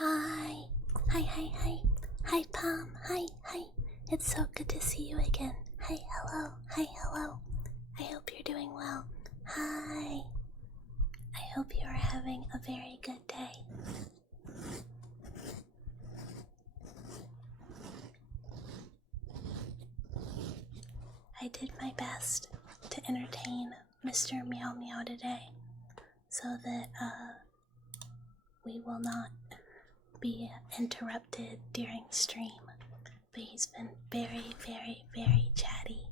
Hi. Hi, Palm. Hi. It's so good to see you again. Hi, hello. I hope you're doing well. Hi. I hope you are having a very good day. I did my best to entertain Mr. Meow Meow today so that we will not be interrupted during stream. But he's been very chatty,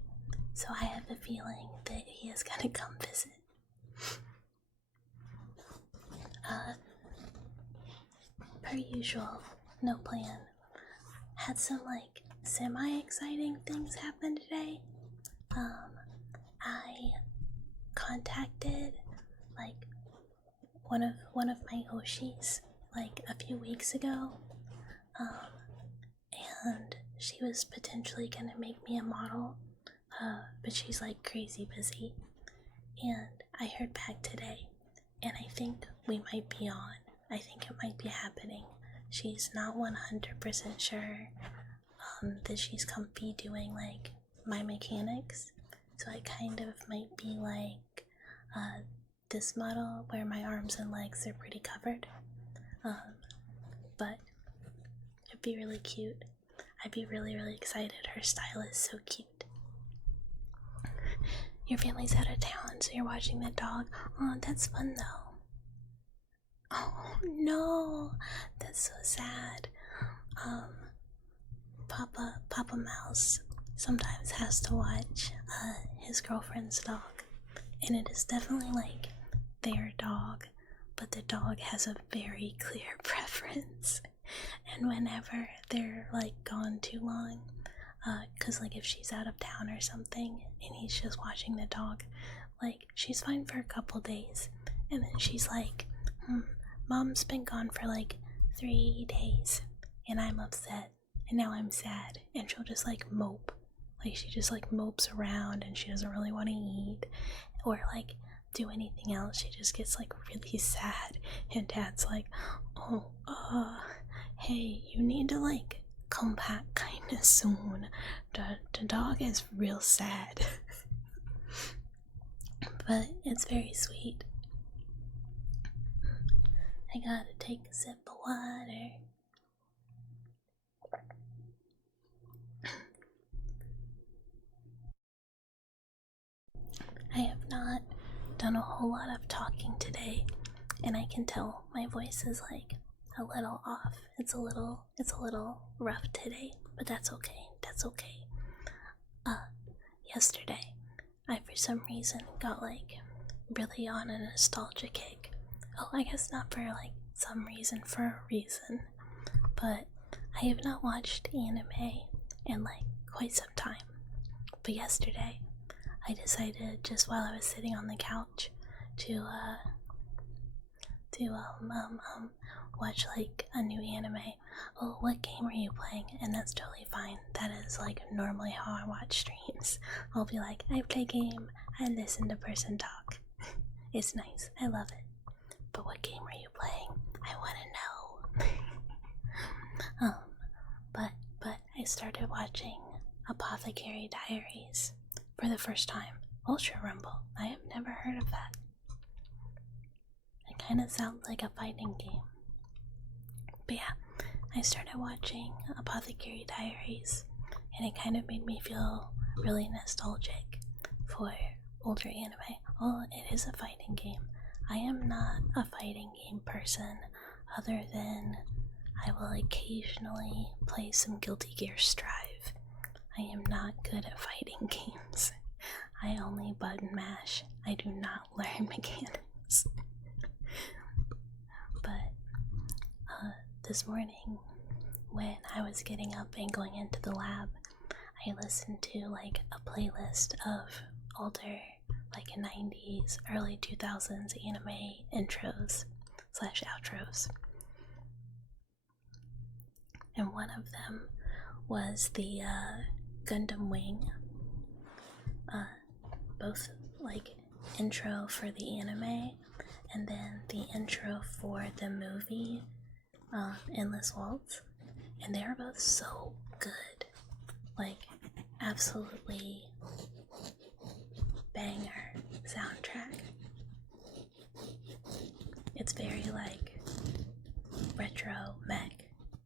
so I have a feeling that he is gonna come visit. Per usual, no plan. Had some semi-exciting things happen today. I contacted one of my Oshis a few weeks ago, and she was potentially gonna make me a model, but she's crazy busy. And I heard back today, and I think we might be on. I think it might be happening. She's not 100% sure that she's comfy doing my mechanics, so it kind of might be this model where my arms and legs are pretty covered, but it'd be really cute. I'd be really excited. Her style is so cute. Your family's out of town, so you're watching the dog. Oh, that's fun though. Oh no, that's so sad. Papa Mouse sometimes has to watch his girlfriend's dog, and it is definitely their dog, but the dog has a very clear preference. And whenever they're gone too long, cause if she's out of town or something and he's just watching the dog, she's fine for a couple days, and then she's Mom's been gone for 3 days, and I'm upset, and now I'm sad, and she'll just mope. She just mopes around, and she doesn't really want to eat or do anything else. She just gets really sad, and Dad's oh, hey, you need to come back kinda soon. The dog is real sad. But it's very sweet. I gotta take a sip of water. I have not done a whole lot of talking today, and I can tell my voice is a little off. It's a little rough today, but that's okay. Yesterday, I for some reason got really on a nostalgia kick. Oh, I guess not for some reason, for a reason. But I have not watched anime in quite some time. But yesterday, I decided just while I was sitting on the couch to watch a new anime. Oh, what game are you playing? And that's totally fine. That is normally how I watch streams. I'll be I play game, I listen to person talk. It's nice. I love it. But what game are you playing? I want to know. But I started watching Apothecary Diaries for the first time. Ultra Rumble. I have never heard of that. It kind of sounds like a fighting game. But yeah, I started watching Apothecary Diaries, and it kind of made me feel really nostalgic for older anime. Oh, it is a fighting game. I am not a fighting game person, other than I will occasionally play some Guilty Gear Strive. I am not good at fighting games. I only button mash. I do not learn mechanics. But this morning, when I was getting up and going into the lab, I listened to a playlist of older 90s, early 2000s anime intros / outros. And one of them was the Gundam Wing, both intro for the anime and then the intro for the movie Endless Waltz, and they are both so good. Like, absolutely banger soundtrack. It's very like retro mech,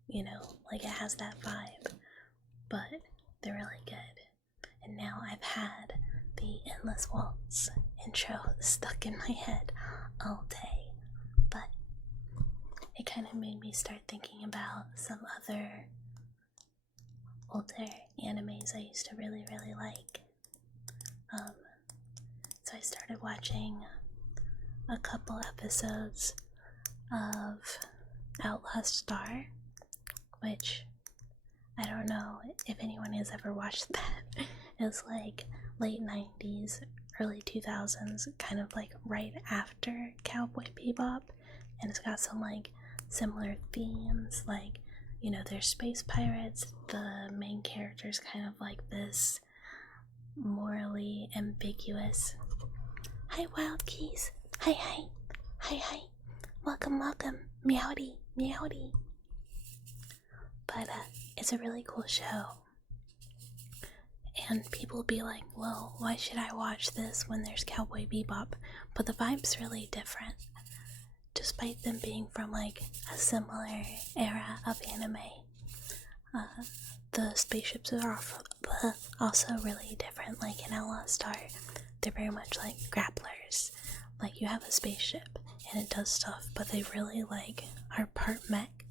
you know, like it has that vibe, but they're really good. And now I've had the Endless Waltz intro stuck in my head all day, but it kind of made me start thinking about some other older animes I used to really like. So I started watching a couple episodes of Outlast Star, which I don't know if anyone has ever watched that. It's like late 90s, early 2000s, kind of like right after Cowboy Bebop, and it's got some like similar themes, like, you know, there's space pirates, the main character's kind of like this morally ambiguous. Hi, Wild Keys. Hi. Welcome. Meowdy. But it's a really cool show. And people be like, well, why should I watch this when there's Cowboy Bebop? But the vibe's really different. Despite them being from like a similar era of anime, the spaceships are also really different. Like in Outlast Star, they're very much like grapplers. Like you have a spaceship and it does stuff, but they really like are part mech,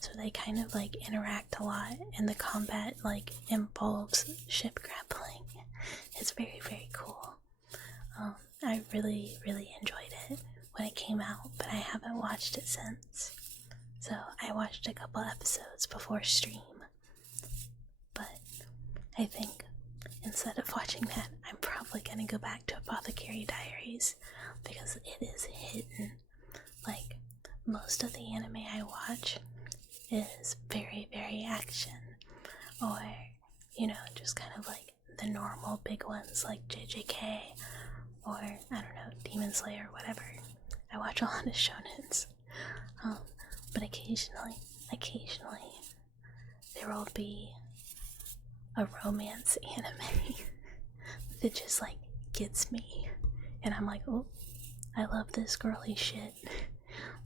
so they kind of like interact a lot, and the combat like involves ship grappling. It's very cool. I really enjoyed it when it came out, but I haven't watched it since. So I watched a couple episodes before stream, but I think instead of watching that, I'm probably gonna go back to Apothecary Diaries, because it is hidden. Like, most of the anime I watch is very action, or, you know, just kind of like the normal big ones like JJK, or, I don't know, Demon Slayer, whatever. I watch a lot of shonens, but occasionally, there will be a romance anime that just like gets me, and I'm like, oh, I love this girly shit.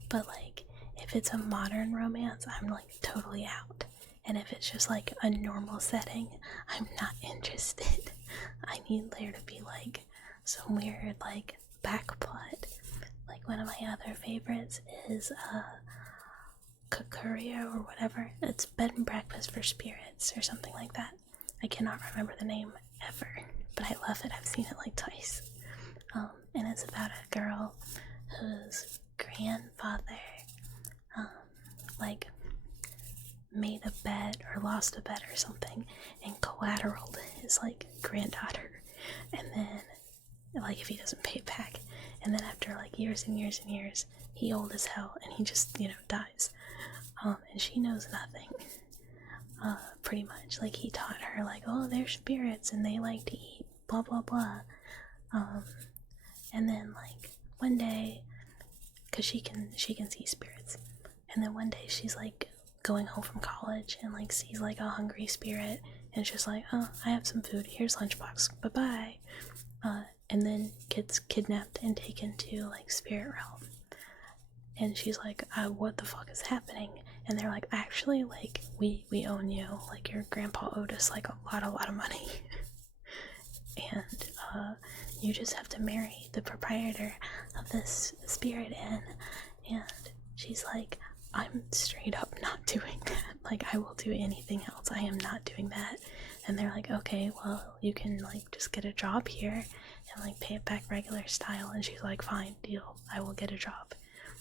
But like, if it's a modern romance, I'm like totally out, and if it's just like a normal setting, I'm not interested. I need there to be like some weird like backplot. Like one of my other favorites is Kakuria or whatever. It's Bed and Breakfast for Spirits or something like that. I cannot remember the name ever, but I love it. I've seen it like twice. And it's about a girl whose grandfather like made a bet or lost a bet or something and collateraled his like granddaughter, and then like if he doesn't pay it back, and then after like years and years, he old as hell and he just, you know, dies. And she knows nothing. Pretty much like he taught her like, oh, they're spirits and they like to eat blah blah blah. And then like one day, because she can see spirits, and then one day she's like going home from college and like sees like a hungry spirit, and she's like, oh, I have some food, here's lunchbox, bye. And then gets kidnapped and taken to like spirit realm, and she's like, what the fuck is happening? And they're like, actually, like we own you, like your grandpa owed us like a lot of money. And you just have to marry the proprietor of this spirit inn. And she's like, I'm straight up not doing that. Like, I will do anything else, I am not doing that. And they're like, okay, well, you can like just get a job here and like pay it back regular style. And she's like, fine, deal, I will get a job.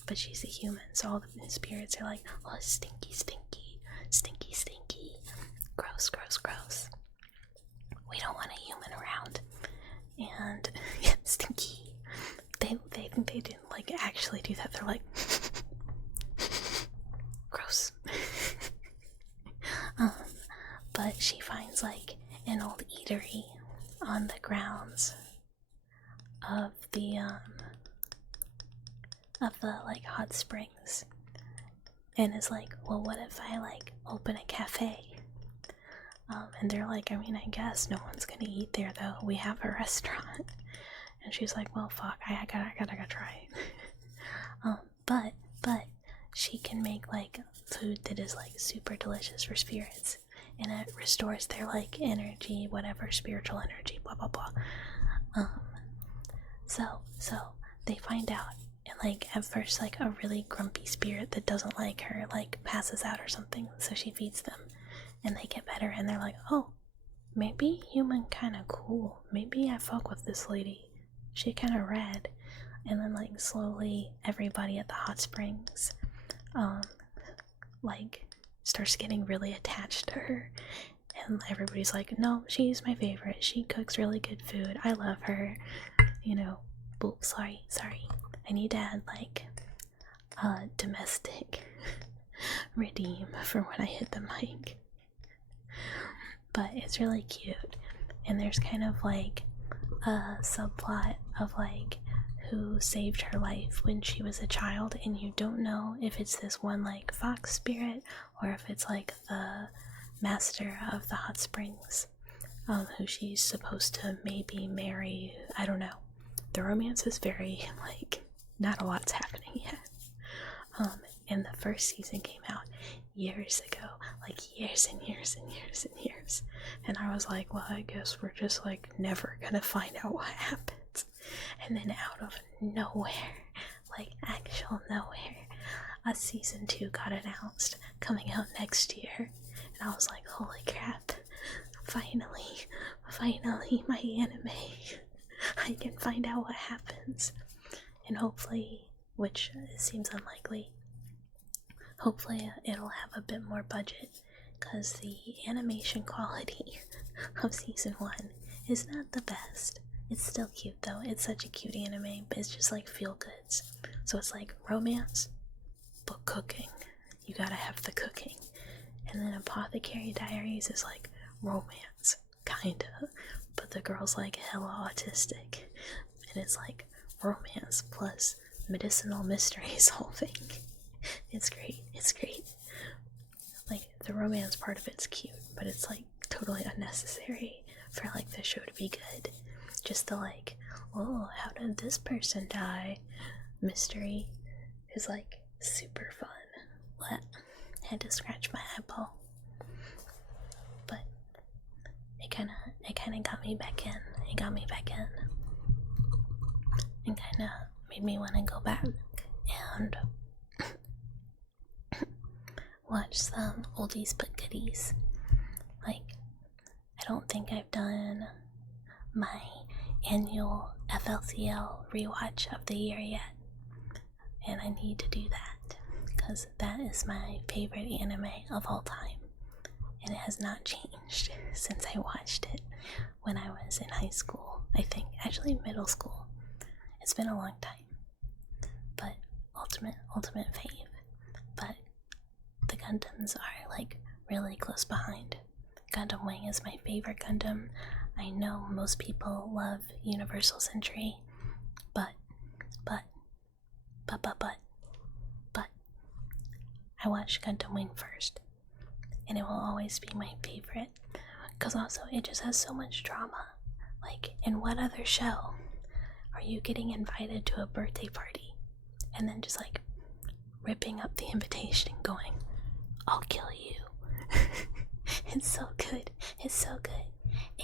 But she's a human, so all the spirits are like, oh, stinky, gross. We don't want a human around. And yeah, stinky. They think they didn't like actually do that. They're like, gross. But she finds like an old eatery on the grounds of the like hot springs, and is like, well, what if I like open a cafe? And they're like, I mean, I guess no one's gonna eat there though. We have a restaurant. And she's like, well, fuck, I gotta try it. But she can make like food that is like super delicious for spirits, and it restores their like energy, whatever spiritual energy, blah blah blah. So they find out, and like at first, like a really grumpy spirit that doesn't like her like passes out or something. So she feeds them, and they get better, and they're like, oh, maybe human kind of cool. Maybe I fuck with this lady. She kind of rad. And then like slowly everybody at the hot springs like starts getting really attached to her, and everybody's like, no, she's my favorite, she cooks really good food, I love her, you know. Boop, sorry, I need to add like domestic redeem for when I hit the mic. But it's really cute, and there's kind of like a subplot of like who saved her life when she was a child, and you don't know if it's this one like fox spirit or if it's like the master of the hot springs, who she's supposed to maybe marry. I don't know. The romance is very like not a lot's happening yet. And the first season came out years ago, like years and years and years and years, and I was like, well, I guess we're just like never gonna find out what happens. And then out of nowhere, like actual nowhere, a season 2 got announced coming out next year, and I was like, holy crap, finally my anime. I can find out what happens, and hopefully, which seems unlikely, hopefully it'll have a bit more budget, because the animation quality of season 1 is not the best. It's still cute though. It's such a cute anime, but it's just like feel goods. So it's like romance, but cooking. You gotta have the cooking. And then Apothecary Diaries is like romance, kinda, but the girl's like hella autistic, and it's like romance plus medicinal mystery solving. It's great. Like the romance part of it's cute, but it's like totally unnecessary for like the show to be good. Just the like, oh, how did this person die mystery is like super fun. What? I had to scratch my eyeball, but it kind of got me back in. It got me back in, and kind of made me want to go back and watch some oldies but goodies. Like, I don't think I've done my annual FLCL rewatch of the year yet, and I need to do that because that is my favorite anime of all time, and it has not changed since I watched it when I was in high school. I think actually middle school. It's been a long time, but ultimate fave. But the Gundams are like really close behind. Gundam Wing is my favorite Gundam. I know most people love Universal Century, but I watched Gundam Wing first, and it will always be my favorite, because also it just has so much drama. Like, in what other show are you getting invited to a birthday party and then just like ripping up the invitation and going, I'll kill you? It's so good.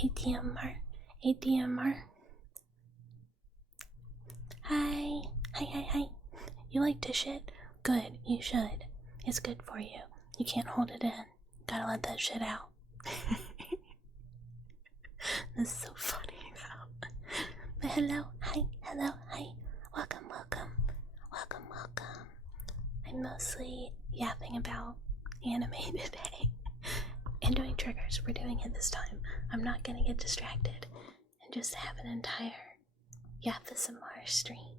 ADMR. Hi. You like to shit? Good, you should. It's good for you. You can't hold it in. Gotta let that shit out. This is so funny now. But hello, hi. Welcome. I'm mostly yapping about anime today and doing triggers. We're doing it this time. I'm not gonna get distracted and just have an entire Yathasmr stream.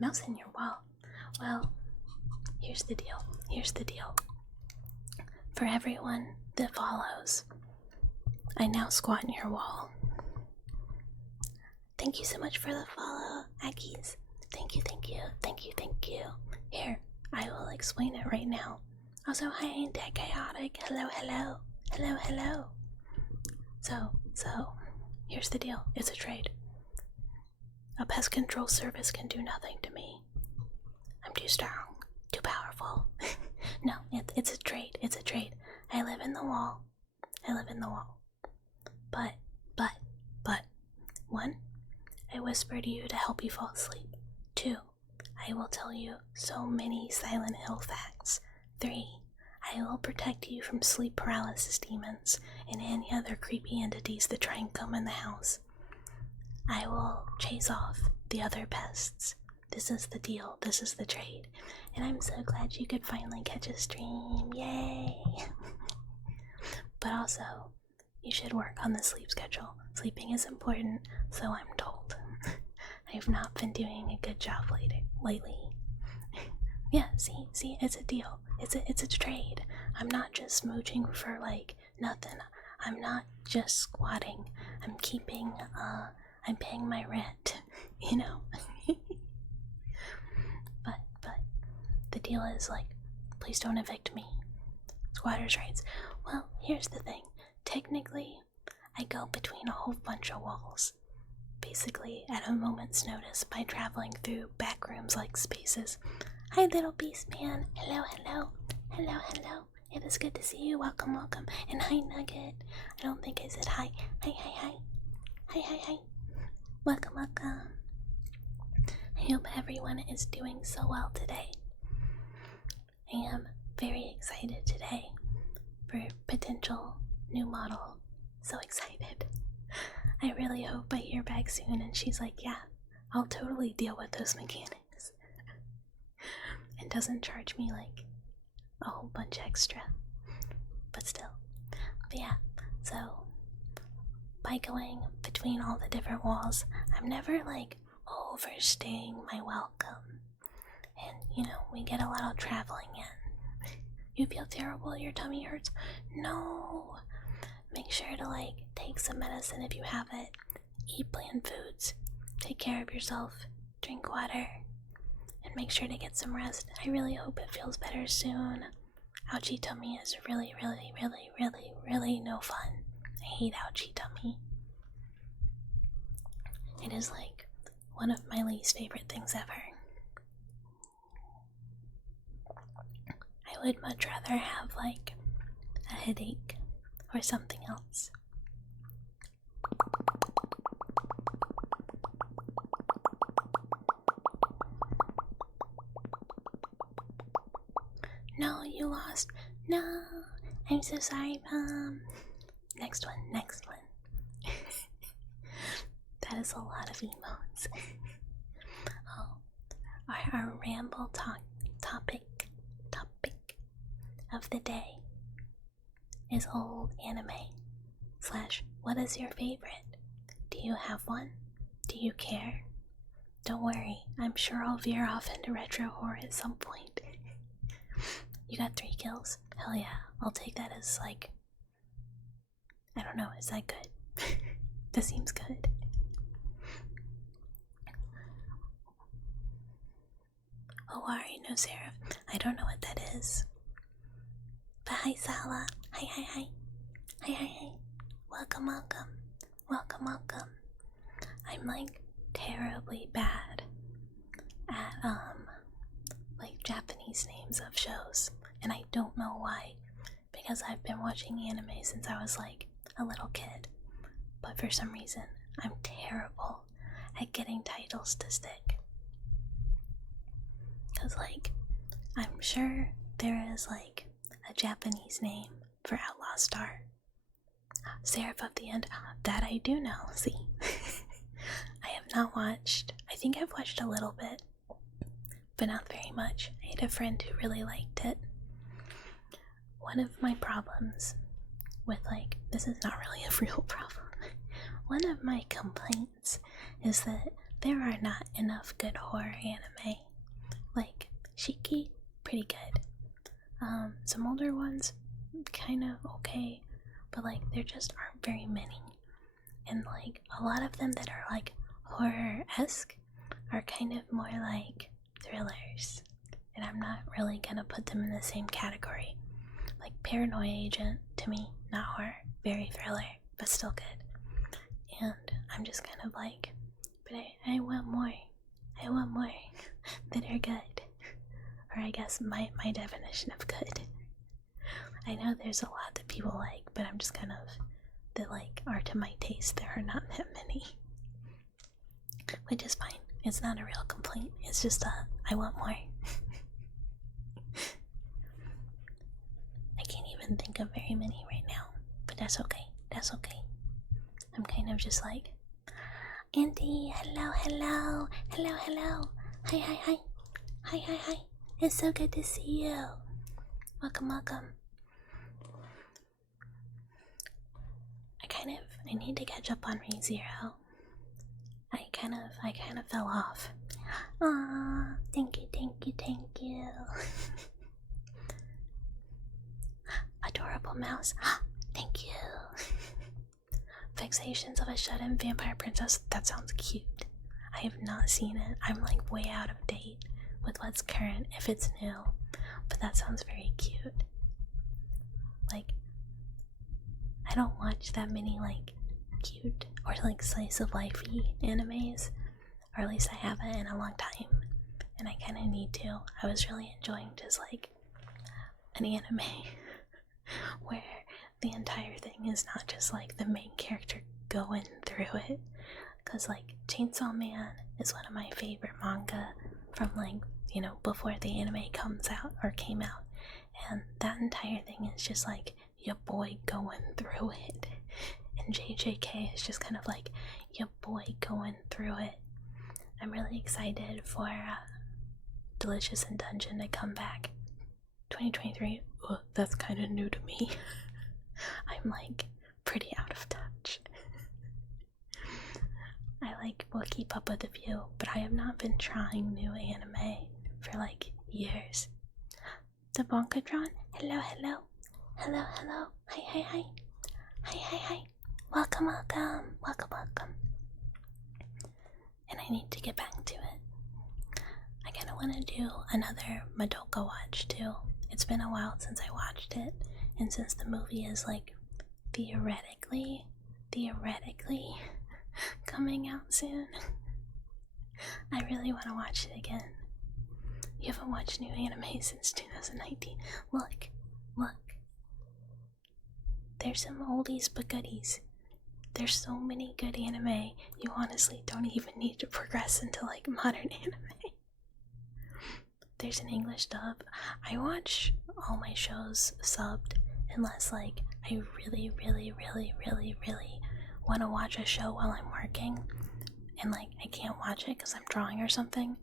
Mouse in your wall. Well, here's the deal. For everyone that follows, I now squat in your wall. Thank you so much for the follow, Aggies. Thank you. Here, I will explain it right now. Also, hi, ain't that chaotic? Hello, hello. Hello, hello. So, here's the deal. It's a trade. A pest control service can do nothing to me. I'm too strong, too powerful. No, it's a trade. It's a trade. I live in the wall. But, one, I whisper to you to help you fall asleep. 2, I will tell you so many Silent Hill facts. 3, I will protect you from sleep paralysis demons and any other creepy entities that try and come in the house. I will chase off the other pests. This is the deal. This is the trade. And I'm so glad you could finally catch a stream. Yay! But also, you should work on the sleep schedule. Sleeping is important, so I'm told. I've not been doing a good job lately. Yeah, see, it's a deal. It's a trade. I'm not just smooching for like nothing. I'm not just squatting. I'm paying my rent, you know? but the deal is like, please don't evict me. Squatters' rights. Well, here's the thing. Technically, I go between a whole bunch of walls. Basically, at a moment's notice by traveling through back rooms like spaces. Hi, little beast man. Hello, hello. Hello, hello. It is good to see you. Welcome, welcome. And hi, Nugget. I don't think I said hi. Hi, hi, hi. Hi, hi, hi. Welcome, welcome. I hope everyone is doing so well today. I am very excited today for potential new model. So excited. I really hope I hear back soon and she's like, yeah, I'll totally deal with those mechanics. And doesn't charge me like a whole bunch extra. But still. But yeah, so by going between all the different walls, I'm never like overstaying my welcome. And you know, we get a lot of traveling in. You feel terrible? Your tummy hurts? No. Make sure to like take some medicine if you have it. Eat bland foods. Take care of yourself. Drink water. And make sure to get some rest. I really hope it feels better soon. Ouchie tummy is really, really, really, really, really no fun. I hate ouchie tummy. It is like one of my least favorite things ever. I would much rather have like a headache or something else. No, you lost. No, I'm so sorry, Mom. Next one. That is a lot of emotes. Oh, our ramble topic of the day is old anime / what is your favorite? Do you have one? Do you care? Don't worry, I'm sure I'll veer off into retro horror at some point. You got 3 kills? Hell yeah, I'll take that as like, I don't know, is that good? That seems good. Oh, Ari, no Seraph. I don't know what that is. But hi, Sala. Hi. Welcome. I'm like terribly bad at like Japanese names of shows, and I don't know why, because I've been watching anime since I was like a little kid, but for some reason I'm terrible at getting titles to stick. Cause like, I'm sure there is like a Japanese name for Outlaw Star. Seraph of the End, that I do know, see. I have not watched, I think I've watched a little bit, but not very much. I had a friend who really liked it. One of my problems with like, this is not really a real problem. One of my complaints is that there are not enough good horror anime. Like, Shiki, pretty good. Some older ones, kind of okay, but like, there just aren't very many. And like, a lot of them that are like horror-esque are kind of more like thrillers. and I'm not really gonna put them in the same category. Like Paranoia Agent, to me, not horror, very thriller, but still good. And I'm just kind of like, but I want more. I want more that are good. Or I guess my definition of good. I know there's a lot that people like, but I'm just kind of, that like are to my taste, there are not that many. Which is fine. It's not a real complaint. It's just I want more. I can't even think of very many right now, but that's okay. That's okay. I'm kind of just like, Auntie, hello, hello, hello, hello. Hi, hi, hi. Hi, hi, hi. It's so good to see you. Welcome, welcome. I need to catch up on ReZero. I kind of fell off. Aw, thank you, thank you, thank you. Adorable mouse. Thank you. Vexations of a Shut-In Vampire Princess. That sounds cute. I have not seen it. I'm like way out of date with what's current if it's new. But that sounds very cute. Like, I don't watch that many like cute or like slice of lifey animes, or at least I haven't in a long time, and I kind of need to. I was really enjoying just like an anime where the entire thing is not just like the main character going through it, because like Chainsaw Man is one of my favorite manga from like, you know, before the anime comes out or came out, and that entire thing is just like your boy going through it, and JJK is just kind of like your boy going through it. I'm really excited for Delicious in Dungeon to come back 2023. Ugh, that's kind of new to me. I'm like pretty out of touch. I like will keep up with a few, but I have not been trying new anime for like years. The Bonkadron, hello, hello. Hello, hello. Hi, hi, hi. Hi, hi, hi. Welcome, welcome. Welcome, welcome. And I need to get back to it. I kind of want to do another Madoka watch too. It's been a while since I watched it, and since the movie is like theoretically coming out soon, I really want to watch it again. You haven't watched new anime since 2019. Look. There's some oldies but goodies. There's so many good anime, you honestly don't even need to progress into like modern anime. There's an English dub. I watch all my shows subbed unless like I really want to watch a show while I'm working and like I can't watch it because I'm drawing or something.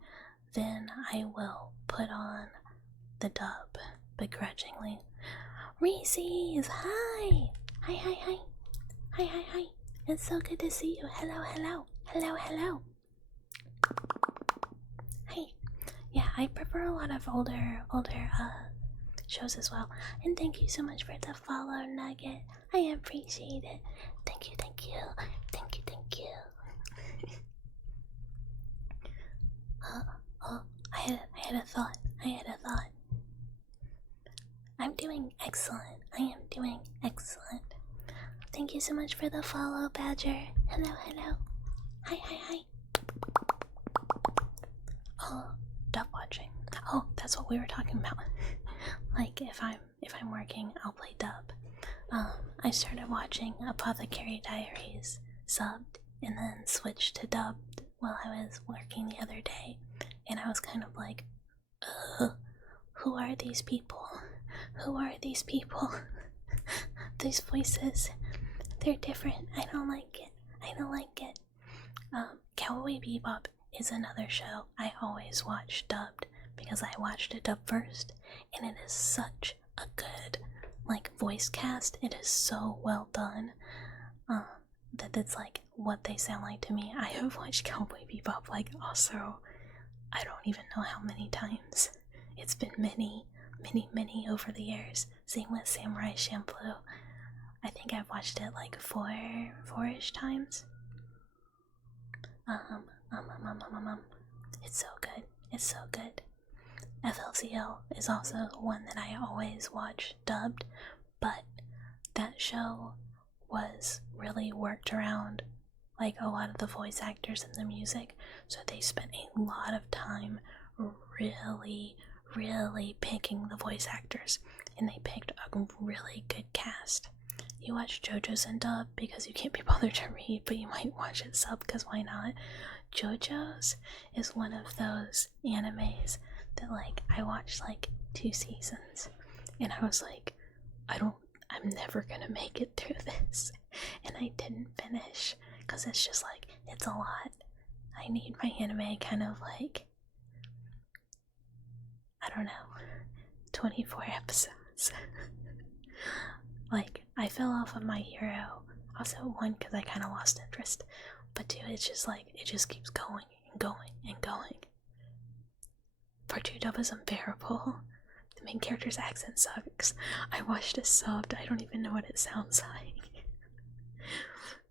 Then I will put on the dub begrudgingly. Reese's, hi! Hi, hi, hi. Hi, hi, hi. It's so good to see you. Hello, hello. Hello, hello. Hi. Yeah, I prefer a lot of older shows as well. And thank you so much for the follow, Nugget. I appreciate it. Thank you, thank you. Thank you, thank you. I had a thought. I'm doing excellent. I am doing excellent. Thank you so much for the follow, Badger. Hello, hello. Hi, hi, hi. Oh, dub watching. Oh, that's what we were talking about. Like if I'm working, I'll play dub. I started watching Apothecary Diaries subbed and then switched to dubbed while I was working the other day, and I was kind of like, who are these people? Who are these people? These voices, they're different. I don't like it. Cowboy Bebop is another show I always watch dubbed because I watched it dubbed first, and it is such a good like voice cast. It is so well done that it's like what they sound like to me. I have watched Cowboy Bebop like also I don't even know how many times. It's been many over the years. Same with Samurai Champloo. I think I've watched it like four-ish times. It's so good. It's so good. FLCL is also one that I always watch dubbed, but that show was really worked around like a lot of the voice actors and the music, so they spent a lot of time really picking the voice actors, and they picked a really good cast. You watch JoJo's in dub because you can't be bothered to read, but you might watch it sub because why not? JoJo's is one of those animes that like I watched like 2 seasons and I was like, I'm never gonna make it through this, and I didn't finish because it's just like, it's a lot. I need my anime kind of like, I don't know, 24 episodes. Like, I fell off of My Hero. Also, 1, because I kind of lost interest, but 2, it's just like, it just keeps going and going and going. Part 2 dub is unbearable. The main character's accent sucks. I watched it subbed, I don't even know what it sounds like.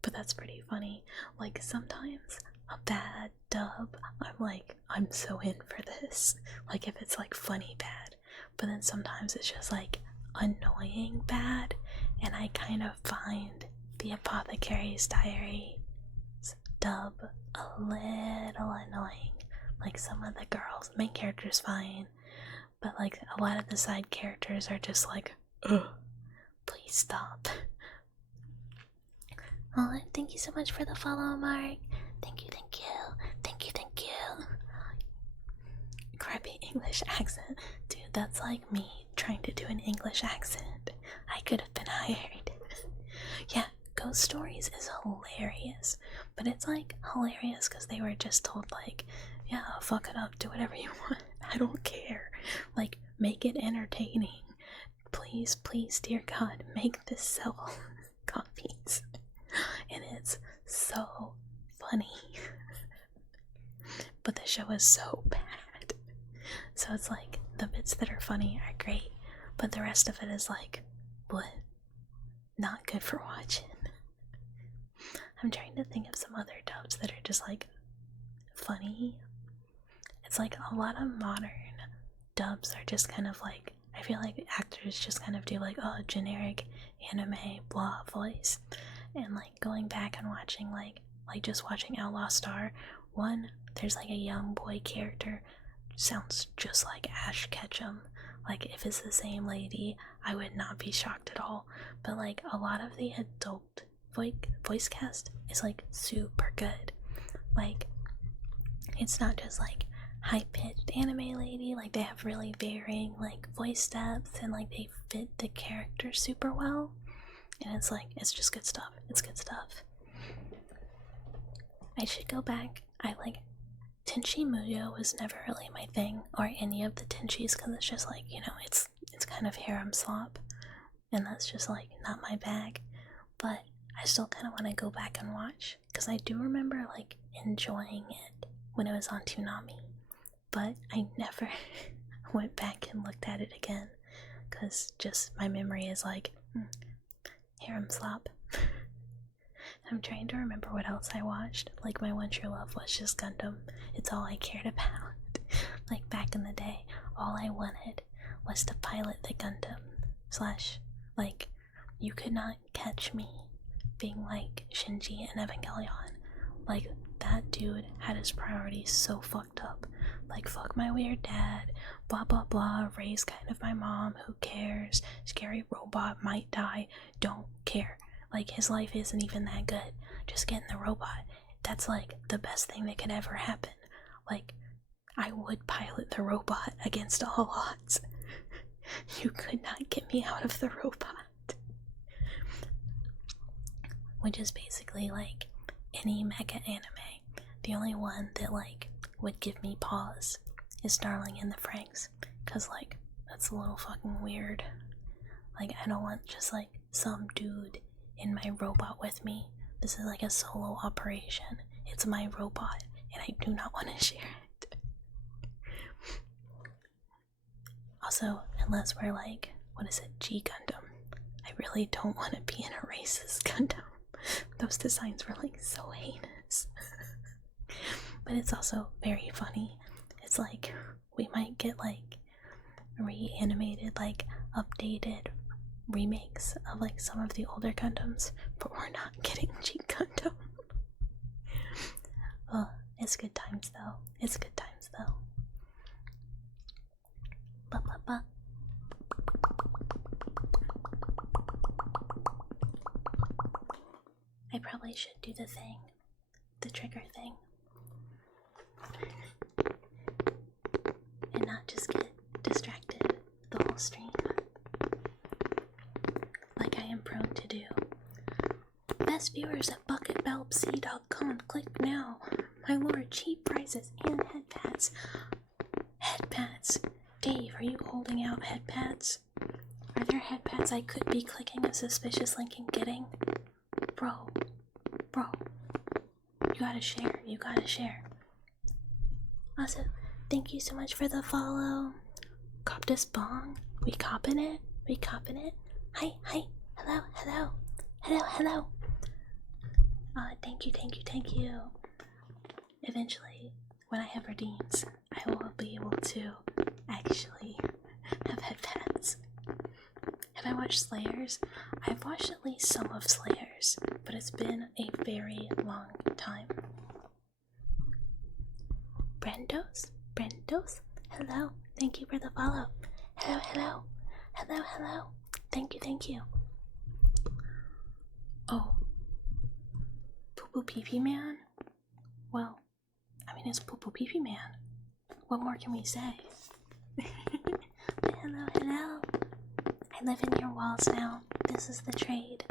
But that's pretty funny. Like, sometimes a bad dub, I'm like, I'm so in for this. Like, if it's like funny bad. But then sometimes it's just like annoying bad, and I kind of find the Apothecary's Diary dub a little annoying. Like, some of the girls, main character's fine, but like a lot of the side characters are just like, ugh, please stop. Oh, thank you so much for the follow, Mark. Thank you. Crappy English accent. Dude, that's like me trying to do an English accent. I could have been hired. Yeah, Ghost Stories is hilarious, but it's like hilarious because they were just told like, yeah, fuck it up, do whatever you want. I don't care. Like, make it entertaining. Please, dear God, make this sell copies. And it's so funny. But the show is so bad. So it's like, the bits that are funny are great, but the rest of it is like, what? Not good for watching. I'm trying to think of some other dubs that are just like funny. It's like a lot of modern dubs are just kind of like, I feel like actors just kind of do like, oh, generic anime blah voice. And like going back and watching like just watching Outlaw Star, one, there's like a young boy character, sounds just like Ash Ketchum. Like, if it's the same lady, I would not be shocked at all. But like a lot of the adult voice cast is like super good. Like, it's not just like high-pitched anime lady, like they have really varying like voice depth and like they fit the character super well. And it's like, it's just good stuff. It's good stuff. I should go back. I like Tenchi Muyo was never really my thing, or any of the Tenchis, because it's just like, you know, it's kind of harem slop, and that's just like not my bag. But I still kind of want to go back and watch, because I do remember like enjoying it when it was on Toonami, but I never went back and looked at it again, because just my memory is like harem slop. I'm trying to remember what else I watched. Like, my one true love was just Gundam. It's all I cared about. Like, back in the day, all I wanted was to pilot the Gundam. / like, you could not catch me being like Shinji in Evangelion. Like, that dude had his priorities so fucked up. Like, fuck my weird dad, blah blah blah, raise kind of my mom, who cares, scary robot might die, don't care. Like, his life isn't even that good. Just getting the robot, that's like the best thing that could ever happen. Like, I would pilot the robot against all odds. You could not get me out of the robot. Which is basically like any mecha anime. The only one that like would give me pause is Darling in the Franxx. Cause like, that's a little fucking weird. Like, I don't want just like some dude in my robot with me. This is like a solo operation. It's my robot, and I do not want to share it. Also, unless we're like, what is it, G Gundam, I really don't want to be in a racist Gundam. Those designs were like so heinous. But it's also very funny. It's like, we might get like reanimated, like updated remakes of like some of the older Gundams, but we're not getting G Gundam. Oh, it's good times though. It's good times though. Ba ba ba. I probably should do the thing. The trigger thing. And not just get distracted the whole stream. Like I am prone to do. Best viewers at bucketbelpc.com. Click now. My lord, cheap prices and headpads. Headpads. Dave, are you holding out headpads? Are there headpads I could be clicking a suspicious link and getting? Bro. You gotta share. You gotta share. Also, thank you so much for the follow. Cop this bong. We copping it? We copping it? Hi. Hello. Thank you. Eventually, when I have redeems, I will be able to actually have headpads. Have I watched Slayers? I've watched at least some of Slayers, but it's been a very long time. Brendos? Hello. Thank you for the follow. Hello. Thank you. Oh. Poo Pee Pee Man? Well, I mean, it's Poo Pee Pee Man. What more can we say? Hello. I live in your walls now. This is the trade.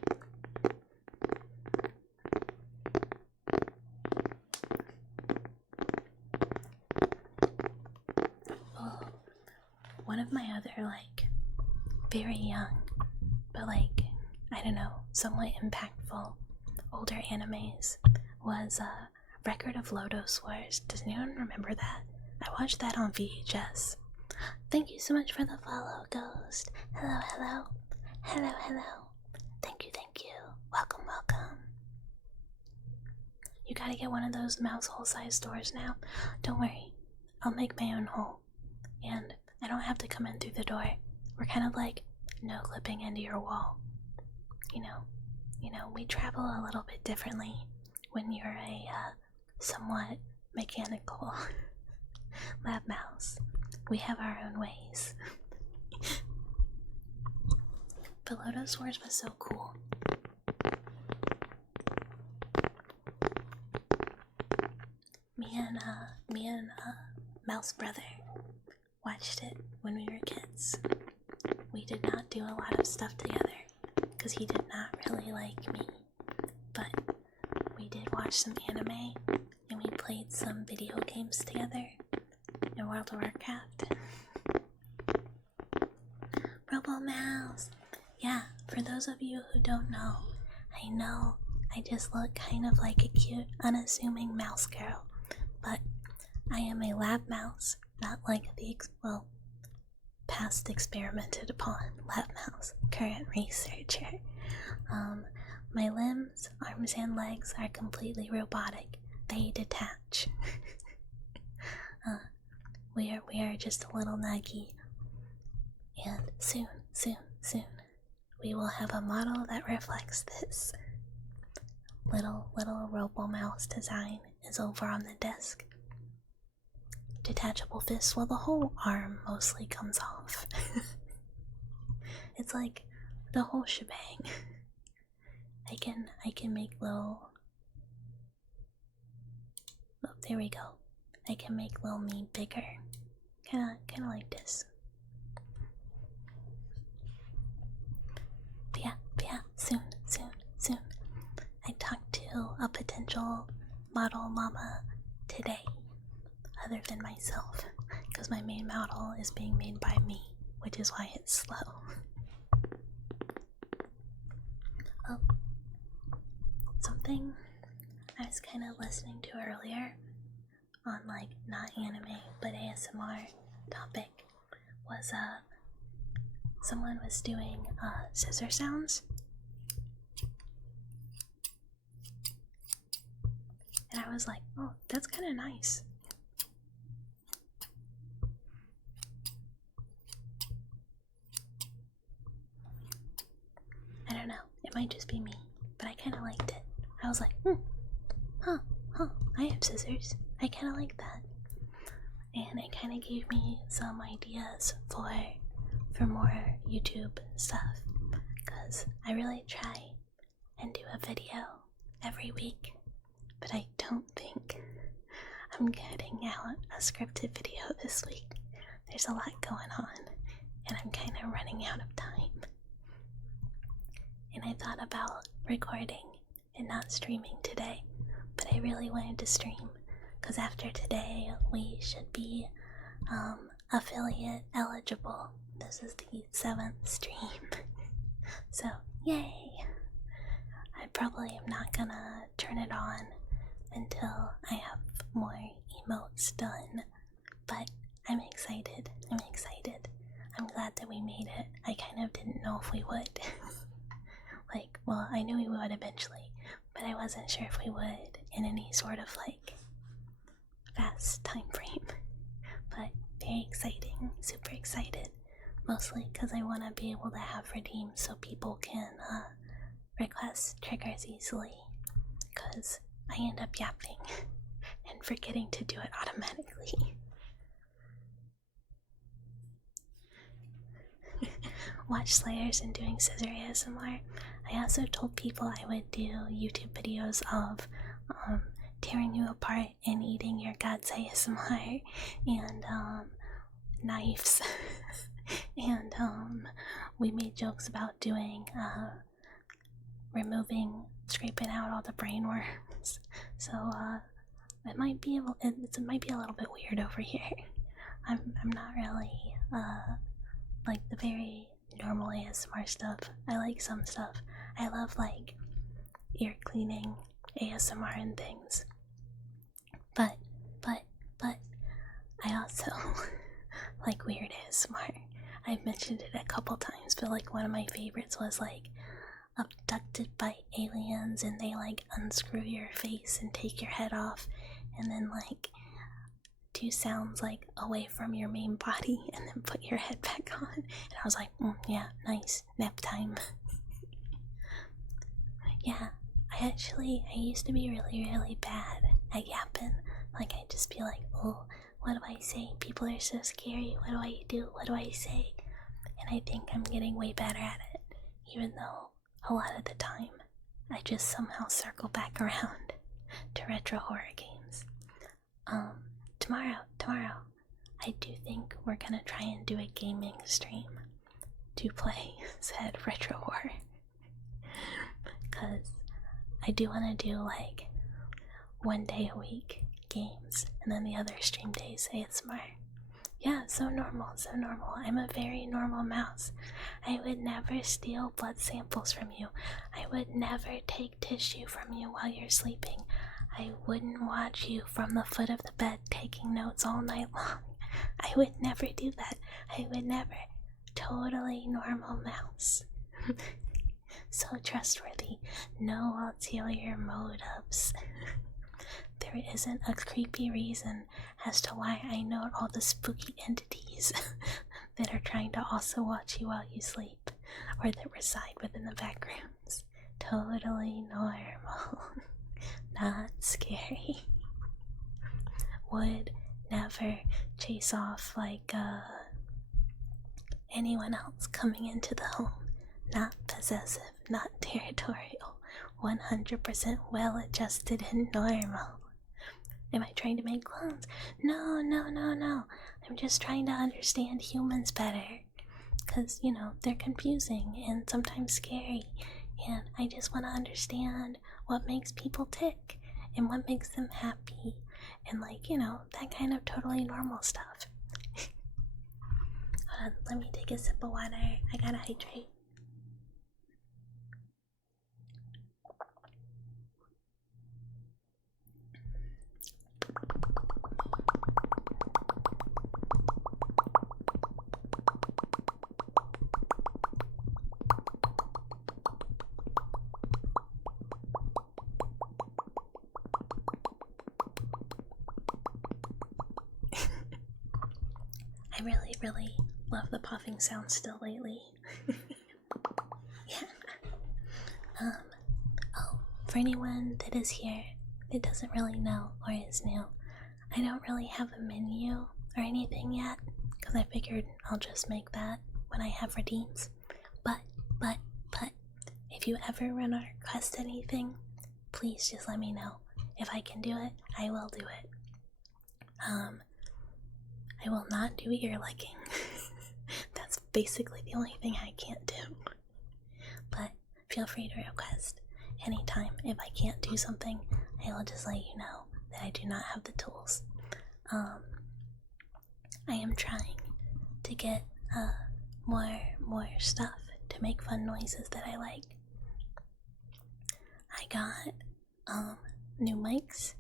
Oh, one of my other, like, very young, but like, I don't know, somewhat impactful older animes was Record of Lodos Wars. Does anyone remember that? I watched that on VHS. Thank you so much for the follow, Ghost. Hello. Thank you. Welcome. You gotta get one of those mouse hole size doors now. Don't worry, I'll make my own hole. And I don't have to come in through the door. We're kind of like no clipping into your wall. You know, we travel a little bit differently when you're a somewhat mechanical lab mouse. We have our own ways. But Lodos Wars was so cool. Me and Mouse Brother watched it when we were kids. We did not do a lot of stuff together because he did not really like me. But we did watch some anime and we played some video games together in World of Warcraft. Robo Mouse! Yeah, for those of you who don't know, I know I just look kind of like a cute, unassuming mouse girl, but I am a lab mouse, not like the, past experimented upon lab mouse, current researcher. My limbs, arms and legs are completely robotic. They detach. We are just a little nuggy. And soon, we will have a model that reflects this. Little Robo Mouse design is over on the desk. Detachable fists, well, the whole arm mostly comes off. It's like the whole shebang. I can make little. Oh, there we go. I can make little me bigger. Kinda like this. But yeah, soon. I talked to a potential model mama today, other than myself, because my main model is being made by me, which is why it's slow. Oh, something I was kind of listening to earlier on, like, not anime but ASMR topic was someone was doing scissor sounds, and I was like, oh, that's kind of nice. might just be me, but I kind of liked it. I was like, I have scissors. I kind of like that. And it kind of gave me some ideas for more YouTube stuff. Because I really try and do a video every week, but I don't think I'm getting out a scripted video this week. There's a lot going on, and I'm kind of running out of time. And I thought about recording and not streaming today, but I really wanted to stream, because after today, we should be affiliate eligible. This is the 7th stream. So, yay! I probably am not gonna turn it on until I have more emotes done, but I'm excited. I'm glad that we made it. I kind of didn't know if we would. Well, I knew we would eventually, but I wasn't sure if we would in any sort of fast time frame. But very exciting, super excited. Mostly because I want to be able to have redeems so people can request triggers easily. Because I end up yapping and forgetting to do it automatically. Watch Slayers and doing scissor ASMR. I also told people I would do YouTube videos of tearing you apart and eating your guts ASMR and knives. And we made jokes about doing scraping out all the brain worms. So it might be a little bit weird over here. I'm not really like the very normal ASMR stuff. I like some stuff. I love ear cleaning ASMR and things. But I also like weird ASMR. I've mentioned it a couple times, but one of my favorites was abducted by aliens and they unscrew your face and take your head off and then do sounds away from your main body and then put your head back on. And I was like, yeah, nice, nap time. Yeah, I used to be really, really bad at yapping. I'd just be like, oh, what do I say? People are so scary. What do I do? What do I say? And I think I'm getting way better at it, even though a lot of the time I just somehow circle back around to retro horror games. Tomorrow, I do think we're gonna try and do a gaming stream to play said retro horror. Because I do want to do 1 day a week games and then the other stream days ASMR. Yeah, so normal. I'm a very normal mouse. I would never steal blood samples from you. I would never take tissue from you while you're sleeping. I wouldn't watch you from the foot of the bed taking notes all night long. I would never do that. I would never. Totally normal mouse. So trustworthy. No ulterior motives. There isn't a creepy reason as to why I know all the spooky entities that are trying to also watch you while you sleep, or that reside within the backgrounds. Totally normal. Not scary. Would never chase off anyone else coming into the home. Not possessive, not territorial. 100% well-adjusted and normal. Am I trying to make clones? No. I'm just trying to understand humans better. Because, they're confusing and sometimes scary. And I just want to understand what makes people tick and what makes them happy. And, that kind of totally normal stuff. Hold on, let me take a sip of water. I gotta hydrate. I really love the puffing sound still lately. Yeah. Oh, for anyone that is here that doesn't really know or is new, I don't really have a menu or anything yet, because I figured I'll just make that when I have redeems. But, if you ever run or request anything, please just let me know. If I can do it, I will do it. I will not do ear licking. That's basically the only thing I can't do. But feel free to request anytime. If I can't do something, I will just let you know that I do not have the tools. I am trying to get more stuff to make fun noises that I like. I got new mics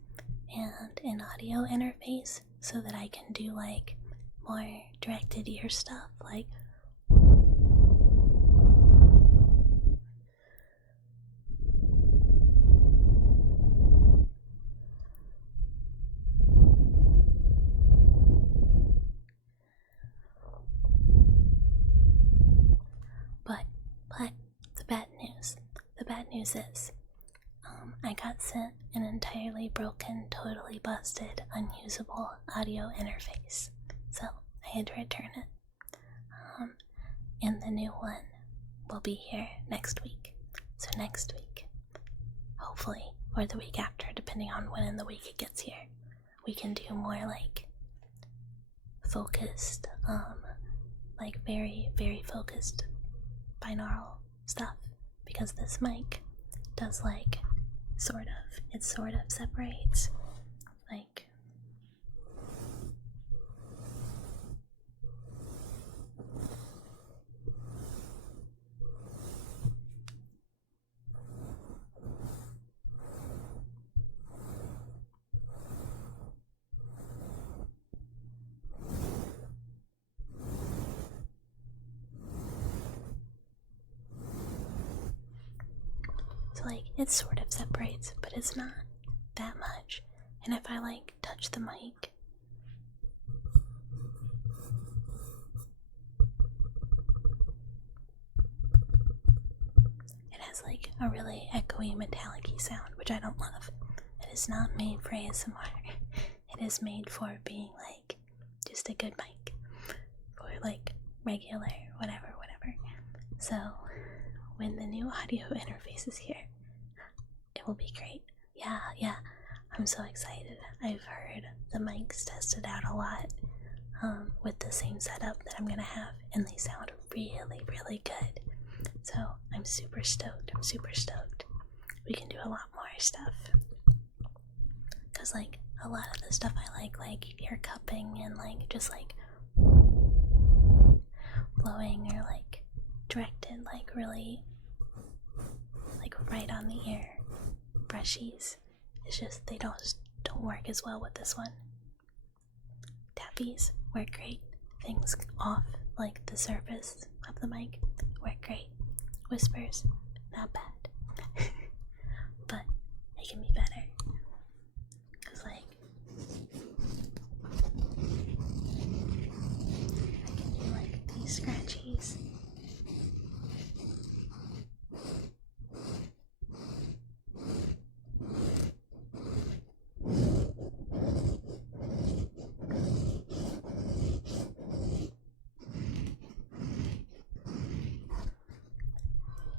and an audio interface so that I can do like more directed ear stuff, like but the bad news is I got sent an entirely broken, totally busted, unusable audio interface, so I had to return it. And the new one will be here next week. So next week, hopefully, or the week after, depending on when in the week it gets here, we can do more like focused, like very, very focused binaural stuff, because this mic does like it sort of separates like it sort of separates, but it's not that much. And if I like touch the mic, it has like a really echoey metallic-y sound, which I don't love. It is not made for ASMR. It is made for being like just a good mic for like regular whatever. So when the new audio interface is here, it will be great. Yeah, I'm so excited. I've heard the mics tested out a lot with the same setup that I'm gonna have, and they sound really, really good. So I'm super stoked. We can do a lot more stuff, because like a lot of the stuff I like ear cupping and like just like blowing or like directed like really like right on the ear brushies. It's just they don't work as well with this one. Tappies work great. Things off like the surface of the mic work great. Whispers, not bad. But it can be better. Cause like I can do like these scratchies.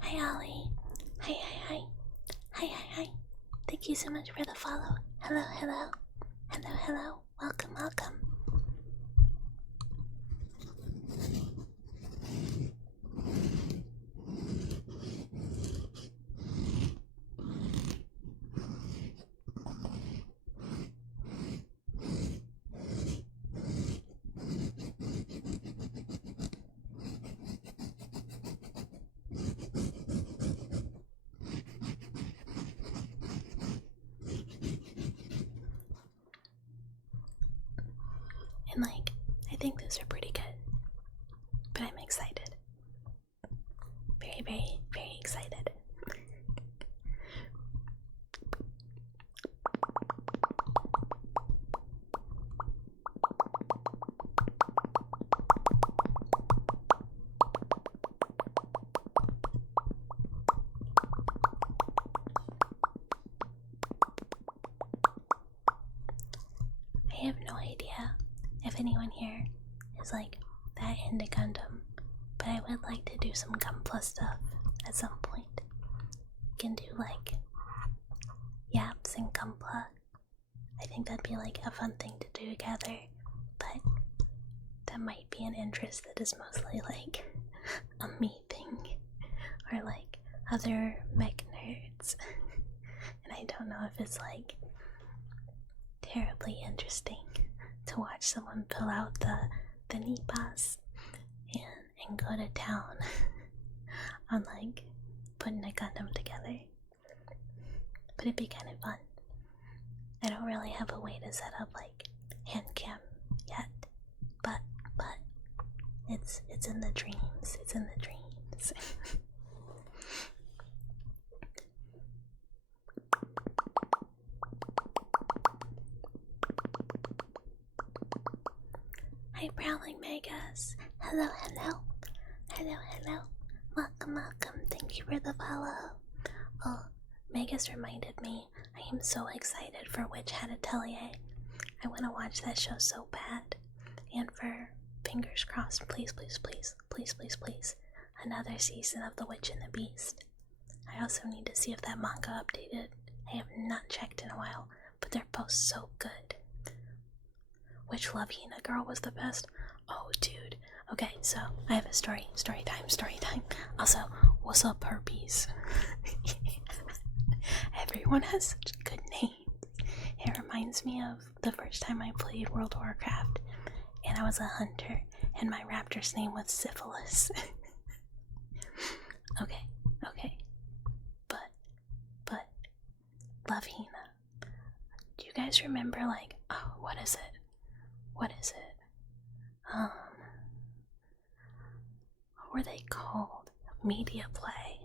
Hi Ollie. Hi. Thank you so much for the follow. Hello. Welcome. And like, I think those are pretty good. But I'm excited. Very, very, very excited. anyone here is like that into Gundam, but I would like to do some Gunpla stuff at some point. We can do like Yaps and Gunpla. I think that'd be like a fun thing to do together, but that might be an interest that is mostly like a me thing, or like other mech nerds. And I don't know if it's like terribly interesting to watch someone pull out the Nipas and go to town on like putting a Gundam together. But it'd be kind of fun. I don't really have a way to set up like hand cam yet, but it's in the dreams. It's in the dreams. Hi, Prowling Megas. Hello, hello. Hello, hello. Welcome, welcome. Thank you for the follow. Oh, Megas reminded me, I am so excited for Witch Hat Atelier. I want to watch that show so bad. And for, fingers crossed, please, please, please, please, please, please, another season of The Witch and the Beast. I also need to see if that manga updated. I have not checked in a while, but they're both so good. Which Love Hina girl was the best? Oh, dude. Okay, so I have a story time. Also, what's up, herpes? Everyone has such good names. It reminds me of the first time I played World of Warcraft, and I was a hunter, and my raptor's name was Syphilis. Okay. But, Love Hina. Do you guys remember, like, oh, what is it? What were they called? Media play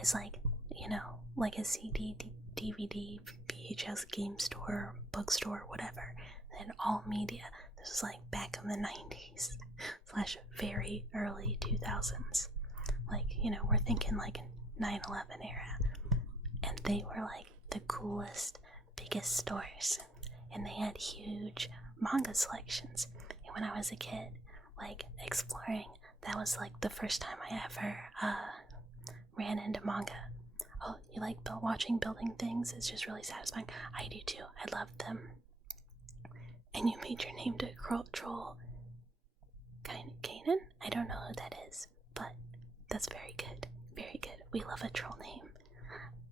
is like, you know, like a CD, DVD, VHS game store, bookstore, whatever. And all media. This was like back in the 90s / very early 2000s. Like, you know, we're thinking like 9/11 era. And they were like the coolest, biggest stores. And they had huge manga selections. And when I was a kid, like, exploring, that was like the first time I ever ran into manga. Oh, you like watching building things? It's just really satisfying. I do too. I love them. And you made your name to troll Kanan? I don't know who that is, but that's very good. Very good. We love a troll name.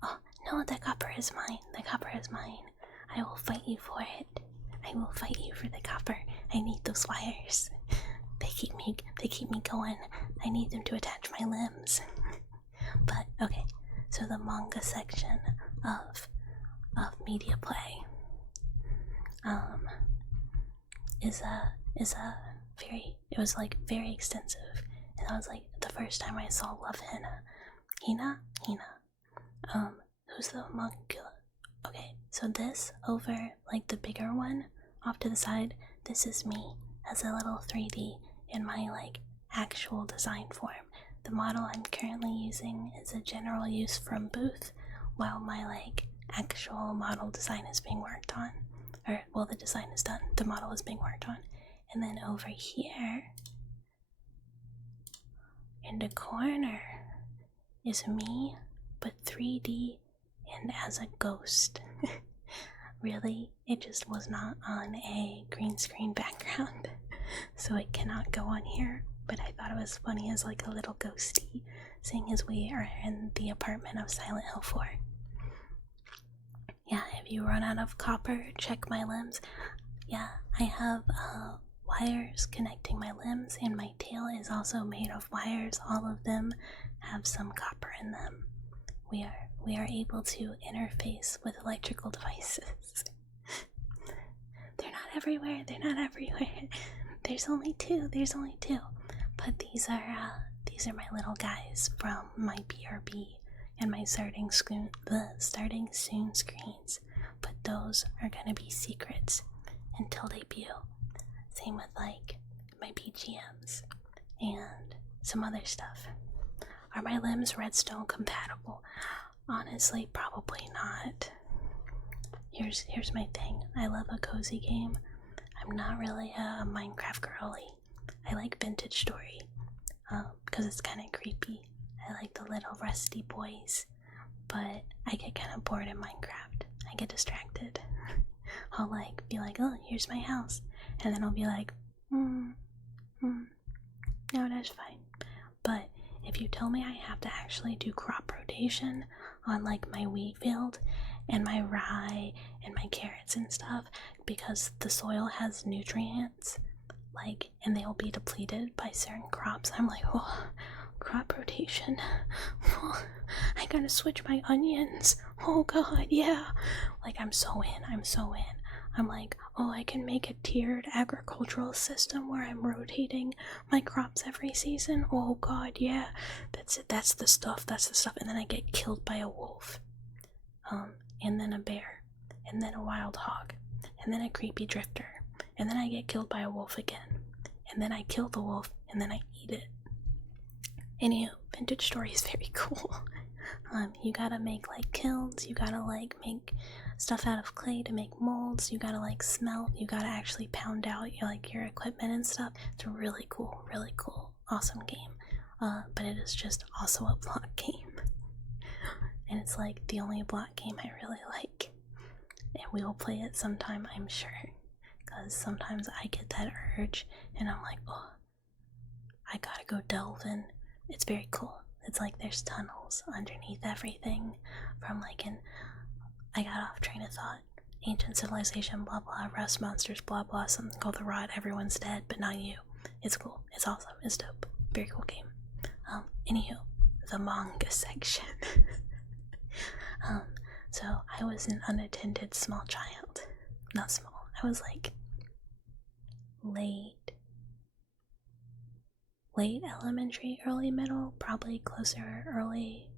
Oh, no, the copper is mine. The copper is mine. I will fight you for it. I will fight you for the copper. I need those wires. They keep me going. I need them to attach my limbs. But okay, so the manga section of media play is a very, it was like very extensive, and that was like the first time I saw Love Hina. Who's the manga? Okay, so this over, like the bigger one off to the side, this is me as a little 3D in my like actual design form. The model I'm currently using is a general use from Booth, while my like actual model design is being worked on. Or, well, the design is done, the model is being worked on. And then over here, in the corner, is me, but 3D and as a ghost. Really, it just was not on a green screen background, so it cannot go on here, but I thought it was funny as like a little ghosty, seeing as we are in the apartment of Silent Hill 4. Yeah, if you run out of copper, check my limbs. Yeah, I have wires connecting my limbs, and my tail is also made of wires. All of them have some copper in them. We are able to interface with electrical devices. They're not everywhere. There's only two. But these are my little guys from my BRB and my starting soon screens. But those are gonna be secrets until debut. Same with like my BGMs and some other stuff. Are my limbs redstone compatible? Honestly, probably not. Here's my thing. I love a cozy game. I'm I'm not really a Minecraft girly. I like vintage story, because it's kind of creepy. I like the little rusty boys, but I get kind of bored in Minecraft. I get distracted. I'll like be like, oh, here's my house, and then I'll be like, no, that's fine. But if you tell me I have to actually do crop rotation on like my wheat field and my rye and my carrots and stuff, because the soil has nutrients, like, and they'll be depleted by certain crops, I'm like, oh, crop rotation. Oh, I gotta switch my onions. Oh god, yeah. Like, I'm so in. I'm like, oh, I can make a tiered agricultural system where I'm rotating my crops every season. Oh god, yeah. That's it. That's the stuff. And then I get killed by a wolf. And then a bear. And then a wild hog. And then a creepy drifter. And then I get killed by a wolf again. And then I kill the wolf. And then I eat it. Anywho, vintage story is very cool. You gotta make like kilns, you gotta like make stuff out of clay to make molds, you gotta like smelt, you gotta actually pound out your equipment and stuff. It's a really cool, awesome game. But it is just also a block game. And it's like the only block game I really like. And we will play it sometime, I'm sure. Because sometimes I get that urge and I'm like, oh, I gotta go delve in. It's very cool. It's like there's tunnels underneath everything from like I got off train of thought. Ancient civilization, blah blah, rust monsters, blah blah, something called the rod, everyone's dead, but not you. It's cool. It's awesome. It's dope. Very cool game. Anywho, the manga section. So I was an unattended small child. Not small. I was like late elementary, early middle, probably closer early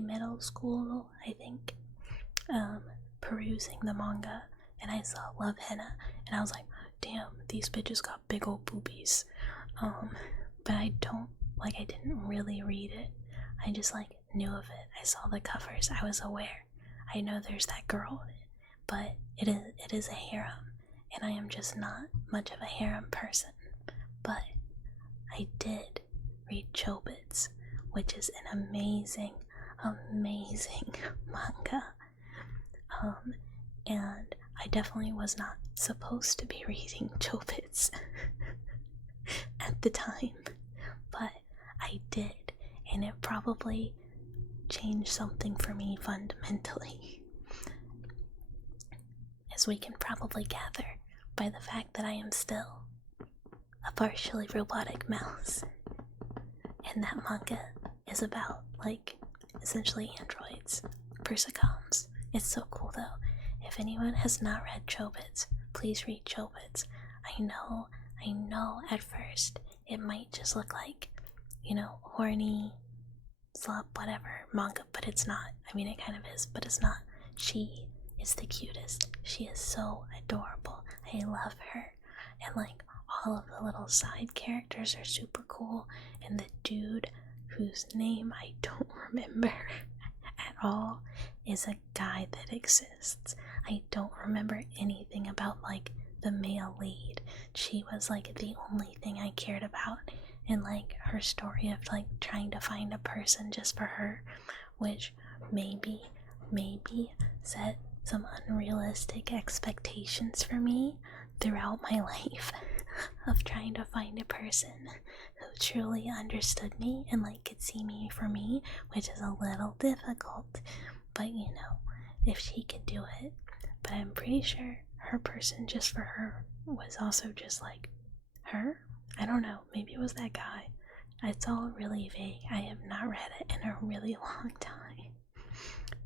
middle school, I think, perusing the manga, and I saw Love Henna, and I was like, damn, these bitches got big old boobies. But I didn't really read it. I just like knew of it. I saw the covers. I was aware. I know there's that girl, but it is a harem, and I am just not much of a harem person. But I did read Chobits, which is an amazing manga. And I definitely was not supposed to be reading Chobits at the time, but I did, and it probably changed something for me fundamentally. As we can probably gather by the fact that I am still a partially robotic mouse. And that manga is about, like, essentially androids, Persicons. It's so cool though. If anyone has not read Chobits, please read Chobits. I know at first it might just look like, horny, slop, whatever, manga, but it's not. I mean, it kind of is, but it's not. She is the cutest. She is so adorable. I love her. And like, all of the little side characters are super cool, and the dude whose name I don't remember at all is a guy that exists. I don't remember anything about like the male lead. She was like the only thing I cared about, and like her story of like trying to find a person just for her, which maybe set some unrealistic expectations for me throughout my life of trying to find a person who truly understood me and like could see me for me, which is a little difficult, but if she could do it. But I'm pretty sure her person just for her was also just like her. I don't know, maybe it was that guy. It's all really vague. I have not read it in a really long time,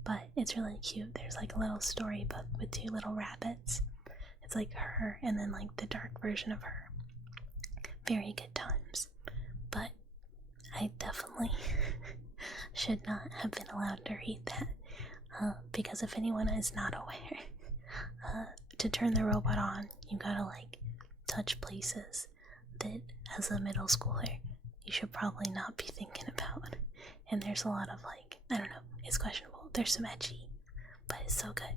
but it's really cute. There's like a little storybook with two little rabbits. It's like her and then like the dark version of her. Very good times. But I definitely should not have been allowed to read that. Because if anyone is not aware, to turn the robot on, you gotta like touch places that as a middle schooler you should probably not be thinking about. And there's a lot of like, I don't know, it's questionable. There's some edgy, but it's so good.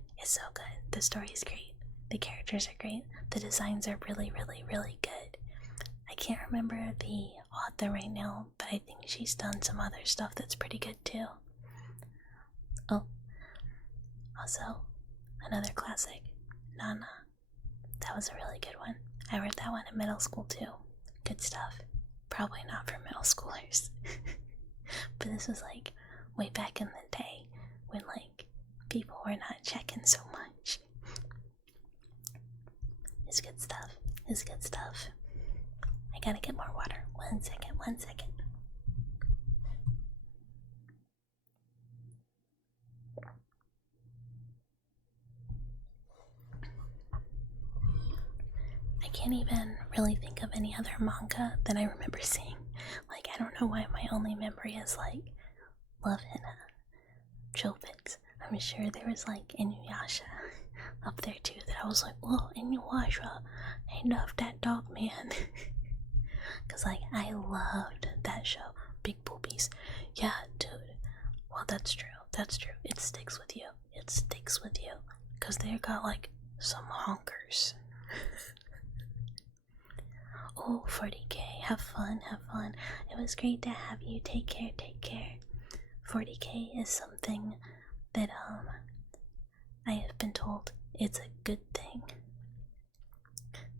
The story is great. The characters are great. The designs are really, really, really good. I can't remember the author right now, but I think she's done some other stuff that's pretty good too. Oh, also, another classic, Nana. That was a really good one. I read that one in middle school too. Good stuff. Probably not for middle schoolers. But this was like way back in the day when like people were not checking so much. It's good stuff. It's good stuff. I gotta get more water. 1 second, 1 second. I can't even really think of any other manga that I remember seeing. Like, I don't know why my only memory is like Love Hina, Chopix. I'm sure there was like Inuyasha up there too that I was like, whoa, Inuyasha, I love that dog man. Cause like I loved that show. Big boobies. Yeah, dude. Well, that's true. That's true. It sticks with you. It sticks with you. Cause they got like some honkers. Oh, 40k. Have fun, have fun. It was great to have you. Take care, take care. 40k is something that I have been told it's a good thing.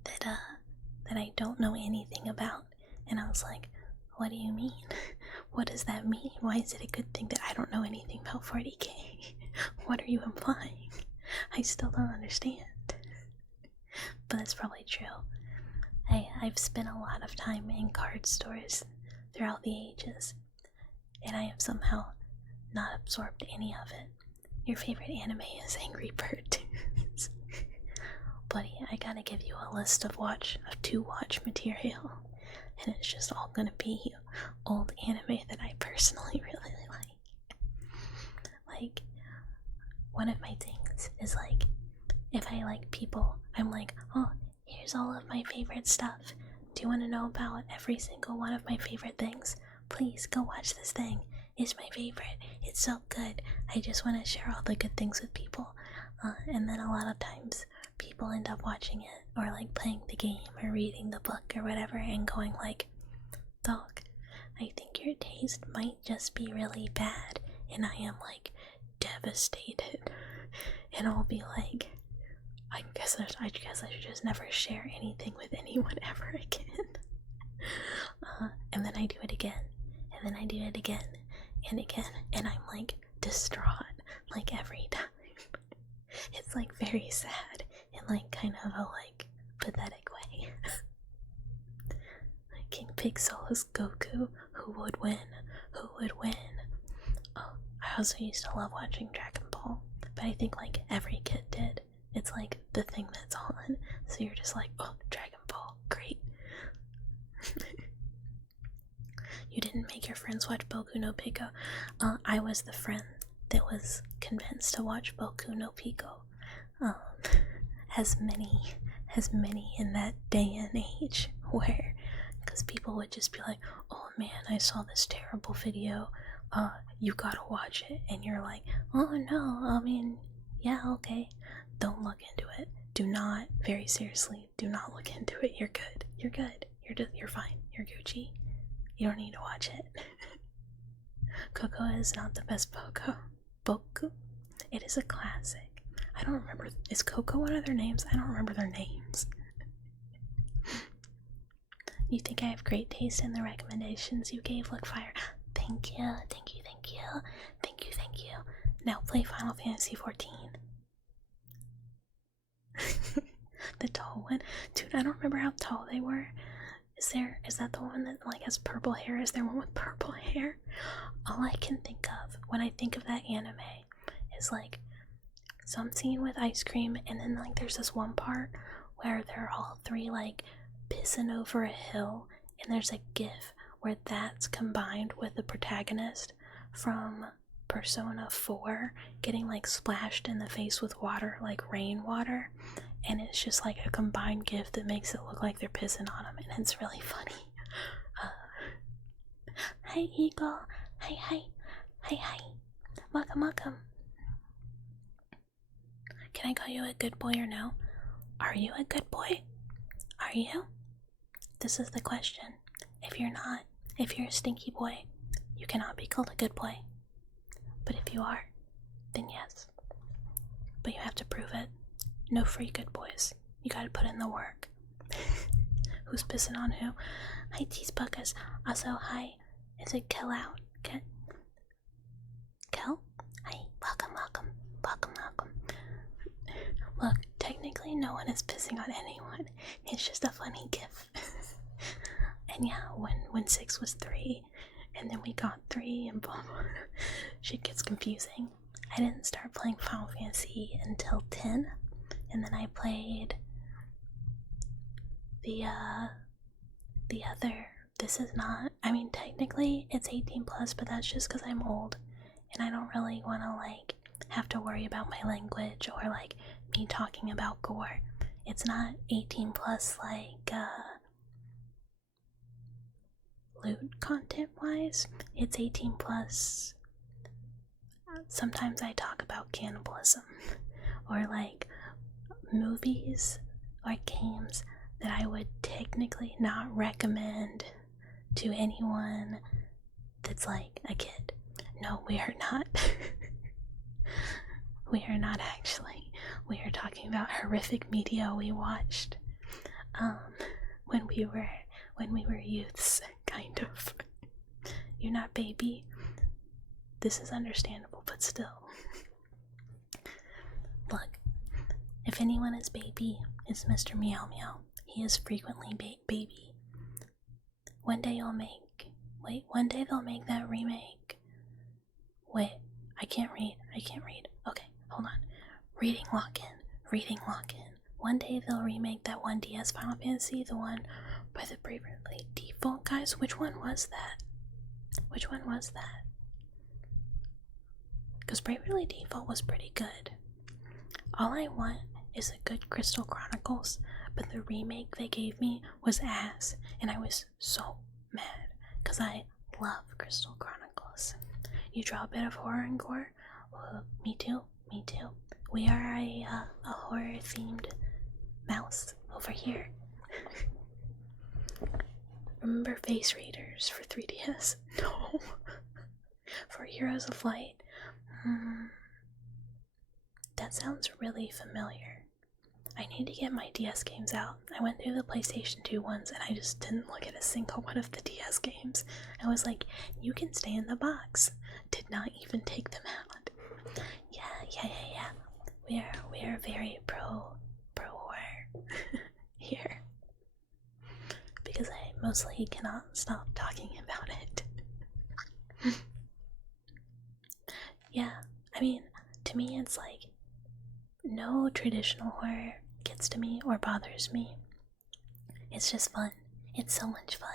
That I don't know anything about. And I was like, what do you mean? What does that mean? Why is it a good thing that I don't know anything about 40k? What are you implying? I still don't understand. But that's probably true. I've spent a lot of time in card stores throughout the ages, and I have somehow not absorbed any of it. Your favorite anime is Angry Birds. Buddy, I gotta give you a list of to watch material, and it's just all gonna be old anime that I personally really like. Like, one of my things is like, if I like people, I'm like, oh, here's all of my favorite stuff. Do you want to know about every single one of my favorite things? Please go watch this thing. It's my favorite. It's so good. I just want to share all the good things with people. And then a lot of times people end up watching it or like playing the game or reading the book or whatever and going like, dog, I think your taste might just be really bad. And I am like devastated. And I'll be like, I guess I should just never share anything with anyone ever again. And then I do it again, and then I do it again, and again, and I'm like distraught, like every time. It's like very sad in like kind of a like pathetic way. Like King Pixel's Goku, who would win? Who would win? Oh, I also used to love watching Dragon Ball, but I think like every kid did. It's like the thing that's on, so you're just like, oh, Dragon Ball, great. You didn't make your friends watch Boku no Pico. I was the friend that was convinced to watch Boku no Pico. As many in that day and age where, because people would just be like, oh man, I saw this terrible video, you gotta watch it, and you're like, oh no, I mean, yeah, okay. Don't look into it. Do not, very seriously, do not look into it. You're good. You're good. You're fine. You're Gucci. You don't need to watch it. Coco is not the best Boku. It is a classic. I don't remember. Is Coco one of their names? I don't remember their names. You think I have great taste in the recommendations you gave? Look, fire. Thank you. Thank you. Thank you. Thank you. Thank you. Now play Final Fantasy 14. The tall one, dude. I don't remember how tall they were. Is that the one that like has purple hair? Is there one with purple hair? All I can think of when I think of that anime is like some scene with ice cream, and then like there's this one part where they're all three like pissing over a hill, and there's a gif where that's combined with the protagonist from Persona 4 getting like splashed in the face with water, like rainwater, and it's just like a combined gif that makes it look like they're pissing on him, and it's really funny. Hi Eagle, hi, welcome. Can I call you a good boy or no? Are you a good boy? Are you? This is the question. If you're not, if you're a stinky boy, you cannot be called a good boy. But if you are, then yes. But you have to prove it. No free good boys. You gotta put in the work. Who's pissing on who? Hi, Tease Buckus. Also, hi. Is it Kel out? Kel? Hi. Welcome. Look, technically no one is pissing on anyone. It's just a funny gif. And yeah, when 6 was 3, and then we got 3 and blah blah, shit gets confusing. I didn't start playing Final Fantasy until 10, and then I played the other. This is not, I mean, technically it's 18 plus, but that's just because I'm old and I don't really want to like have to worry about my language or like me talking about gore. It's not 18 plus like loot content wise. It's 18 plus. Sometimes I talk about cannibalism or like movies or games that I would technically not recommend to anyone that's like a kid. No, we are not. We are not actually. We are talking about horrific media we watched when we were youths, kind of. You're not baby. This is understandable, but still. Look, if anyone is baby, it's Mr. Meow Meow. He is frequently baby. One day they'll make that remake. Wait, I can't read. Okay, hold on. Reading lock-in. One day they'll remake that 1DS Final Fantasy, the one by the Bravely Default guys. Which one was that? Because Bravely Default was pretty good. All I want is a good Crystal Chronicles, but the remake they gave me was ass, and I was so mad, because I love Crystal Chronicles. You draw a bit of horror and gore? Me too. We are a horror-themed mouse over here. Remember Face Raiders for 3DS? No. For Heroes of Light? That sounds really familiar. I need to get my DS games out. I went through the PlayStation 2 ones and I just didn't look at a single one of the DS games. I was like, you can stay in the box. Did not even take them out. Yeah. We are very pro horror here. Because I mostly cannot stop talking about it. Yeah, I mean, to me it's like no traditional horror gets to me or bothers me. It's just fun. It's so much fun.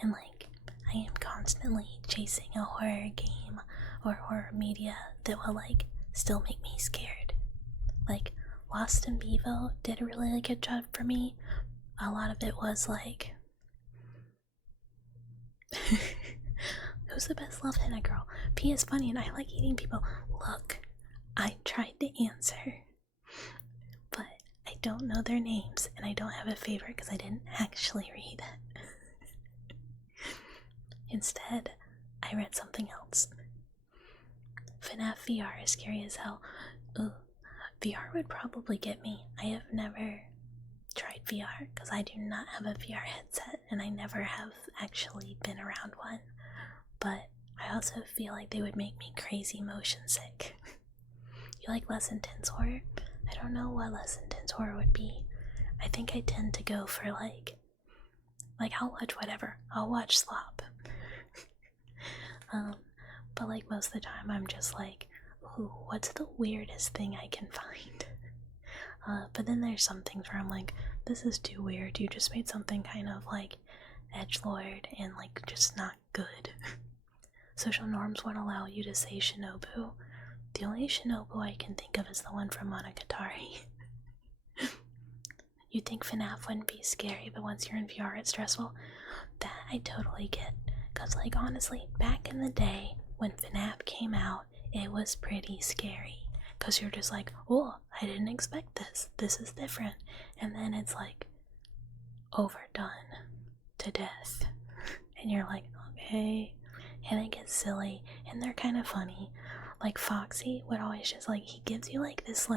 And like, I am constantly chasing a horror game or horror media that will like still make me scared. Like, Lost in Vivo did a really good job for me. A lot of it was like who's the best love in a girl? P is funny and I like eating people. Look, I tried to answer, but I don't know their names and I don't have a favorite because I didn't actually read it. Instead, I read something else. FNAF VR is scary as hell. Ooh, VR would probably get me. I have never tried VR because I do not have a VR headset and I never have actually been around one. But I also feel like they would make me crazy motion sick. You like less intense horror? I don't know what less intense horror would be. I think I tend to go for like I'll watch whatever. I'll watch slop. But like most of the time I'm just like, ooh, what's the weirdest thing I can find? But then there's some things where I'm like, this is too weird. You just made something kind of like edgelord and like just not good. Social norms won't allow you to say Shinobu. The only Shinobu I can think of is the one from Monogatari. You'd think FNAF wouldn't be scary, but once you're in VR it's stressful. That I totally get. Cause like honestly, back in the day when FNAF came out, it was pretty scary. because you're just like, oh, I didn't expect this. This is different. And then it's like overdone to death. And you're like, okay. And it gets silly. And they're kind of funny. Like Foxy would always just like, he gives you like this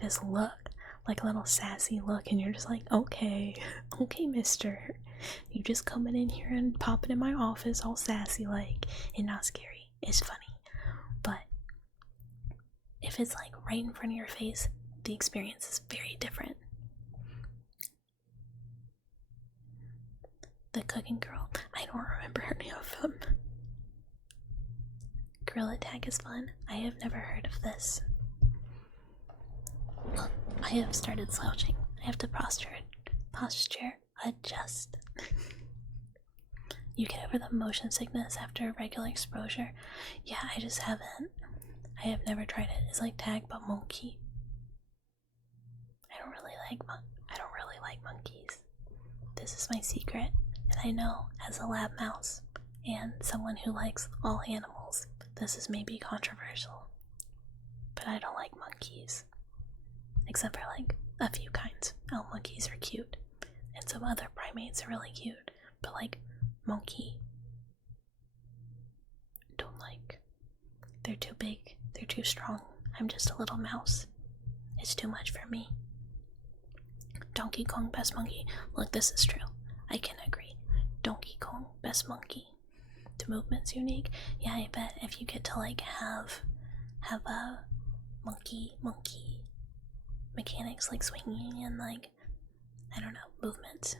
this look, like a little sassy look, and you're just like, okay, mister. You just coming in here and popping in my office all sassy like, and not scary. It's funny. But if it's like right in front of your face, the experience is very different. The cooking girl, I don't remember any of them. Gorilla Tag is fun. I have never heard of this. I have started slouching. I have to posture adjust. You get over the motion sickness after regular exposure. Yeah, I just haven't. I have never tried it. It's like tag but monkey. I don't really like monkeys. This is my secret, and I know as a lab mouse and someone who likes all animals, this is maybe controversial, but I don't like monkeys. Except for like a few kinds. Owl monkeys are cute, and some other primates are really cute, but like monkey, don't like. They're too big, they're too strong. I'm just a little mouse. It's too much for me. Donkey Kong, best monkey. Look, this is true. I can agree. Donkey Kong, best monkey. The movement's unique. Yeah, I bet if you get to like have a monkey mechanics like swinging and like, I don't know, movements.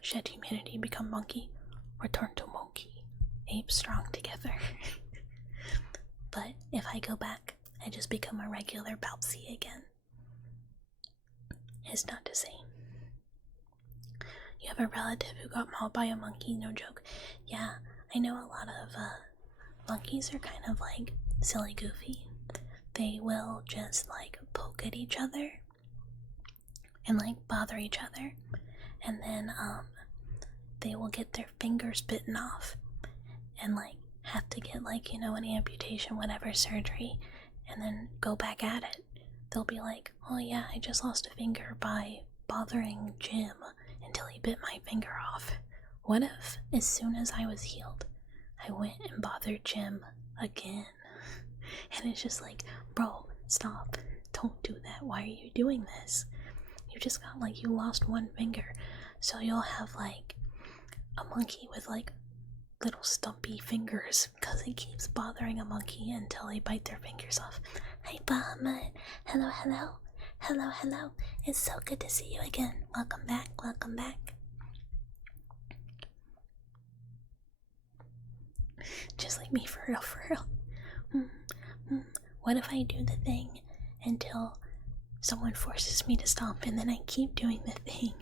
Shed humanity, become monkey, return to monkey. Ape strong together. But if I go back, I just become a regular Bowsy again. It's not the same. You have a relative who got mauled by a monkey, no joke. Yeah, I know a lot of monkeys are kind of like silly goofy. They will just like poke at each other and like bother each other, and then they will get their fingers bitten off and like have to get like, you know, an amputation, whatever, surgery, and then go back at it. They'll be like, oh yeah, I just lost a finger by bothering Jim until he bit my finger off. What if as soon as I was healed I went and bothered Jim again? And it's just like, bro, stop, don't do that. Why are you doing this? You just got like, you lost one finger, so you'll have like a monkey with like little stumpy fingers because it keeps bothering a monkey until they bite their fingers off. Hi Bahamut, hello, it's so good to see you again. Welcome back. Just like me, for real. What if I do the thing until someone forces me to stop and then I keep doing the thing?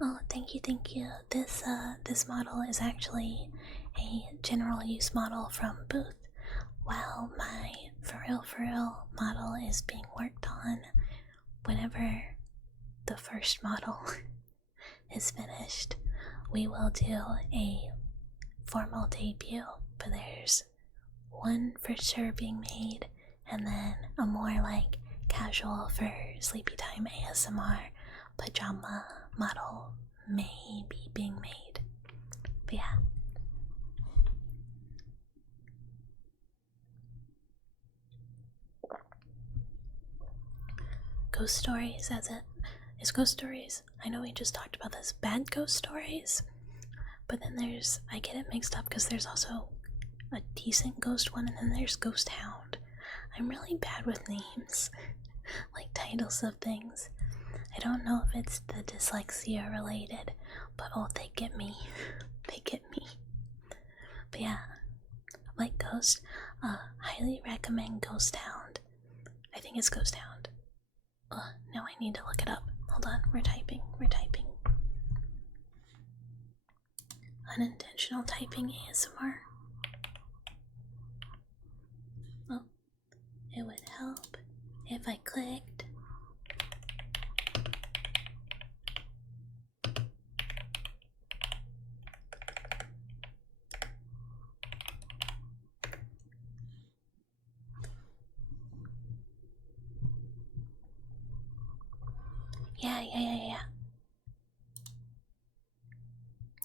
Oh, thank you. This model is actually a general use model from Booth, while my for real model is being worked on. Whenever the first model is finished, we will do a formal debut, but there's one for sure being made, and then a more like casual for sleepy time ASMR pajama model may be being made. But yeah. Ghost stories, is ghost stories. I know we just talked about this. Bad ghost stories. But then I get it mixed up because there's also a decent ghost one, and then there's Ghost Hound. I'm really bad with names, like titles of things. I don't know if it's the dyslexia related, but oh, they get me. But yeah, like Ghost, highly recommend Ghost Hound. I think it's Ghost Hound. Now I need to look it up. Hold on, we're typing. Unintentional typing ASMR. Oh, it would help if I clicked. Yeah.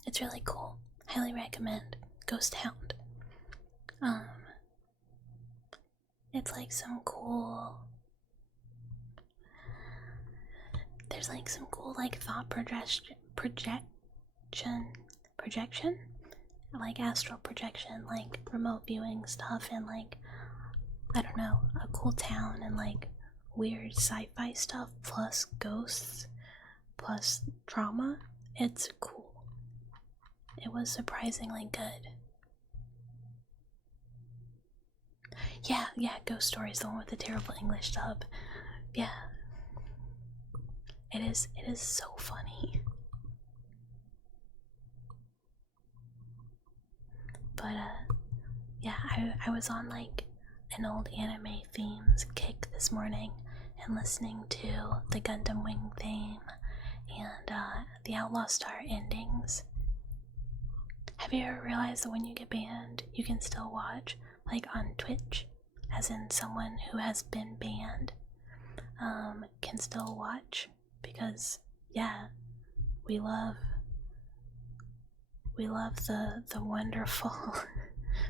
It's really cool. Highly recommend. Ghost Hound. It's like some cool. There's like some cool like thought projection, like astral projection, like remote viewing stuff, and like I don't know, a cool town and like weird sci-fi stuff plus ghosts plus trauma. It's cool. It was surprisingly good. Yeah, Ghost Stories, the one with the terrible English dub. Yeah. It is so funny. But yeah, I was on like an old anime themes kick this morning and listening to the Gundam Wing theme and the Outlaw Star endings. Have you ever realized that when you get banned, you can still watch, like on Twitch, as in someone who has been banned can still watch? Because yeah, we love the wonderful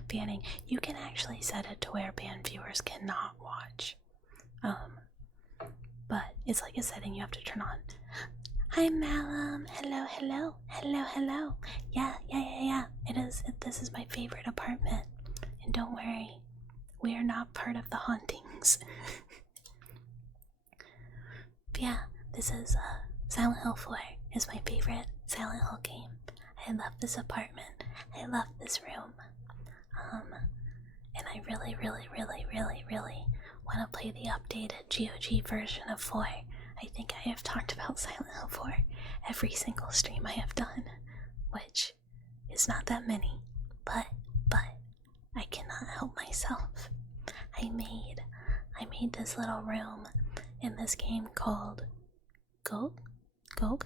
banning. You can actually set it to where banned viewers cannot watch. But it's like a setting you have to turn on. Hi Malum, hello. Yeah. This is my favorite apartment. And don't worry, we are not part of the hauntings. But yeah, this is Silent Hill 4 is my favorite Silent Hill game. I love this apartment. I love this room. And I really want to play the updated GOG version of 4. I think I have talked about Silent Hill 4 every single stream I have done, which is not that many, but I cannot help myself. I made this little room in this game called Gog? I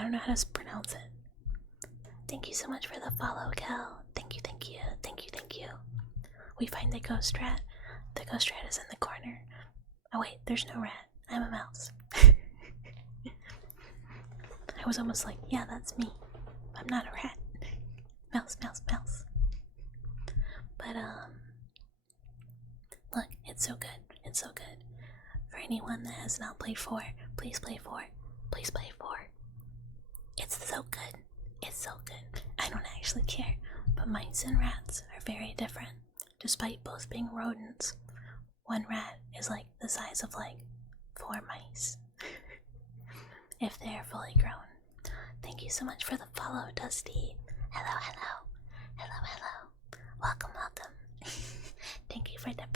don't know how to pronounce it. Thank you so much for the follow, Cal. Thank you. We find the ghost rat. The ghost rat is in the corner. Oh wait, there's no rat. I'm a mouse. I was almost like, yeah, that's me. I'm not a rat. Mouse. But look, it's so good. For anyone that has not played 4, please play 4. It's so good. I don't actually care, but mice and rats are very different, despite both being rodents. One rat is like the size of like 4 mice, if they are fully grown. Thank you so much for the follow, Dusty. Hello. Welcome. Thank you for the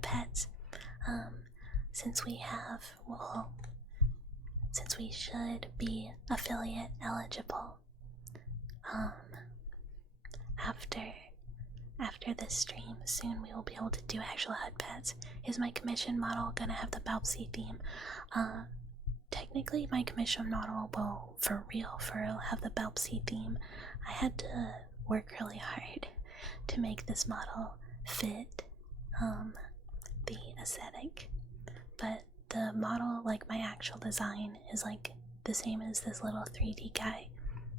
pets. Since we should be affiliate eligible, after this stream, soon we will be able to do actual HUD pets. Is my commission model gonna have the Balpsy theme? Technically my commission model will, for real, have the Balpsy theme. I had to work really hard to make this model fit the aesthetic, but the model, like my actual design, is like the same as this little 3D guy.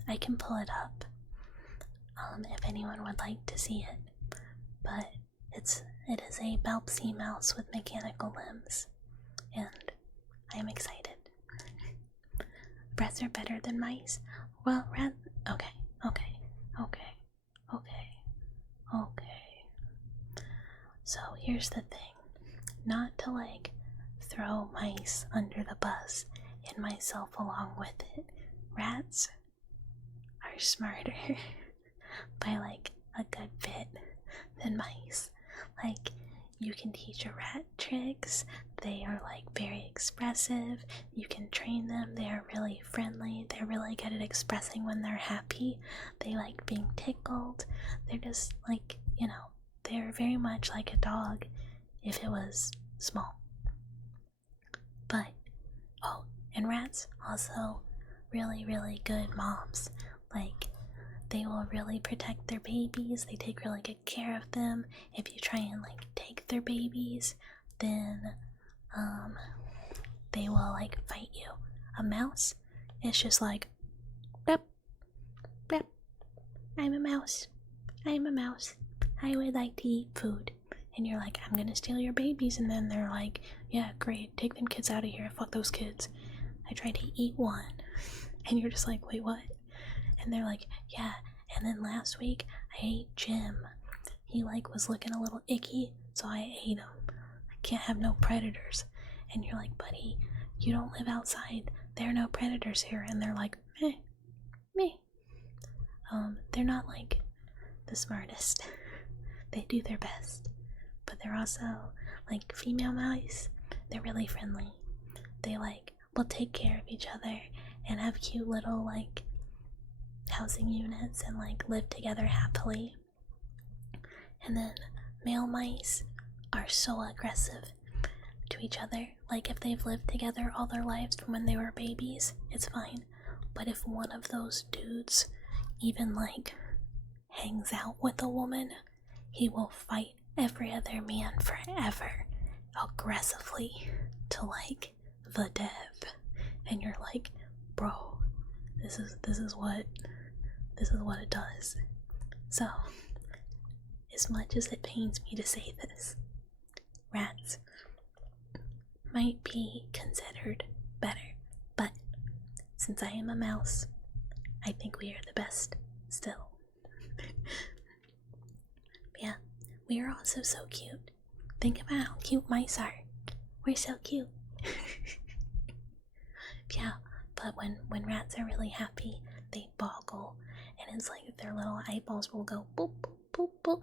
I can pull it up if anyone would like to see it, but it is a Balpsy mouse with mechanical limbs, and I am excited. Rats are better than mice. Well, okay. So here's the thing. Not to like throw mice under the bus and myself along with it. Rats are smarter by like a good bit than mice. Like, you can teach a rat tricks. They are like very expressive. You can train them. They are really friendly. They're really good at expressing when they're happy. They like being tickled. They're just like, they're very much like a dog if it was small. But and rats also really good moms. Like, they will really protect their babies. They take really good care of them. If you try and like take their babies, then they will like fight you. A mouse, it's just like, blep, blep, I'm a mouse. I'm a mouse. I would like to eat food. And you're like, I'm gonna steal your babies. And then they're like, yeah, great, take them kids out of here. Fuck those kids. I tried to eat one. And you're just like, wait, what? And they're like, yeah. And then last week, I ate Jim. He like was looking a little icky, so I ate him. I can't have no predators. And you're like, buddy, you don't live outside. There are no predators here. And they're like, me. They're not like the smartest. They do their best. But they're also like female mice. They're really friendly. They like will take care of each other and have cute little like housing units and like live together happily. And then male mice are so aggressive to each other. Like if they've lived together all their lives from when they were babies, it's fine. But if one of those dudes even like hangs out with a woman, he will fight every other man forever, aggressively, to like the death. And you're like, bro, this is what it does. So, as much as it pains me to say this, rats might be considered better, but since I am a mouse, I think we are the best still. Yeah, we are also so cute. Think about how cute mice are. We're so cute. Yeah, but when rats are really happy, they boggle, and it's like their little eyeballs will go boop, boop, boop, boop,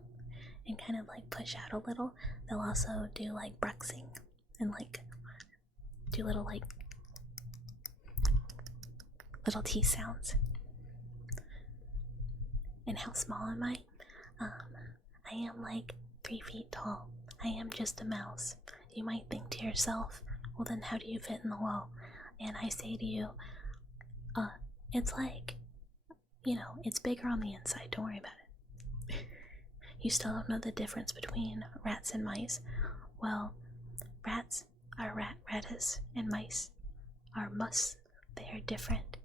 and kind of like push out a little. They'll also do like bruxing and like do little like little teeth sounds. And how small am I? I am like 3 feet tall. I am just a mouse. You might think to yourself, well then how do you fit in the wall? And I say to you, it's like, it's bigger on the inside, don't worry about it. You still don't know the difference between rats and mice. Well, rats are rattus and mice are mus. They are different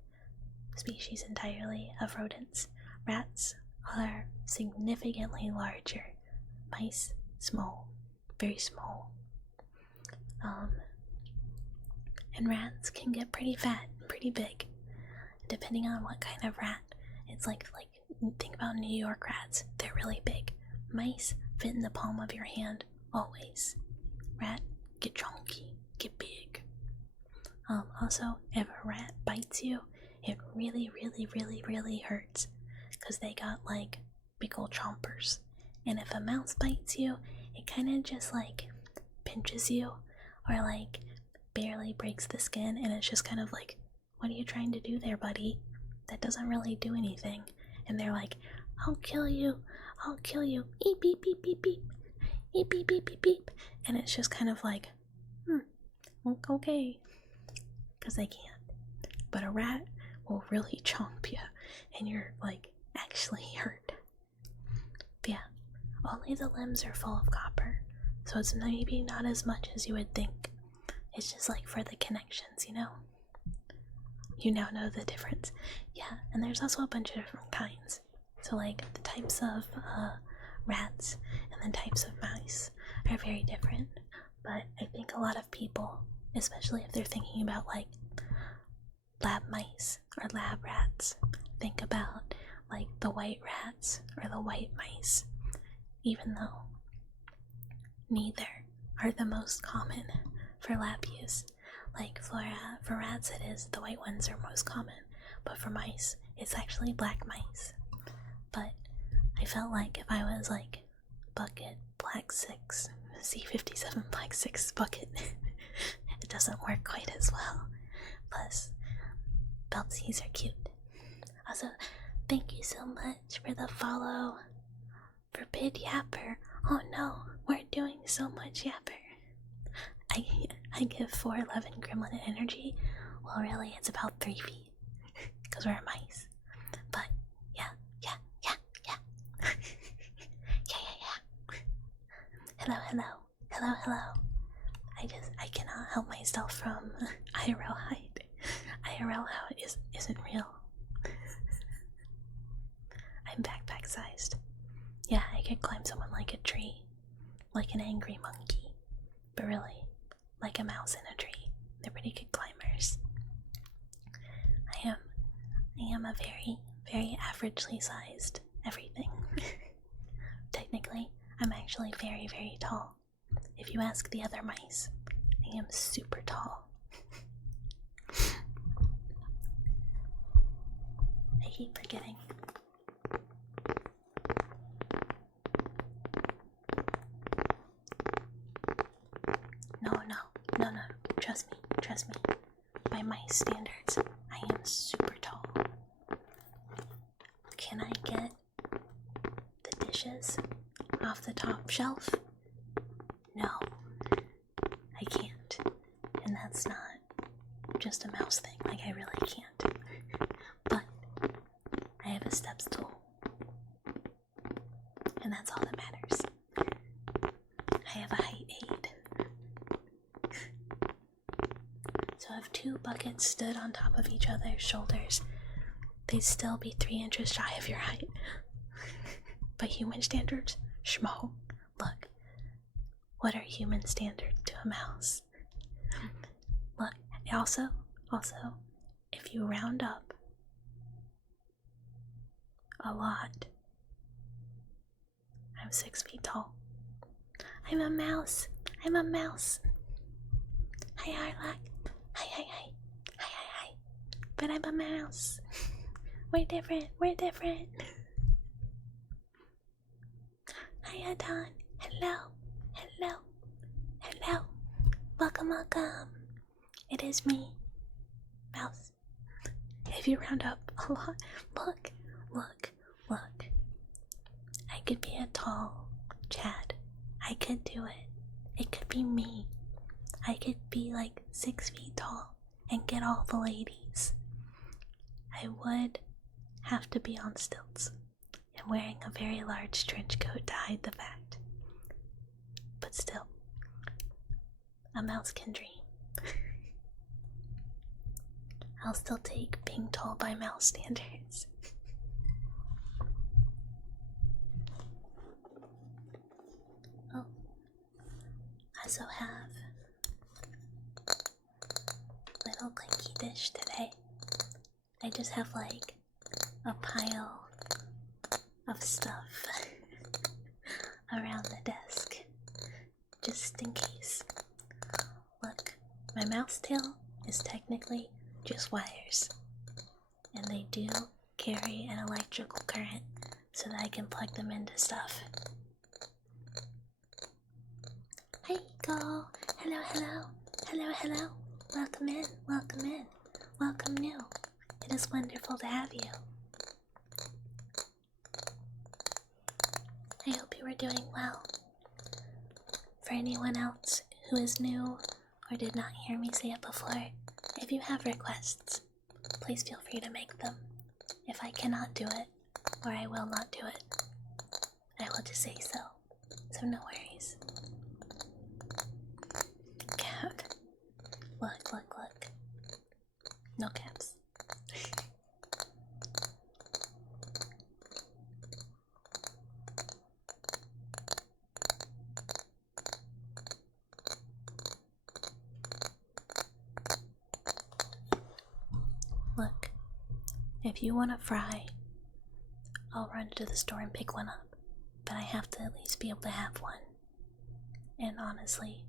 species entirely of rodents. Rats are significantly larger. Mice, small, very small. And rats can get pretty fat, pretty big, depending on what kind of rat. It's like think about New York rats. They're really big. Mice fit in the palm of your hand, always. Rat, get chunky, get big. Also, if a rat bites you, it really, really, really, really hurts, because they got like big old chompers. And if a mouse bites you, it kind of just like pinches you, or like barely breaks the skin, and it's just kind of like, what are you trying to do there, buddy? That doesn't really do anything. And they're like, I'll kill you, eep, beep, beep, beep, beep, eep, beep, beep, beep, beep. And it's just kind of like, okay, because they can't. But a rat will really chomp you, and you're like actually hurt. But yeah, only the limbs are full of copper, so it's maybe not as much as you would think. It's just like for the connections, You now know the difference. Yeah, and there's also a bunch of different kinds. So like the types of rats and the types of mice are very different. But I think a lot of people, especially if they're thinking about like lab mice or lab rats, think about like the white rats or the white mice, even though neither are the most common for lab use. Like for rats it is, the white ones are most common, but for mice it's actually black mice. But I felt like if I was like bucket black 6, C57 black 6 bucket, it doesn't work quite as well. Plus, Beltsies are cute. Also, thank you so much for the follow. Forbid Yapper. Oh no, we're doing so much Yapper. I give 411 gremlin energy. Well, really, it's about 3 feet. Because we're mice. But, yeah. Hello. I cannot help myself from IRL height. IRL how it isn't real. I'm backpack sized. Yeah, I could climb someone like a tree, like an angry monkey, but really, like a mouse in a tree. They're pretty good climbers. I am a very, very averagely sized everything. Technically, I'm actually very, very tall. If you ask the other mice, I am super tall. I keep forgetting. No, trust me. By my standards, I am super tall. Can I get the dishes off the top shelf? No, I can't. And that's not just a mouse thing, like I really can't. But I have a step stool. And that's all that matters. I have a height aid. So if 2 buckets stood on top of each other's shoulders, they'd still be 3 inches shy of your height. By human standards, schmo. Look, what are human standards to a mouse? Look, also, if you round up a lot, I'm 6 feet tall. I'm a mouse. Hi, Harlock. Hi. But I'm a mouse. We're different. Hi, Adon. Hello. Welcome. It is me, mouse. If you round up a lot, look. I could be a tall Chad. I could do it. It could be me. I could be like 6 feet tall and get all the ladies. I would have to be on stilts and wearing a very large trench coat to hide the fact. But still, a mouse can dream. I'll still take being tall by mouse standards. Oh, I also have little clinky dish today. I just have like a pile of stuff around the desk, just in case. Look, my mouse tail is technically just wires, and they do carry an electrical current so that I can plug them into stuff. Hi, Eagle. Hello. Welcome new. It is wonderful to have you. I hope you are doing well. For anyone else who is new or did not hear me say it before, if you have requests, please feel free to make them. If I cannot do it, or I will not do it, I will just say so. So no worries. Cat. Look. No caps. Look, if you want a fry, I'll run to the store and pick one up, but I have to at least be able to have one. And honestly,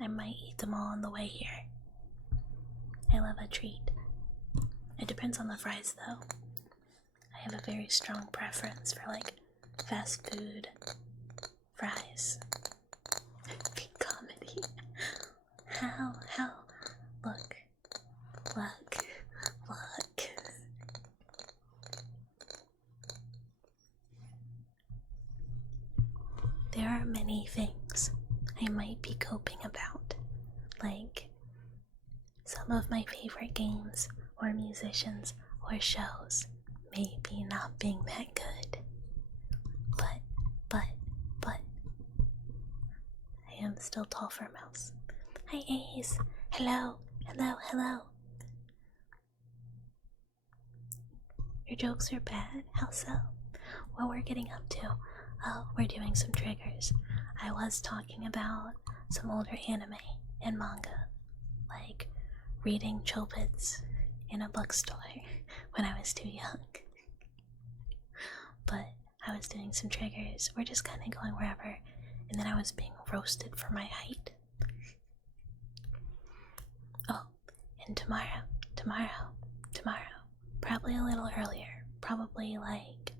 I might eat them all on the way here. I love a treat. It depends on the fries though. I have a very strong preference for like fast food fries. Comedy. How? Look. There are many things I might be coping about, like some of my favorite games or musicians or shows maybe not being that good. But I am still tall for a mouse. Hi Ace. Hello. Hello, hello. Your jokes are bad? How so? What we're getting up to? Oh, we're doing some triggers. I was talking about some older anime and manga, like reading Chobits in a bookstore when I was too young. But I was doing some triggers. We're just kind of going wherever, and then I was being roasted for my height. Oh, and tomorrow, probably a little earlier, probably like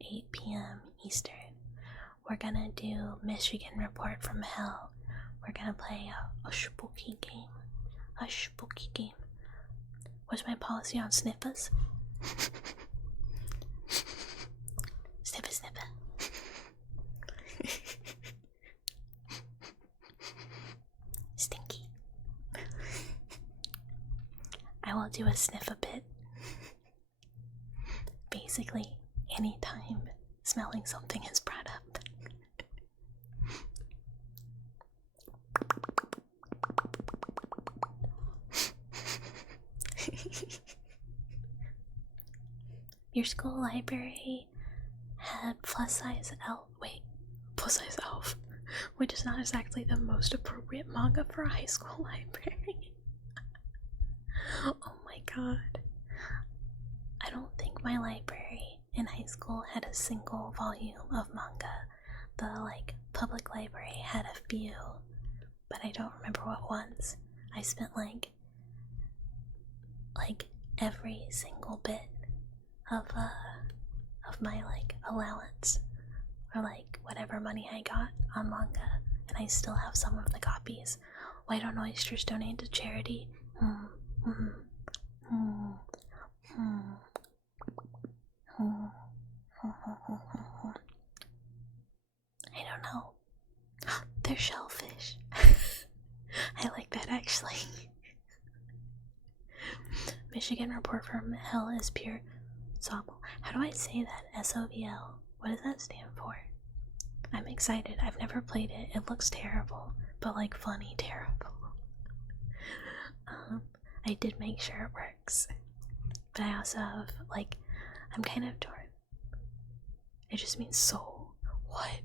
8 p.m. Eastern, we're gonna do Michigan Report from Hell. We're gonna play a spooky game. A spooky game. What's my policy on snippers? Snipper, snipper. Stinky. I will do a sniff a bit. Basically, anytime smelling something is brought up. Your school library had plus size elf, which is not exactly the most appropriate manga for a high school library. Oh my god. I don't think my library in high school had a single volume of manga. The public library had a few, but I don't remember what ones. I spent like every single bit of my allowance or whatever money I got on manga, and I still have some of the copies. Why don't oysters donate to charity? I don't know. They're shellfish. I like that actually. Michigan Report from Hell is pure Sobel. How do I say that? SOVL. What does that stand for? I'm excited. I've never played it. It looks terrible, but funny terrible. I did make sure it works, but I also have I'm kind of torn. It just means soul. What?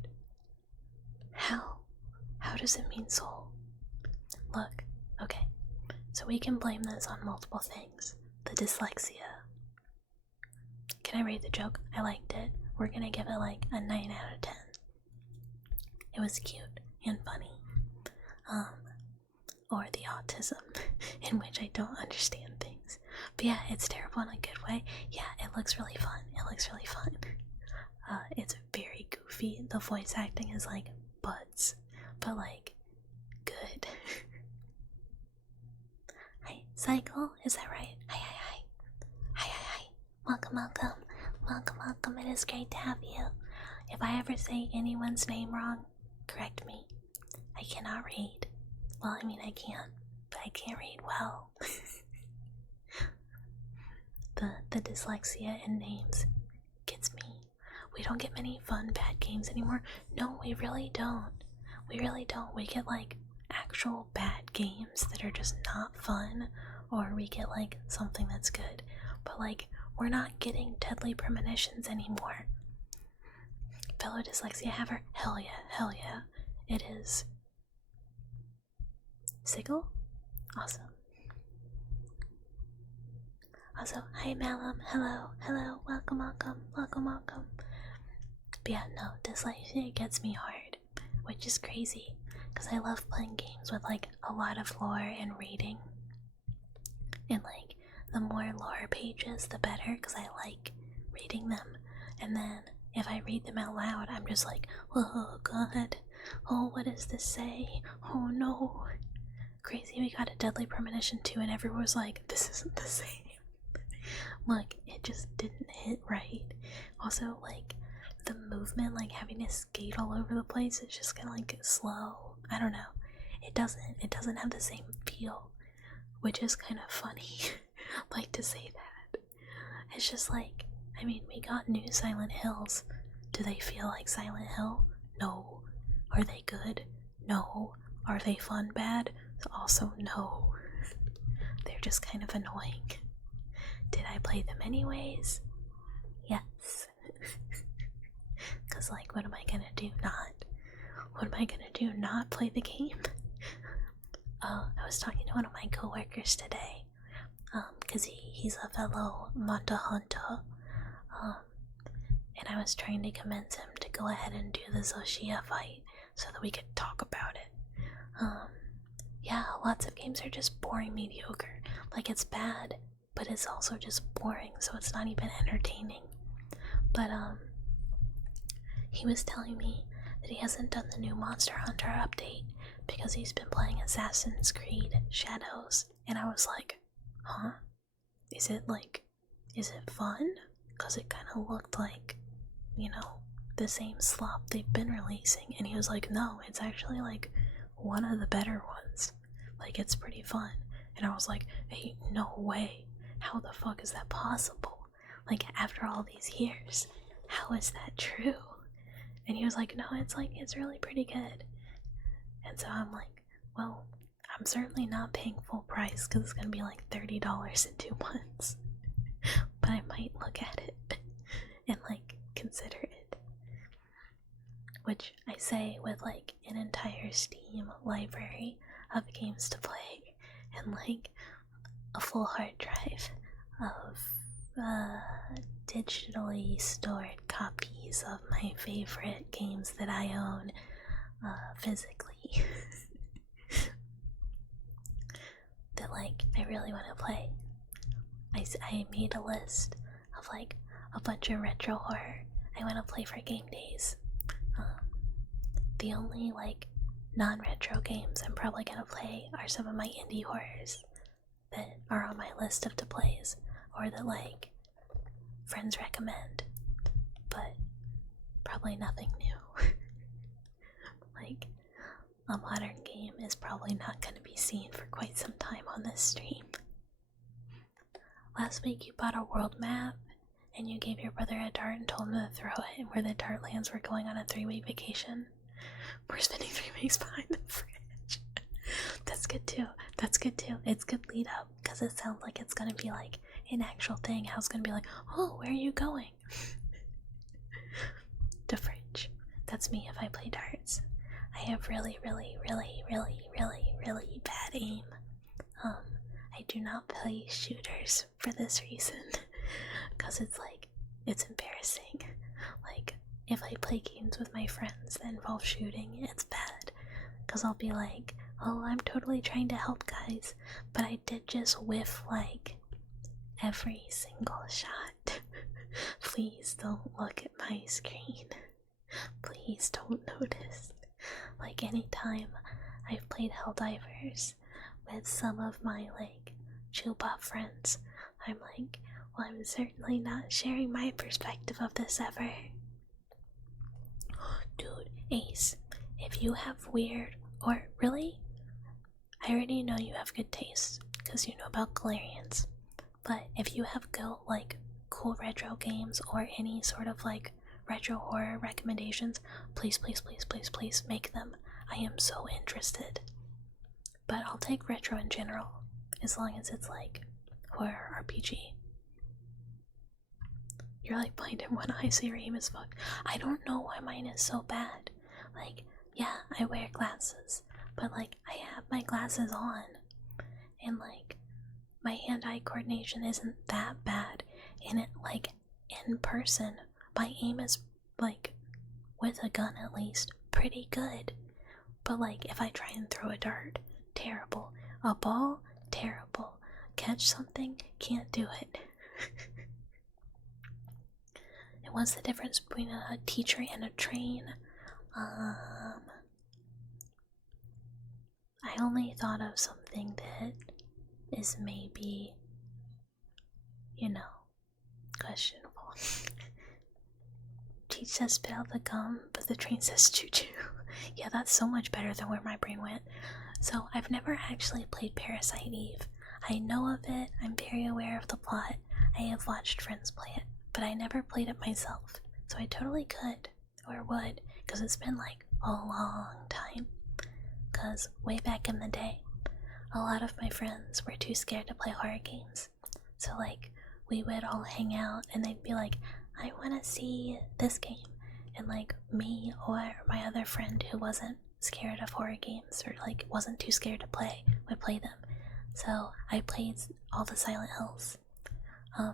How? How does it mean soul? Look, okay, so we can blame this on multiple things. The dyslexia. Can I read the joke? I liked it. We're gonna give it a 9 out of 10. It was cute and funny. Or the autism, in which I don't understand things. But yeah, it's terrible in a good way. Yeah, it looks really fun. It's very goofy. The voice acting is butts, but good. Hi, Cycle, is that right? Hi. Welcome. It is great to have you. If I ever say anyone's name wrong, correct me. I cannot read. Well, I mean I can, but I can't read well. The dyslexia in names gets me. We don't get many fun bad games anymore. No, we really don't. We get actual bad games that are just not fun, or we get something that's good. But we're not getting deadly premonitions anymore. Fellow dyslexia haver? Hell yeah. It is. Sigil? Awesome. Also, hi Malum, hello, welcome. But yeah, no, dyslexia gets me hard, which is crazy, because I love playing games with a lot of lore and reading. And the more lore pages, the better, because I like reading them. And then if I read them out loud, I'm just oh god, oh what does this say? Oh no. Crazy, we got a deadly premonition too, and everyone was this isn't the same. Look, it just didn't hit right. Also, the movement, having to skate all over the place, it's just kind of slow. I don't know. It doesn't have the same feel, which is kind of funny. To say that. It's just I mean, we got new Silent Hills. Do they feel like Silent Hill? No. Are they good? No. Are they fun bad? Also no. they're just kind of annoying. Did I play them anyways? Yes. Cause like, what am I gonna do? What am I gonna do? Not play the game? I was talking to one of my coworkers today, cause he's a fellow Manta Hunter, and I was trying to convince him to go ahead and do the Zoshia fight so that we could talk about it. Yeah, lots of games are just boring mediocre. Like, it's bad, but it's also just boring, so it's not even entertaining. But, he was telling me that he hasn't done the new Monster Hunter update because he's been playing Assassin's Creed Shadows, and I was like, huh? Is it fun? Cause it kinda looked like, you know, the same slop they've been releasing, and he was like, no, it's actually like one of the better ones. Like, it's pretty fun. And I was like, hey, no way. How the fuck is that possible? Like, after all these years, how is that true? And he was like, no, it's really pretty good. And so I'm like, well, I'm certainly not paying full price because it's gonna be like $30 in 2 months. But I might look at it and like consider it. Which I say with like an entire Steam library of games to play and like a full hard drive of digitally stored copies of my favorite games that I own physically that like I really want to play. I made a list of like a bunch of retro horror I want to play for game days. The only like non-retro games I'm probably gonna play are some of my indie horrors that are on my list of to plays, or that like friends recommend, but probably nothing new. Like, a modern game is probably not going to be seen for quite some time on this stream. Last week you bought a world map, and you gave your brother a dart and told him to throw it, and where the dart lands, we're going on a 3-week vacation. We're spending 3 weeks behind the fridge. That's good too. It's good lead up, because it sounds like it's going to be like an actual thing. How it's going to be like, oh, where are you going? The fridge. That's me if I play darts. I have really bad aim. I do not play shooters for this reason, because it's embarrassing. Like, if I play games with my friends that involve shooting, it's bad, because I'll be like, oh, I'm totally trying to help, guys, but I did just whiff like every single shot. Please don't look at my screen. Please don't notice. Like, anytime I've played Helldivers with some of my like Chewbop friends, I'm like, well, I'm certainly not sharing my perspective of this ever. Dude, Ace, if you have weird, or really, I already know you have good taste because you know about Galarians, but if you have like cool retro games or any sort of like retro horror recommendations, please make them. I am so interested. But I'll take retro in general, as long as it's like horror RPG. You're like blind in one eye, so your aim is fucked. I don't know why mine is so bad. Like, yeah, I wear glasses, but like I have my glasses on, and like my hand-eye coordination isn't that bad, and it like in person, my aim is like, with a gun at least, pretty good. But like if I try and throw a dart, terrible. A ball, terrible. Catch something, can't do it. And what's the difference between a teacher and a train? I only thought of something that is maybe, you know, questionable. Teach says spit out the gum, but the train says choo-choo. Yeah, that's so much better than where my brain went. So, I've never actually played Parasite Eve. I know of it, I'm very aware of the plot, I have watched friends play it, but I never played it myself. So I totally could, or would, because it's been like a long time. Because way back in the day, a lot of my friends were too scared to play horror games. So, like, we would all hang out and they'd be like, I want to see this game. And, like, me or my other friend who wasn't scared of horror games or, like, wasn't too scared to play would play them. So, I played all the Silent Hills.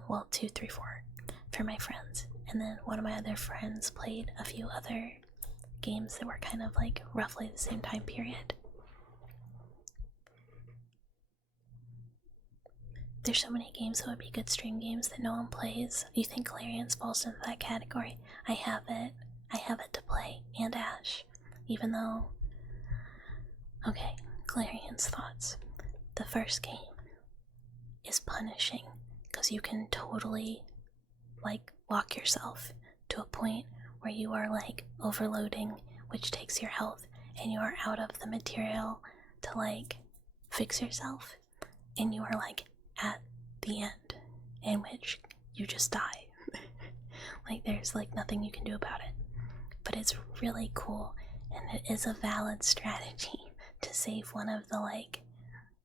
Well, 2, 3, 4 for my friends. And then one of my other friends played a few other games that were kind of, like, roughly the same time period. There's so many games that would be good stream games that no one plays. You think Clarions falls into that category? I have it to play, and Ash. Even though... Okay, Clarion's thoughts. The first game is punishing, because you can totally, like, lock yourself to a point where you are, like, overloading, which takes your health, and you are out of the material to, like, fix yourself, and you are, like, at the end, in which you just die. Like, there's, like, nothing you can do about it. But it's really cool, and it is a valid strategy to save one of the, like,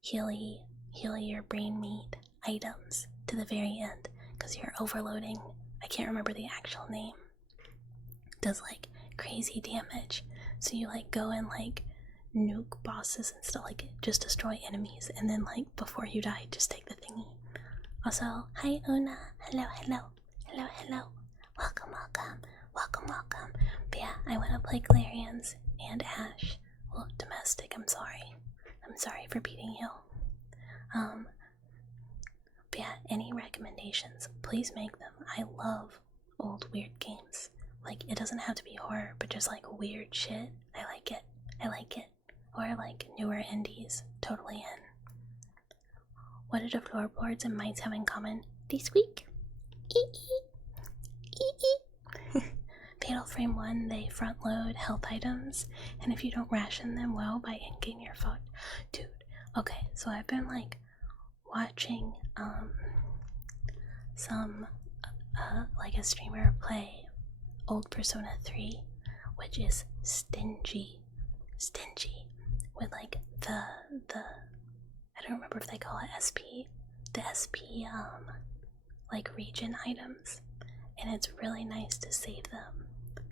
heal your brain meat items to the very end, because you're overloading. I can't remember the actual name. It does, like, crazy damage. So you, like, go and, like, nuke bosses and stuff, like, just destroy enemies, and then, like, before you die, just take the thingy. Also, hi Una, hello, welcome. But yeah, I want to play Clarions and Ash. Well, domestic, I'm sorry for beating you. But yeah, any recommendations, please make them. I love old weird games. Like, it doesn't have to be horror, but just, like, weird shit. I like it. Or, like, newer indies, totally in. What do the floorboards and mites have in common? They squeak. Fatal Frame 1, they front load health items, and if you don't ration them well by inking, you're fucked. Dude, okay, so I've been, like, watching, some, like, a streamer play old Persona 3, which is stingy, with, like, the I don't remember if they call it SP, the SP, like, region items, and it's really nice to save them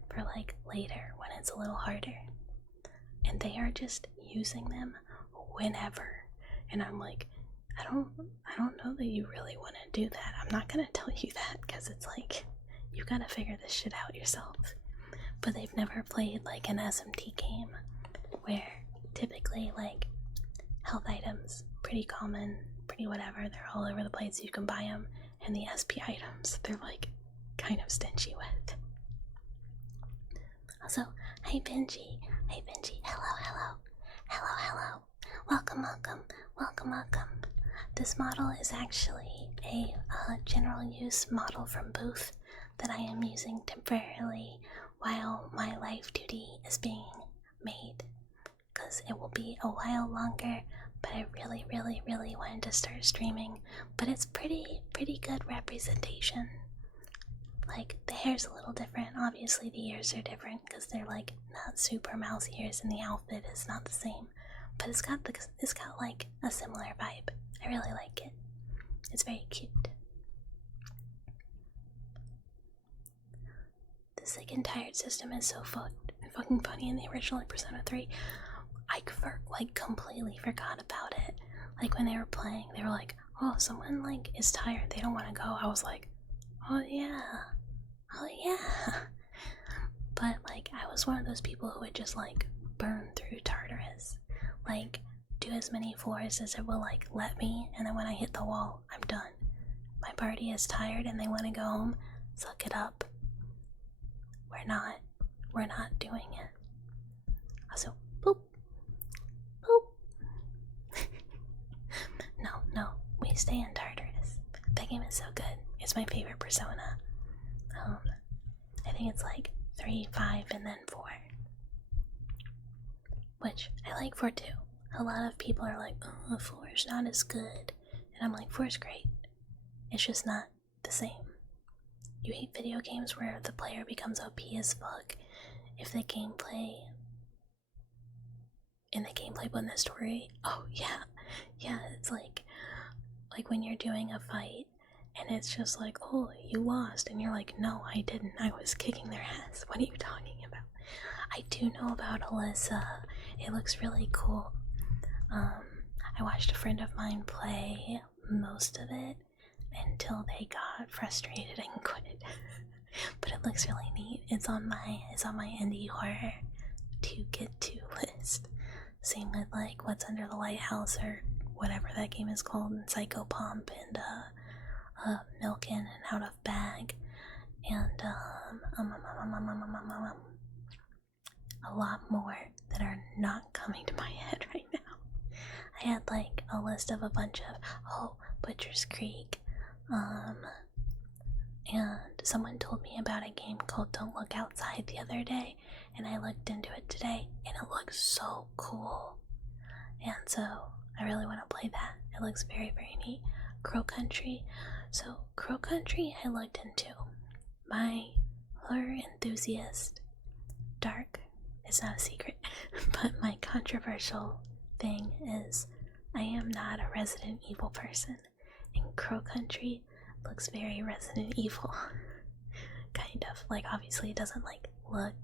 for, like, later when it's a little harder, and they are just using them whenever, and I'm like, I don't know that you really want to do that. I'm not gonna tell you that, because it's like, you gotta figure this shit out yourself. But they've never played, like, an SMT game where typically, like, health items, pretty common, pretty whatever, they're all over the place, you can buy them, and the SP items, they're, like, kind of stingy with. Also, hi Benji, hello, welcome. This model is actually a general use model from Booth that I am using temporarily while my life duty is being made, because it will be a while longer, but I really wanted to start streaming. But it's pretty good representation. Like, the hair's a little different, obviously the ears are different because they're, like, not super mouse ears, and the outfit is not the same, but it's got like a similar vibe. I really like it. It's very cute. This, like, entire system is so fucking funny. In the original Persona 3, I completely forgot about it. Like, when they were playing, they were like, oh, someone, like, is tired, they don't want to go. I was like, oh yeah. But, like, I was one of those people who would just, like, burn through Tartarus. Like, do as many floors as it will, like, let me, and then when I hit the wall, I'm done. My party is tired and they want to go home. Suck it up. We're not doing it. Also, boop. No, we stay in Tartarus. That game is so good. It's my favorite Persona. I think it's like 3, 5, and then 4. Which, I like 4 too. A lot of people are like, oh, 4 is not as good. And I'm like, 4 is great. It's just not the same. You hate video games where the player becomes OP as fuck if the gameplay in the gameplay, but in the story, oh yeah, it's like when you're doing a fight and it's just like, oh, you lost, and you're like, no, I didn't, I was kicking their ass. What are you talking about? I do know about Alyssa. It looks really cool. I watched a friend of mine play most of it until they got frustrated and quit. But it looks really neat. It's on my indie horror to get to list. Same with like What's Under the Lighthouse or whatever that game is called, and Psycho Pump and Milkin and Out of Bag, and a lot more that are not coming to my head right now. I had like a list of a bunch of Butcher's Creek, and someone told me about a game called Don't Look Outside the other day, and I looked into it today, and it looks so cool, and so I really want to play that. It looks very, very neat. Crow Country. So Crow Country I looked into. My horror enthusiast, dark, it's not a secret, but my controversial thing is I am not a Resident Evil person, and Crow Country looks very Resident Evil. Kind of. Like, obviously it doesn't like look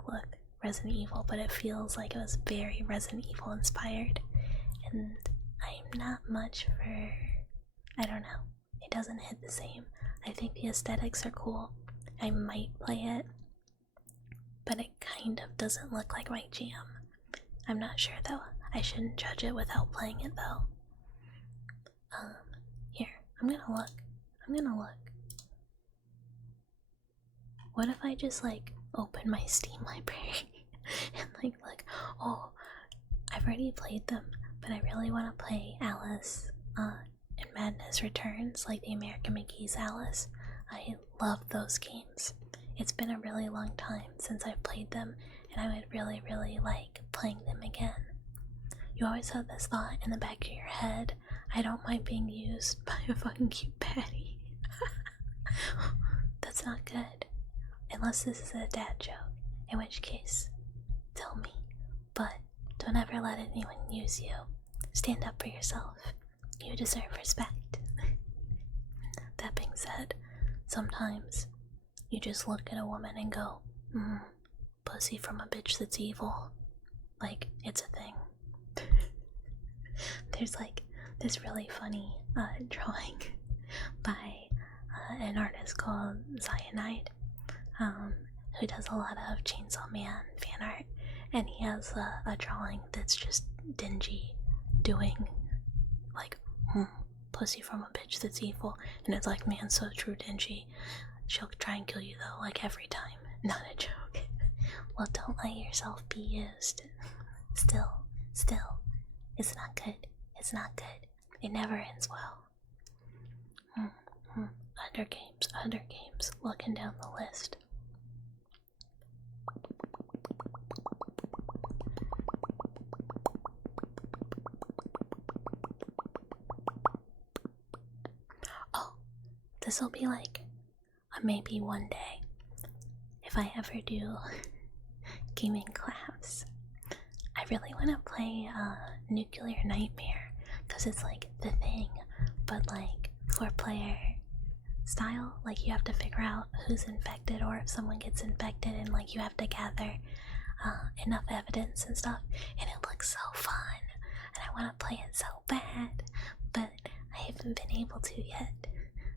Resident Evil, but it feels like it was very Resident Evil inspired, and I'm not much for, I don't know, it doesn't hit the same. I think the aesthetics are cool. I might play it, but it kind of doesn't look like my jam. I'm not sure though. I shouldn't judge it without playing it though. Here, I'm gonna look. What if I just like open my Steam library and like look, oh, I've already played them, but I really want to play Alice and Madness Returns, like the American McGee's Alice. I love those games. It's been a really long time since I've played them, and I would really, really like playing them again. You always have this thought in the back of your head, I don't mind being used by a fucking cute patty. That's not good. Unless this is a dad joke, in which case, tell me. But don't ever let anyone use you. Stand up for yourself. You deserve respect. That being said, sometimes you just look at a woman and go, pussy from a bitch that's evil. Like, it's a thing. There's like this really funny drawing by an artist called Cyanide, who does a lot of Chainsaw Man fan art, and he has a drawing that's just dingy doing like pussy from a bitch that's evil, and it's like, man, so true, dingy. She'll try and kill you though, like every time. Not a joke. Well, don't let yourself be used. Still, it's not good. It's not good. It never ends well. Other games, looking down the list. Oh, this will be like a maybe one day, if I ever do gaming class. I really want to play Nuclear Nightmare, because it's like The Thing, but like 4-player style. Like, you have to figure out who's infected, or if someone gets infected, and like you have to gather enough evidence and stuff, and it looks so fun, and I want to play it so bad, but I haven't been able to yet.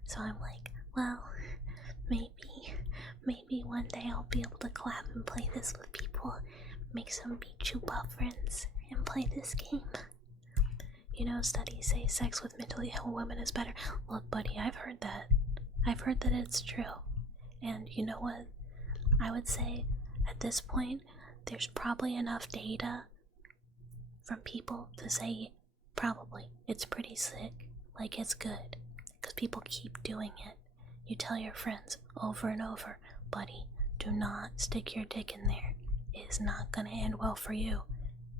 So I'm like, well, maybe one day I'll be able to collab and play this with people, make some Bichupa friends, and play this game. You know, studies say sex with mentally ill women is better. Look, buddy, I've heard that it's true. And you know what? I would say at this point, there's probably enough data from people to say probably it's pretty sick. Like, it's good. Because people keep doing it. You tell your friends over and over, buddy, do not stick your dick in there. It is not going to end well for you.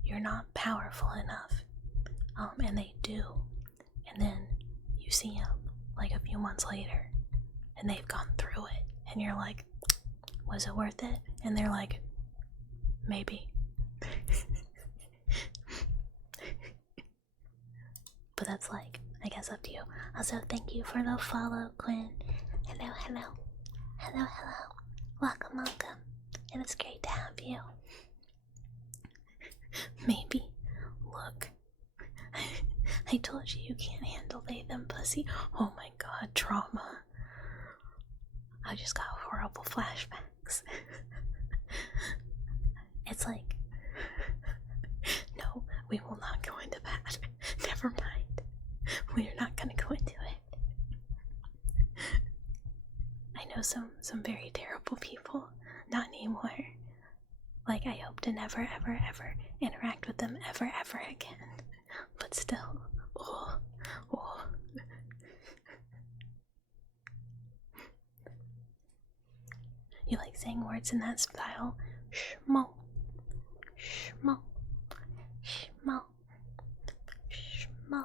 You're not powerful enough. And they do. And then you see them like a few months later, and they've gone through it, and you're like, was it worth it? And they're like, maybe. that's like, I guess, up to you. Also, thank you for the follow, Quinn. Hello, hello. Hello, hello. Welcome, welcome. It was great to have you. Maybe. Look. I told you can't handle they them pussy. Oh my god, trauma. I just got horrible flashbacks. It's like, no, we will not go into that. Never mind. We're not gonna go into it. I know some very terrible people. Not anymore. Like, I hope to never, ever, ever interact with them ever again. But still, oh. You like saying words in that style? Schmo. Schmo. Schmo. Schmo.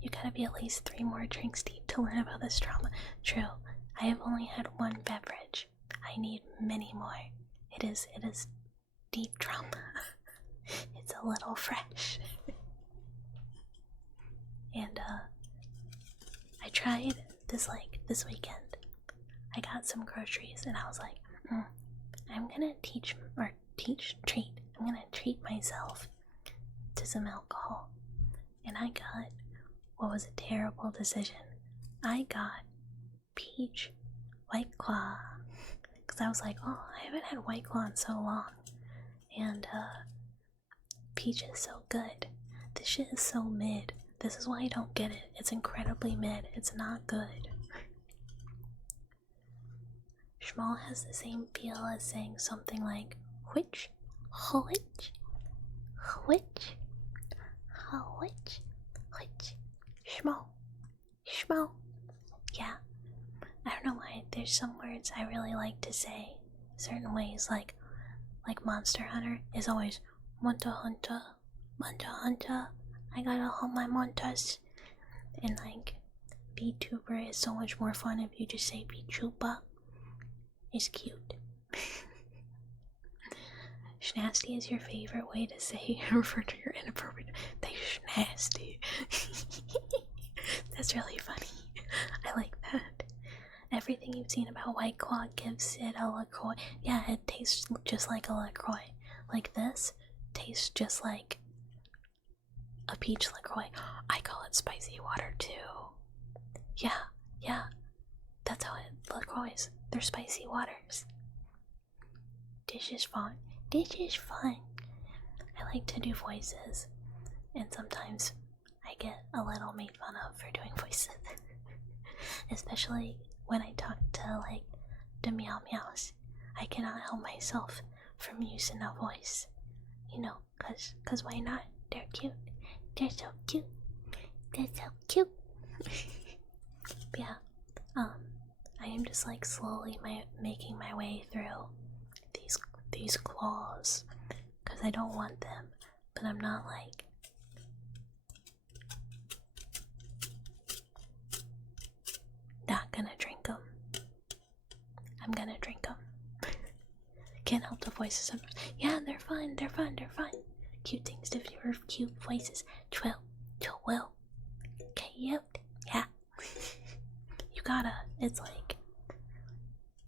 You gotta be at least 3 more drinks deep to learn about this trauma. True, I have only had 1 beverage. I need many more. It is deep trauma. It's a little fresh. And I tried this weekend. I got some groceries and I was like, I'm gonna I'm gonna treat myself to some alcohol. And I got what was a terrible decision. I got peach White Claw. Because I was like, oh, I haven't had White Claw in so long. And peach is so good. This shit is so mid. This is why I don't get it. It's incredibly mid. It's not good. Schmal has the same feel as saying something like which, Schmal. Yeah. I don't know why. There's some words I really like to say certain ways, like Monster Hunter is always Monta Hunter. I gotta hunt my monsters. And like VTuber is so much more fun if you just say VTuber. It's cute. Schnasty is your favorite way to say refer to your inappropriate. They schnasty. That's really funny. I like that. Everything you've seen about White Claw gives it a LaCroix. Yeah, it tastes just like a LaCroix. Like this tastes just like a peach LaCroix. I call it spicy water too. Yeah. That's how LaCroix. They're spicy waters. This is fun. I like to do voices, and sometimes I get a little made fun of for doing voices. Especially when I talk to like the meow meows. I cannot help myself from using a voice. You know, cause why not? They're cute. They're so cute. Yeah. I am just like slowly making my way through these claws, cause I don't want them, but I'm not like not gonna drink them. I'm gonna drink them. Can't help the voices sometimes. Yeah, they're fun. Cute things to do for cute voices. Cute. Yeah. You gotta. It's like,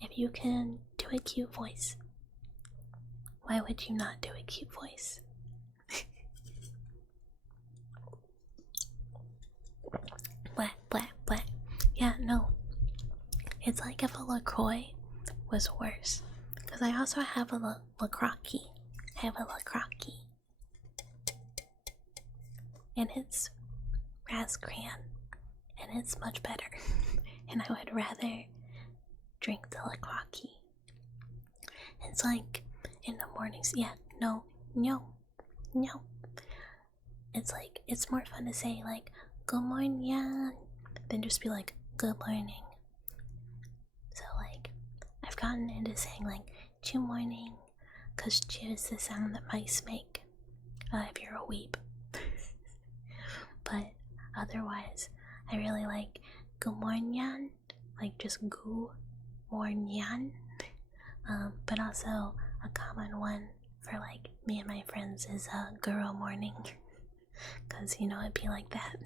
if you can do a cute voice, why would you not do a cute voice? Blah. Yeah, no. It's like if a LaCroix was worse. Because I also have a LaCroix. And it's Razcran. And it's much better. And I would rather drink the LaCroix. It's like in the mornings. Yeah, no. It's like, it's more fun to say like, good morning, than just be like, good morning. So like, I've gotten into saying like, chew morning, cause chew is the sound that mice make, if you're a weeb. But otherwise, I really like good morning, like just goo morning. But also a common one for like me and my friends is girl morning. Because, you know, it'd be like that.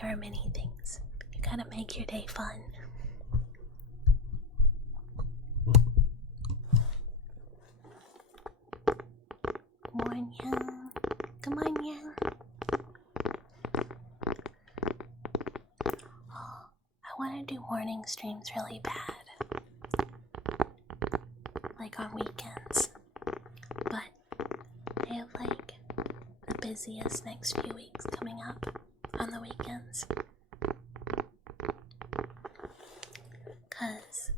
There are many things. You gotta make your day fun. Morning. Come on, yeah. Oh, I want to do morning streams really bad. Like on weekends. But I have like the busiest next few weeks coming up on the weekends. Because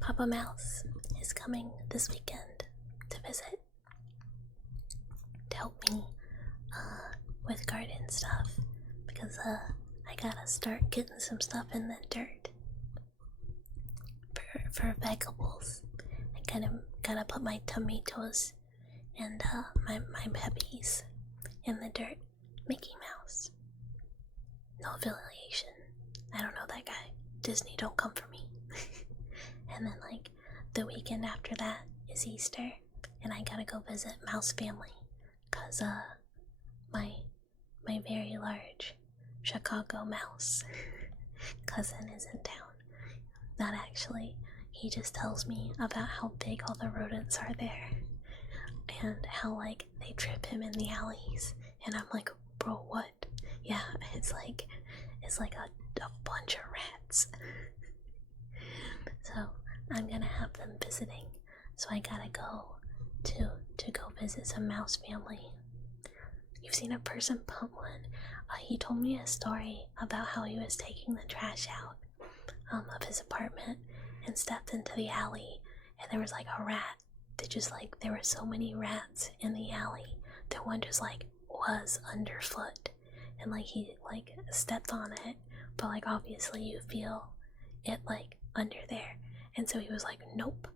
Papa Mouse is coming this weekend to visit. To help me with garden stuff. Because I gotta start getting some stuff in the dirt. For vegetables. I gotta put my tomatoes and my peppies in the dirt. Mickey Mouse. No affiliation. I don't know that guy. Disney, don't come for me. And then like the weekend after that is Easter, and I gotta go visit Mouse Family, cause my very large Chicago mouse cousin is in town. Not actually. He just tells me about how big all the rodents are there, and how like they trip him in the alleys, and I'm like, bro, what? Yeah, it's like a bunch of rats. So I'm gonna have them visiting, so I gotta go to go visit some Mouse Family. You've seen a person pump one. He told me a story about how he was taking the trash out of his apartment and stepped into the alley, and there was like a rat that just like, there were so many rats in the alley that one just like was underfoot, and like he like stepped on it, but like obviously you feel it like under there, and so he was like, nope,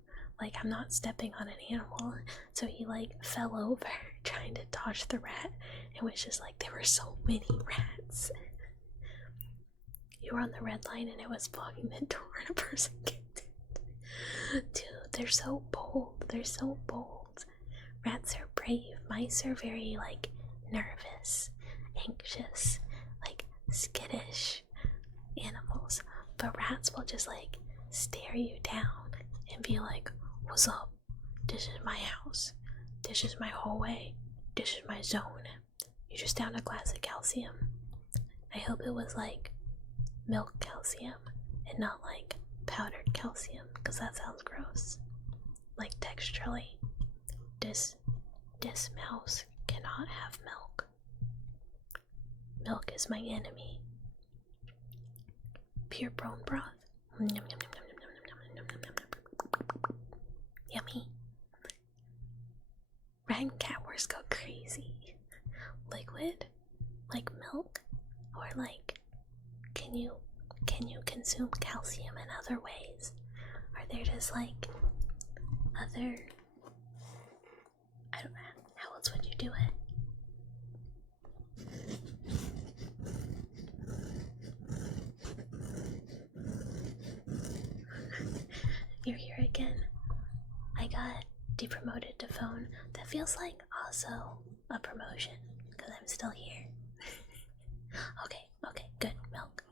like I'm not stepping on an animal. So he like fell over trying to dodge the rat. It was just like there were so many rats. You were on the red line and it was blocking the door and a person kicked it. Dude, they're so bold. They're so bold. Rats are brave. Mice are very like nervous, anxious, like skittish animals. But rats will just like stare you down and be like, what's up? This is my house. This is my hallway. This is my zone. You just down a glass of calcium. I hope it was like milk calcium and not like powdered calcium, because that sounds gross. Like texturally. This mouse cannot have milk. Milk is my enemy. Pure bone broth. Yummy. Rat and cat wars go crazy. Liquid, like milk, or like, can you consume calcium in other ways? Are there just like other, I don't know, how else would you do it? You're here again. I got depromoted to phone. That feels like also a promotion, because I'm still here. Okay, good. Milk.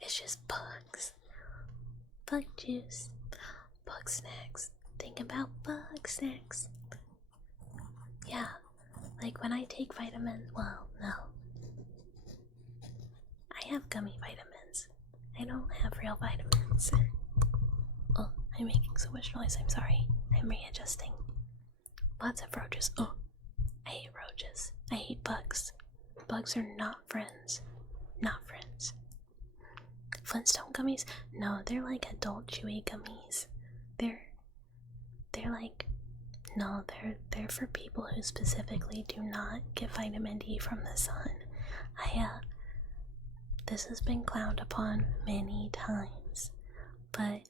It's just bugs. Bug juice. Bug snacks. Think about bug snacks. Yeah, like when I take vitamins, well, no. I have gummy vitamins. I don't have real vitamins. Oh, I'm making so much noise, I'm sorry. I'm readjusting. Lots of roaches. Oh, I hate roaches. I hate bugs. Bugs are not friends. Not friends. Flintstone gummies? No, they're like adult chewy gummies. They're like, no, they're for people who specifically do not get vitamin D from the sun. This has been clowned upon many times, but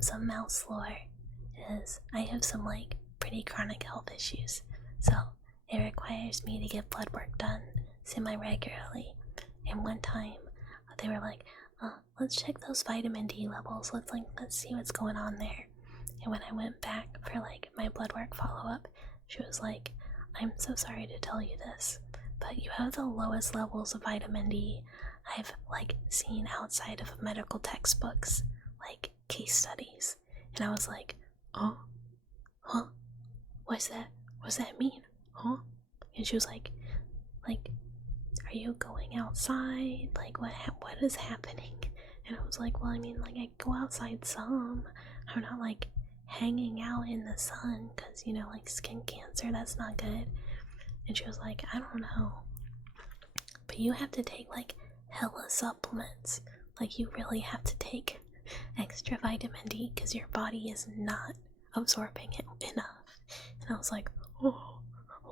some mouse lore is I have some like pretty chronic health issues, so it requires me to get blood work done semi-regularly. And one time they were like, let's check those vitamin D levels. Let's see what's going on there. And when I went back for like my blood work follow-up, she was like, I'm so sorry to tell you this, but you have the lowest levels of vitamin D I've like seen outside of medical textbooks, like case studies. And I was like, oh, huh? What's that mean? Huh? And she was like, are you going outside? Like, what is happening? And I was like, well, I mean, like, I go outside some. I'm not, like, hanging out in the sun because, you know, like, skin cancer, that's not good. And she was like, I don't know. But you have to take, like, hella supplements. Like, you really have to take extra vitamin D because your body is not absorbing it enough. And I was like, oh,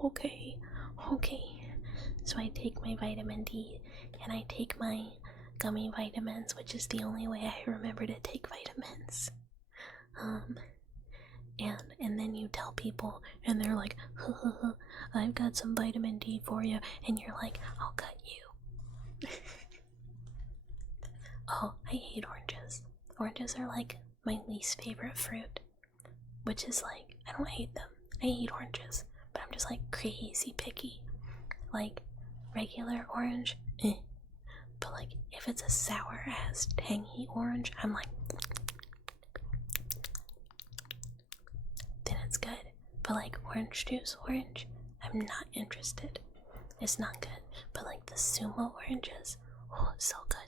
okay. So I take my vitamin D and I take my gummy vitamins, which is the only way I remember to take vitamins. And then you tell people and they're like, I've got some vitamin D for you, and you're like, I'll cut you. Oh, I hate oranges. Oranges are like my least favorite fruit, which is like, I don't hate them. I eat oranges, but I'm just like crazy picky. Like regular orange, but like if it's a sour ass tangy orange, I'm like, then it's good. But like orange juice orange, I'm not interested. It's not good. But like the sumo oranges, oh, so good.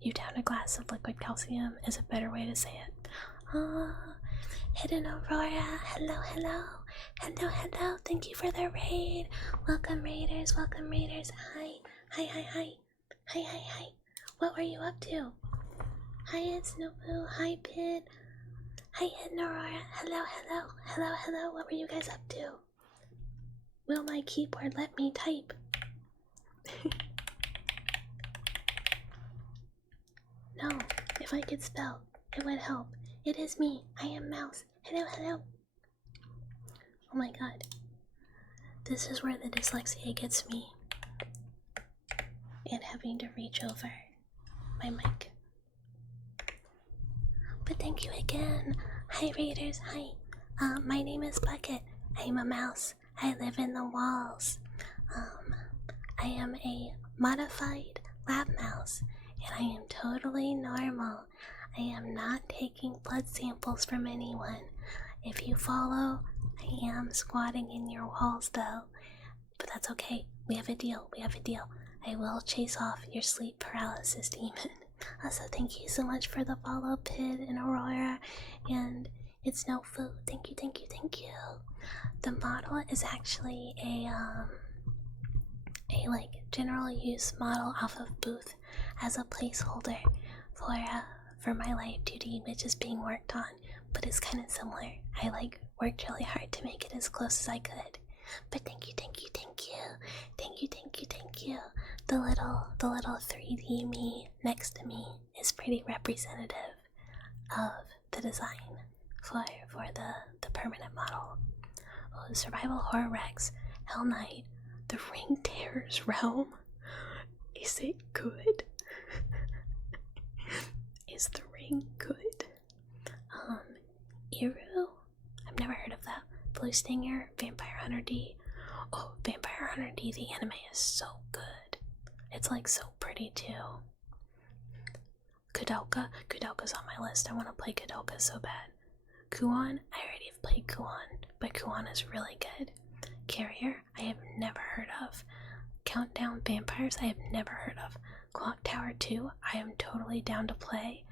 You down a glass of liquid calcium is a better way to say it. Hidden Aurora, hello. Thank you for the raid. Welcome raiders. Hi. What were you up to? Hi, it's Nobu. Hi, Pid. Hi, Hidden Aurora. Hello. What were you guys up to? Will my keyboard let me type? No, if I could spell, it would help. It is me. I am Mouse. Hello. Oh my god. This is where the dyslexia gets me. And having to reach over my mic. But thank you again. Hi raiders, hi. My name is Bucket. I am a mouse. I live in the walls. I am a modified lab mouse, and I am totally normal. I am not taking blood samples from anyone. If you follow, I am squatting in your walls though. But that's okay. We have a deal. I will chase off your sleep paralysis demon. Also, thank you so much for the follow, Pid and Aurora. And it's no food. Thank you. The model is actually a like general use model off of Booth as a placeholder for my light duty, which is being worked on, but it's kind of similar. I like worked really hard to make it as close as I could. But thank you. The little 3D me next to me is pretty representative of the design for the permanent model. Oh, Survival Horror Rex, Hell Knight, the Ring Terror's Realm. Is it good? Is the ring good? Iru? I've never heard of that. Blue Stinger, Vampire Hunter D. Oh, Vampire Hunter D, the anime is so good. It's like so pretty too. Kudelka's on my list. I want to play Kudelka so bad. Kuon, I already have played Kuon, but Kuon is really good. Carrier, I have never heard of. Countdown Vampires, I have never heard of. Clock Tower 2, I am totally down to play.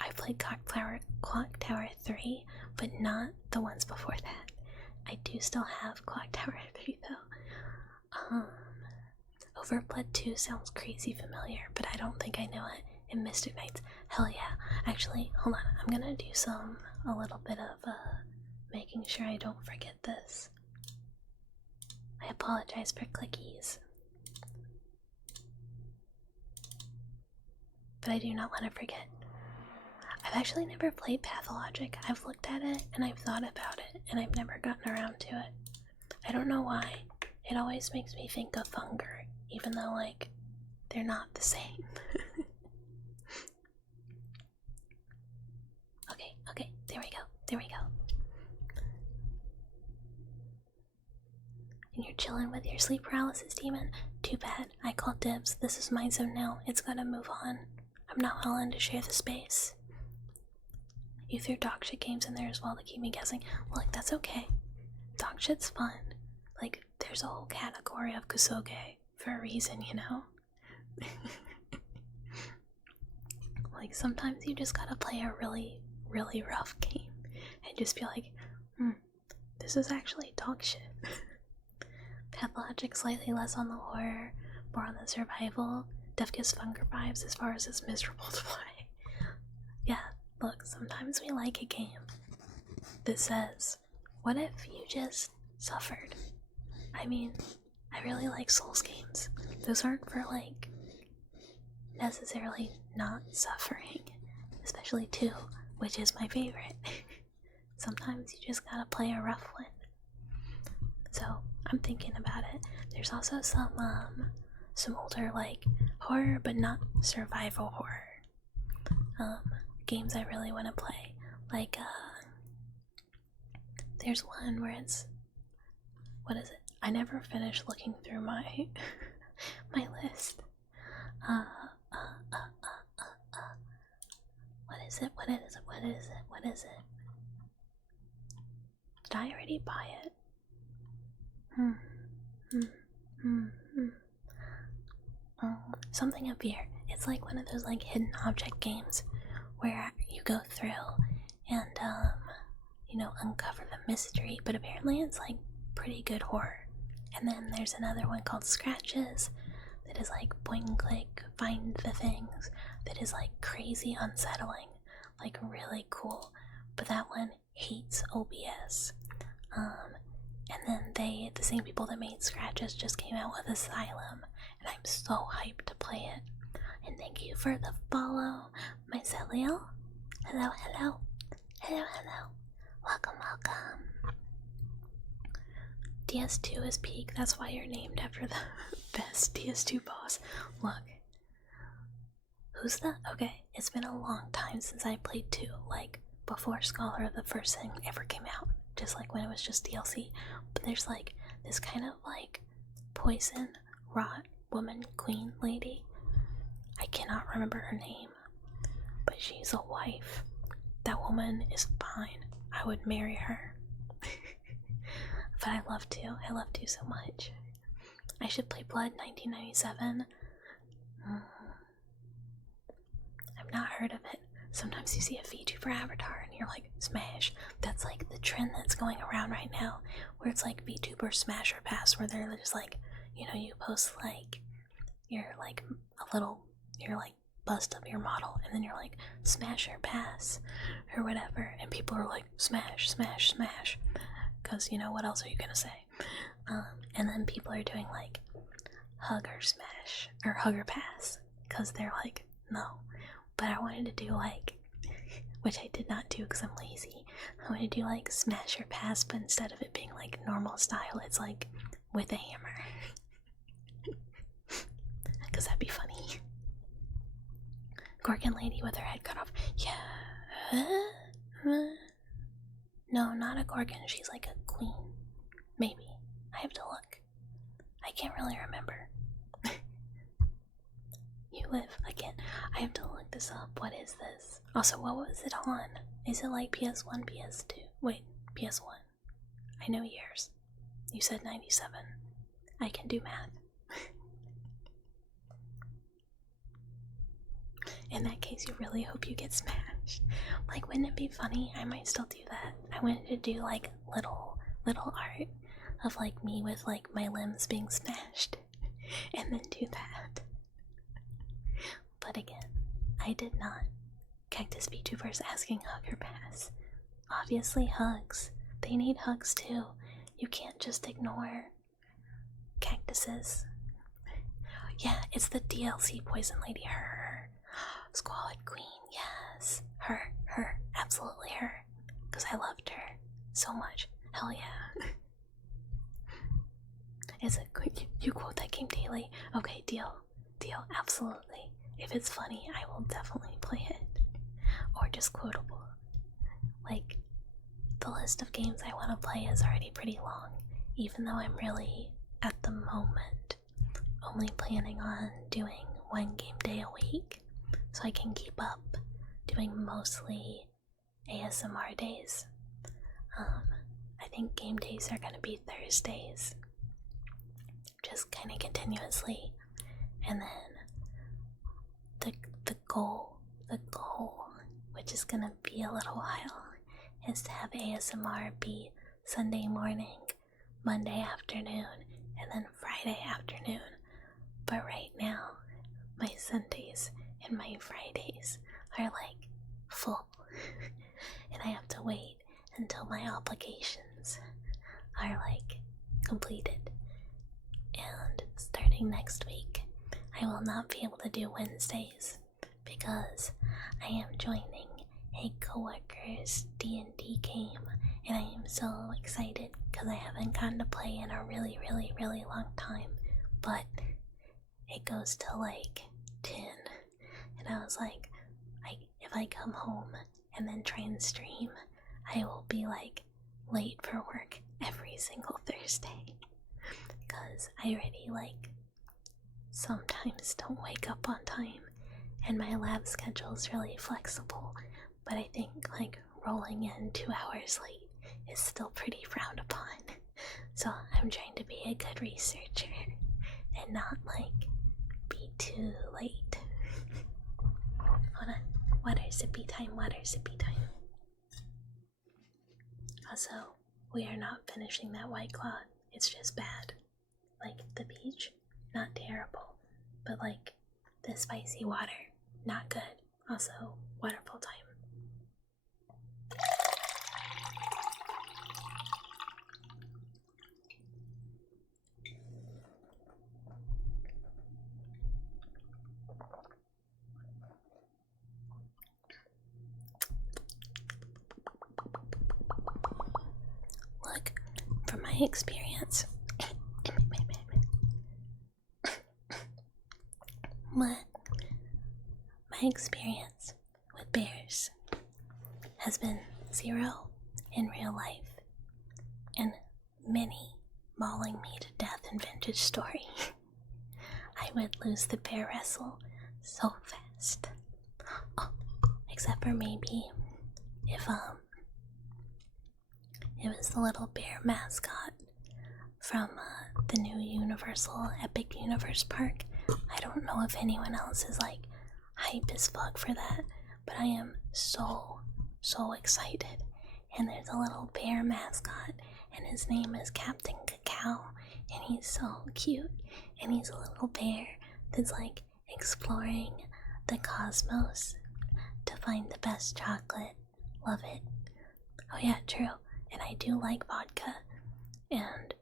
I played Clock Tower 3, but not the ones before that. I do still have Clock Tower 3 though. Overblood 2 sounds crazy familiar, but I don't think I know it. And Mystic Knights, hell yeah. Actually, hold on, I'm gonna do a little bit of making sure I don't forget this. I apologize for clickies, but I do not want to forget. I've actually never played Pathologic. I've looked at it and I've thought about it, and I've never gotten around to it. I don't know why. It always makes me think of Hunger, even though like They're not the same. Okay, there we go. And you're chilling with your sleep paralysis demon? Too bad. I called dibs. This is my zone now. It's gotta move on. I'm not willing to share the space. You threw dog shit games in there as well to keep me guessing. Look, that's okay. Dog shit's fun. Like, there's a whole category of kusoge for a reason, you know? Like, sometimes you just gotta play a really, really rough game and just be like, this is actually dog shit. Pathologic, slightly less on the horror, more on the survival. Def gives Funger vibes as far as it's miserable to play. Yeah, look, sometimes we like a game that says, what if you just suffered? I mean, I really like Souls games. Those aren't for, like, necessarily not suffering. Especially 2, which is my favorite. Sometimes you just gotta play a rough one. So, I'm thinking about it. There's also some older, like, horror, but not survival horror. Games I really want to play. Like, there's one where it's, what is it? I never finished looking through my my list. What is it? Did I already buy it? Something up here. It's like one of those like hidden object games where you go through and uncover the mystery, but apparently it's like pretty good horror. And then there's another one called Scratches that is like point and click, find the things, that is like crazy unsettling, like really cool. But that one hates OBS. And then the same people that made Scratches just came out with Asylum, and I'm so hyped to play it. And thank you for the follow, Mycelial. Hello. Welcome. DS2 is peak, that's why you're named after the best DS2 boss. Look. Who's that? Okay, it's been a long time since I played 2, like before Scholar the first thing ever came out, just like when it was just DLC. But there's like this kind of like poison rot woman queen lady. I cannot remember her name, but she's a wife. That woman is fine. I would marry her. But I love to so much. I should play Blood 1997. I've not heard of it. Sometimes you see a VTuber avatar and you're like, smash. That's like the trend that's going around right now, where it's like VTuber smash or pass, where they're just like, you post like you're like bust up your model, and then you're like smash or pass or whatever, and people are like smash, because what else are you gonna say? And then people are doing like hug or smash or hug or pass, because they're like, no. But I wanted to do like, which I did not do because I'm lazy, I wanted to do like smash or pass, but instead of it being like normal style, it's like with a hammer. Because that'd be funny. Gorgon lady with her head cut off. Yeah. No, not a Gorgon. She's like a queen. Maybe. I have to look. I can't really remember. You live again. I have to look this up. What is this? Also, what was it on? Is it like PS1, PS2? Wait, PS1. I know years. You said 97. I can do math. In that case, you really hope you get smashed. Like, wouldn't it be funny? I might still do that. I wanted to do like little art of like me with like my limbs being smashed, and then do that. But again, I did not. Cactus VTubers asking hug or pass. Obviously hugs. They need hugs too. You can't just ignore cactuses. Yeah, it's the DLC poison lady. Her. Squalid queen, yes. Her, absolutely her. Because I loved her so much. Hell yeah. Is it, you quote that game daily? Okay, deal. Deal, absolutely. If it's funny, I will definitely play it. Or just quotable. Like, the list of games I want to play is already pretty long, even though I'm really, at the moment, only planning on doing one game day a week, so I can keep up doing mostly ASMR days. I think game days are gonna be Thursdays, just kind of continuously, and then the goal, which is gonna be a little while, is to have ASMR be Sunday morning, Monday afternoon, and then Friday afternoon. But right now, my Sundays and my Fridays are like full, and I have to wait until my obligations are like completed. And starting next week, I will not be able to do Wednesdays because I am joining a coworker's D&D game, and I am so excited because I haven't gotten to play in a really, really, really long time. But it goes till like 10, and I was like, if I come home and then try and stream, I will be like late for work every single Thursday, because I already like sometimes don't wake up on time, and my lab schedule is really flexible, but I think like rolling in 2 hours late is still pretty frowned upon. So I'm trying to be a good researcher and not like be too late. Hold on. Water sippy time, water sippy time. Also, we are not finishing that White Claw. It's just bad. Like the peach, not terrible, but like the spicy water, not good. Also, waterfall time. Look, from my experience, my experience with bears has been 0 in real life, and many mauling me to death in Vintage Story. I would lose the bear wrestle so fast. Oh, except for maybe if it was the little bear mascot from the new Universal Epic Universe Park. I don't know if anyone else is like hype as fuck for that, but I am so excited. And there's a little bear mascot, and his name is Captain Cacao, and he's so cute, and he's a little bear that's like exploring the cosmos to find the best chocolate. Love it. Oh yeah, true. And I do like vodka, and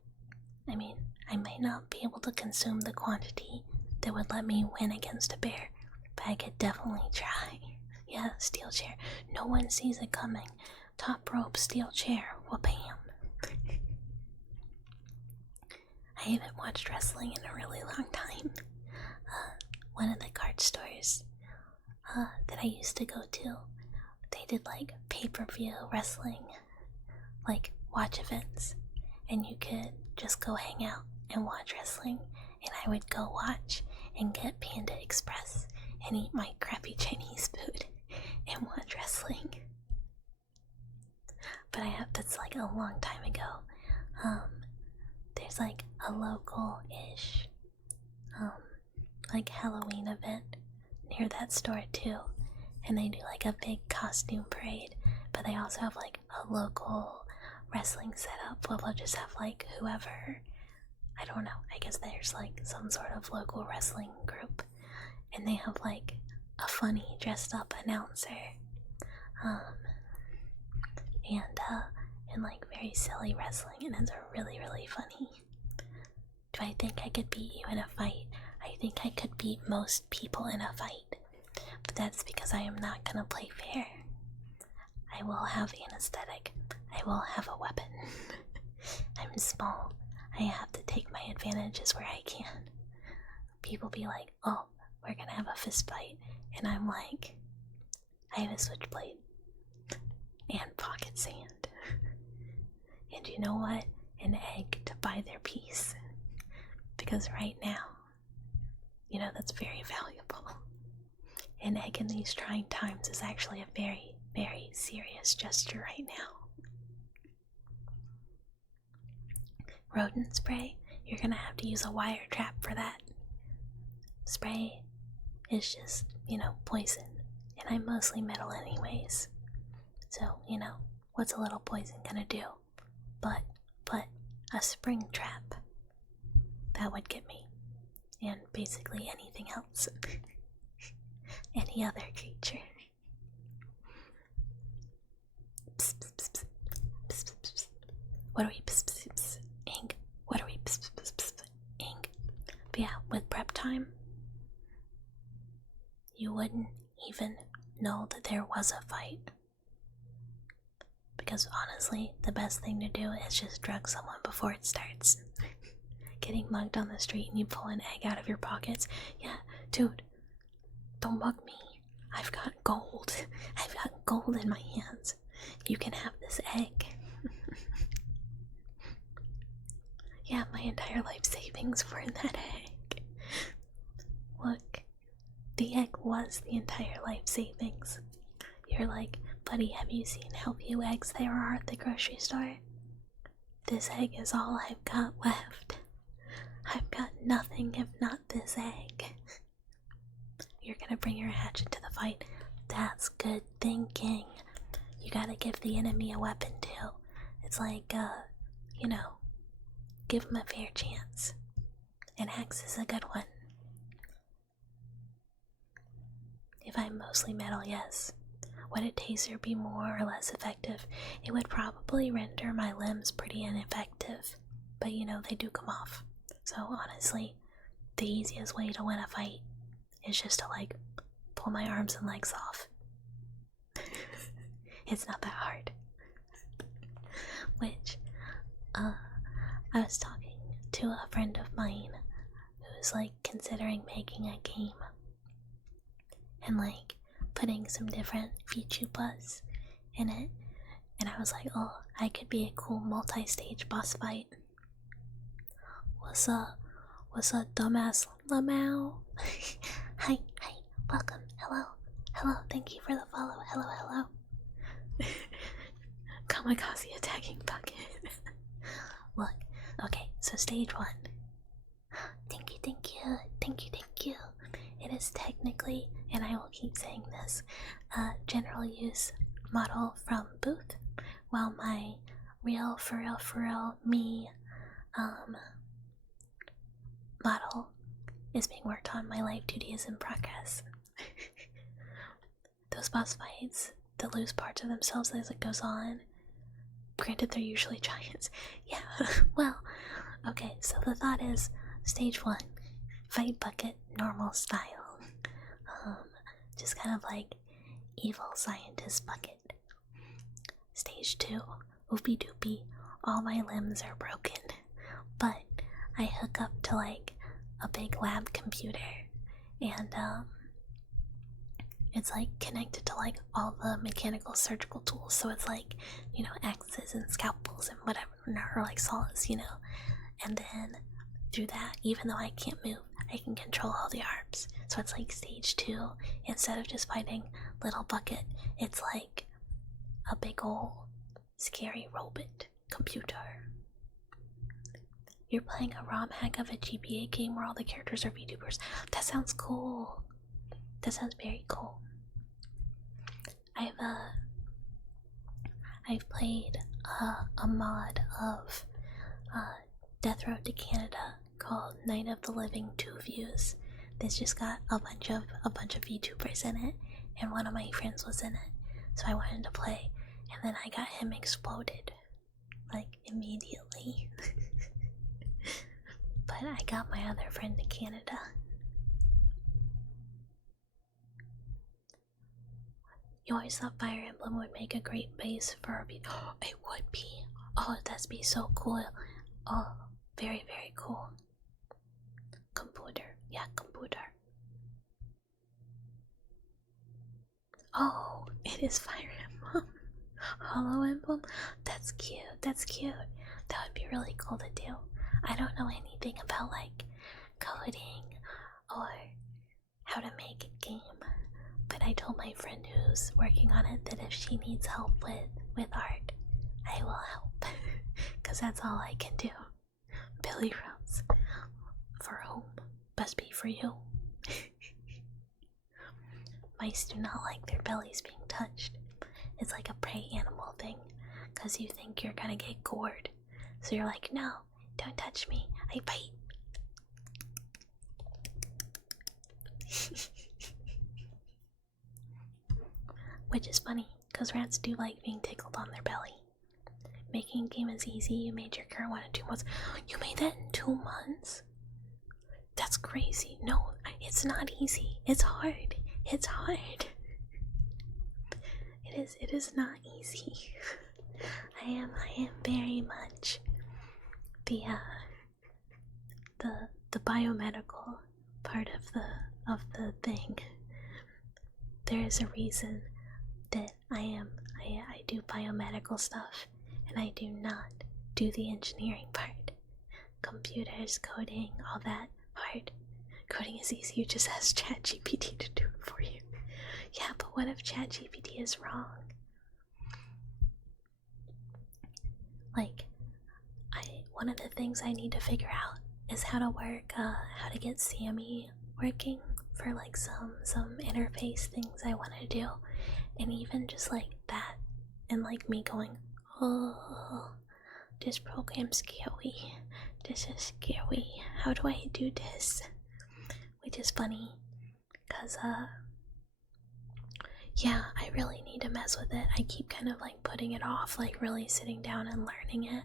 I mean, I might not be able to consume the quantity that would let me win against a bear, but I could definitely try. Yeah, steel chair. No one sees it coming. Top rope, steel chair. Well, bam. I haven't watched wrestling in a really long time. One of the card stores that I used to go to, they did like pay-per-view wrestling, like watch events, and you could just go hang out and watch wrestling, and I would go watch and get Panda Express and eat my crappy Chinese food and watch wrestling. But that's like a long time ago. There's like a local-ish like Halloween event near that store too, and they do like a big costume parade, but they also have like a local wrestling setup where they'll just have like whoever, I don't know, I guess there's like some sort of local wrestling group, and they have like a funny dressed up announcer, and like very silly wrestling, and it's really funny. Do I think I could beat you in a fight? I think I could beat most people in a fight, but that's because I am not gonna play fair. I will have anesthetic. I will have a weapon. I'm small. I have to take my advantages where I can. people be like, oh, we're gonna have a fist fight. And I'm like, I have a switchblade and pocket sand. And you know what? An egg to buy their peace. Because right now, you know, that's very valuable. An egg in these trying times is actually a very, very serious gesture right now. Rodent spray, you're gonna have to use a wire trap for that. Spray is just, you know, poison. And I'm mostly metal anyways. So, you know, what's a little poison gonna do? But a spring trap. That would get me. And basically anything else. Any other creature. Psst, psst, psst, psst, psst, psst. What are we? Psst, psst, psst. Ink. What are we? Psst, psst, psst, psst. Ink. But yeah, with prep time, you wouldn't even know that there was a fight. Because honestly, the best thing to do is just drug someone before it starts. Getting mugged on the street and you pull an egg out of your pockets. Yeah, dude, don't mug me. I've got gold. I've got gold in my hands. You can have this egg. Yeah, my entire life savings were in that egg. Look, the egg was the entire life savings. You're like, buddy, have you seen how few eggs there are at the grocery store? This egg is all I've got left. I've got nothing if not this egg. You're gonna bring your hatchet to the fight. That's good thinking. You gotta give the enemy a weapon too. It's like, you know, give him a fair chance. An axe is a good one. If I'm mostly metal, yes. Would a taser be more or less effective? It would probably render my limbs pretty ineffective. But you know, they do come off. So honestly, the easiest way to win a fight is just to like pull my arms and legs off. It's not that hard. Which, I was talking to a friend of mine who's like considering making a game and like putting some different VTubers in it, and I was like, oh, I could be a cool multi-stage boss fight. What's up, dumbass Lamau? Hi, welcome, hello, thank you for the follow, hello. Kamikaze attacking bucket. Look, okay, so stage 1. Thank you. It is technically, and I will keep saying this, general use model from Booth, while my real, for real, me, model is being worked on. My life duty is in progress. Those boss fights, they lose parts of themselves as it goes on. Granted, they're usually giants. Yeah, well, okay, so the thought is, stage 1, fight bucket, normal style. Just kind of like evil scientist bucket. Stage 2, oopie doopie, all my limbs are broken, but I hook up to like a big lab computer, and it's like connected to like all the mechanical surgical tools, so it's like, you know, axes and scalpels and whatever, or like saws, you know, and then through that, even though I can't move, I can control all the arms. So it's like stage 2, instead of just fighting little bucket, it's like a big ol' scary robot computer. You're playing a ROM hack of a GBA game where all the characters are VTubers. That sounds cool. That sounds very cool. I've played a mod of Death Road to Canada called Night of the Living 2 Views. That's just got a bunch of VTubers in it, and one of my friends was in it, so I wanted to play, and then I got him exploded, like immediately. But I got my other friend to Canada. You always thought Fire Emblem would make a great base for a video. Oh, it would be. Oh, that'd be so cool. Oh, very, very cool. Computer. Yeah, computer. Oh, it is Fire Emblem. Hollow Emblem? That's cute. That's cute. That would be really cool to do. I don't know anything about like coding or how to make a game, but I told my friend who's working on it that if she needs help with art, I will help. Cause that's all I can do. Billy Rose. For whom? Must be for you. Mice do not like their bellies being touched. It's like a prey animal thing, cause you think you're gonna get gored. So you're like, no, don't touch me, I bite. Which is funny, cause rats do like being tickled on their belly. Making a game is easy. You made your current one in 2 months. You made that in 2 months? That's crazy. No, it's not easy. It's hard. It's hard. It is not easy. I am very much the biomedical part of the thing. There is a reason that I do biomedical stuff and I do not do the engineering part. Computers, coding, all that part. Coding is easy, you just ask ChatGPT to do it for you. Yeah, but what if ChatGPT is wrong? Like, one of the things I need to figure out is how to get Sammy working for like some interface things I want to do, and even just like that, and like me going, oh, this program's scary. This is scary. How do I do this? Which is funny, cause yeah, I really need to mess with it. I keep kind of like putting it off, like really sitting down and learning it,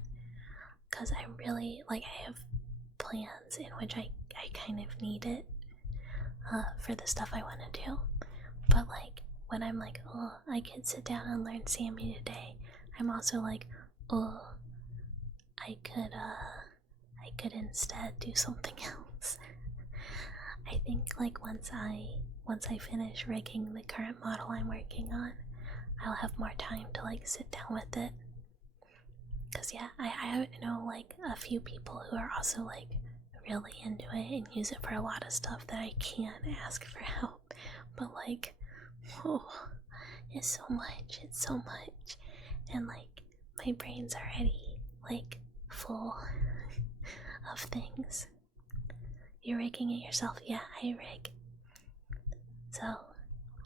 cause I really like I have plans in which I kind of need it for the stuff I want to do. But like when I'm like, oh, I could sit down and learn Sammy today, I'm also like, oh, I could instead do something else. I think like once I finish rigging the current model I'm working on, I'll have more time to like sit down with it. Cause yeah, I know like a few people who are also like really into it and use it for a lot of stuff that I can ask for help. But like, oh, it's so much, and like my brain's already like full of things. You're rigging it yourself? Yeah, I rig. So,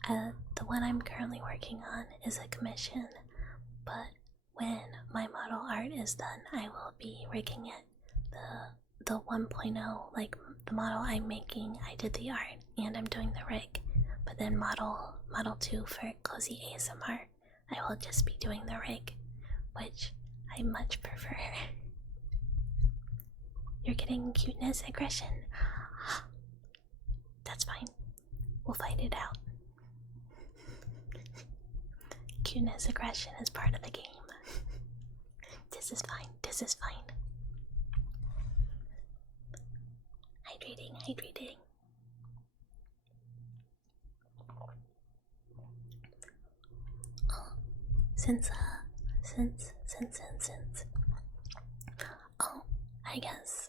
the one I'm currently working on is a commission, but when my model art is done, I will be rigging it. The 1.0, like the model I'm making, I did the art and I'm doing the rig. But then model 2 for Cozy ASMR, I will just be doing the rig, which I much prefer. You're getting cuteness aggression. That's fine. We'll fight it out. Cuteness aggression is part of the game. This is fine. This is fine. Hydrating. Since oh, I guess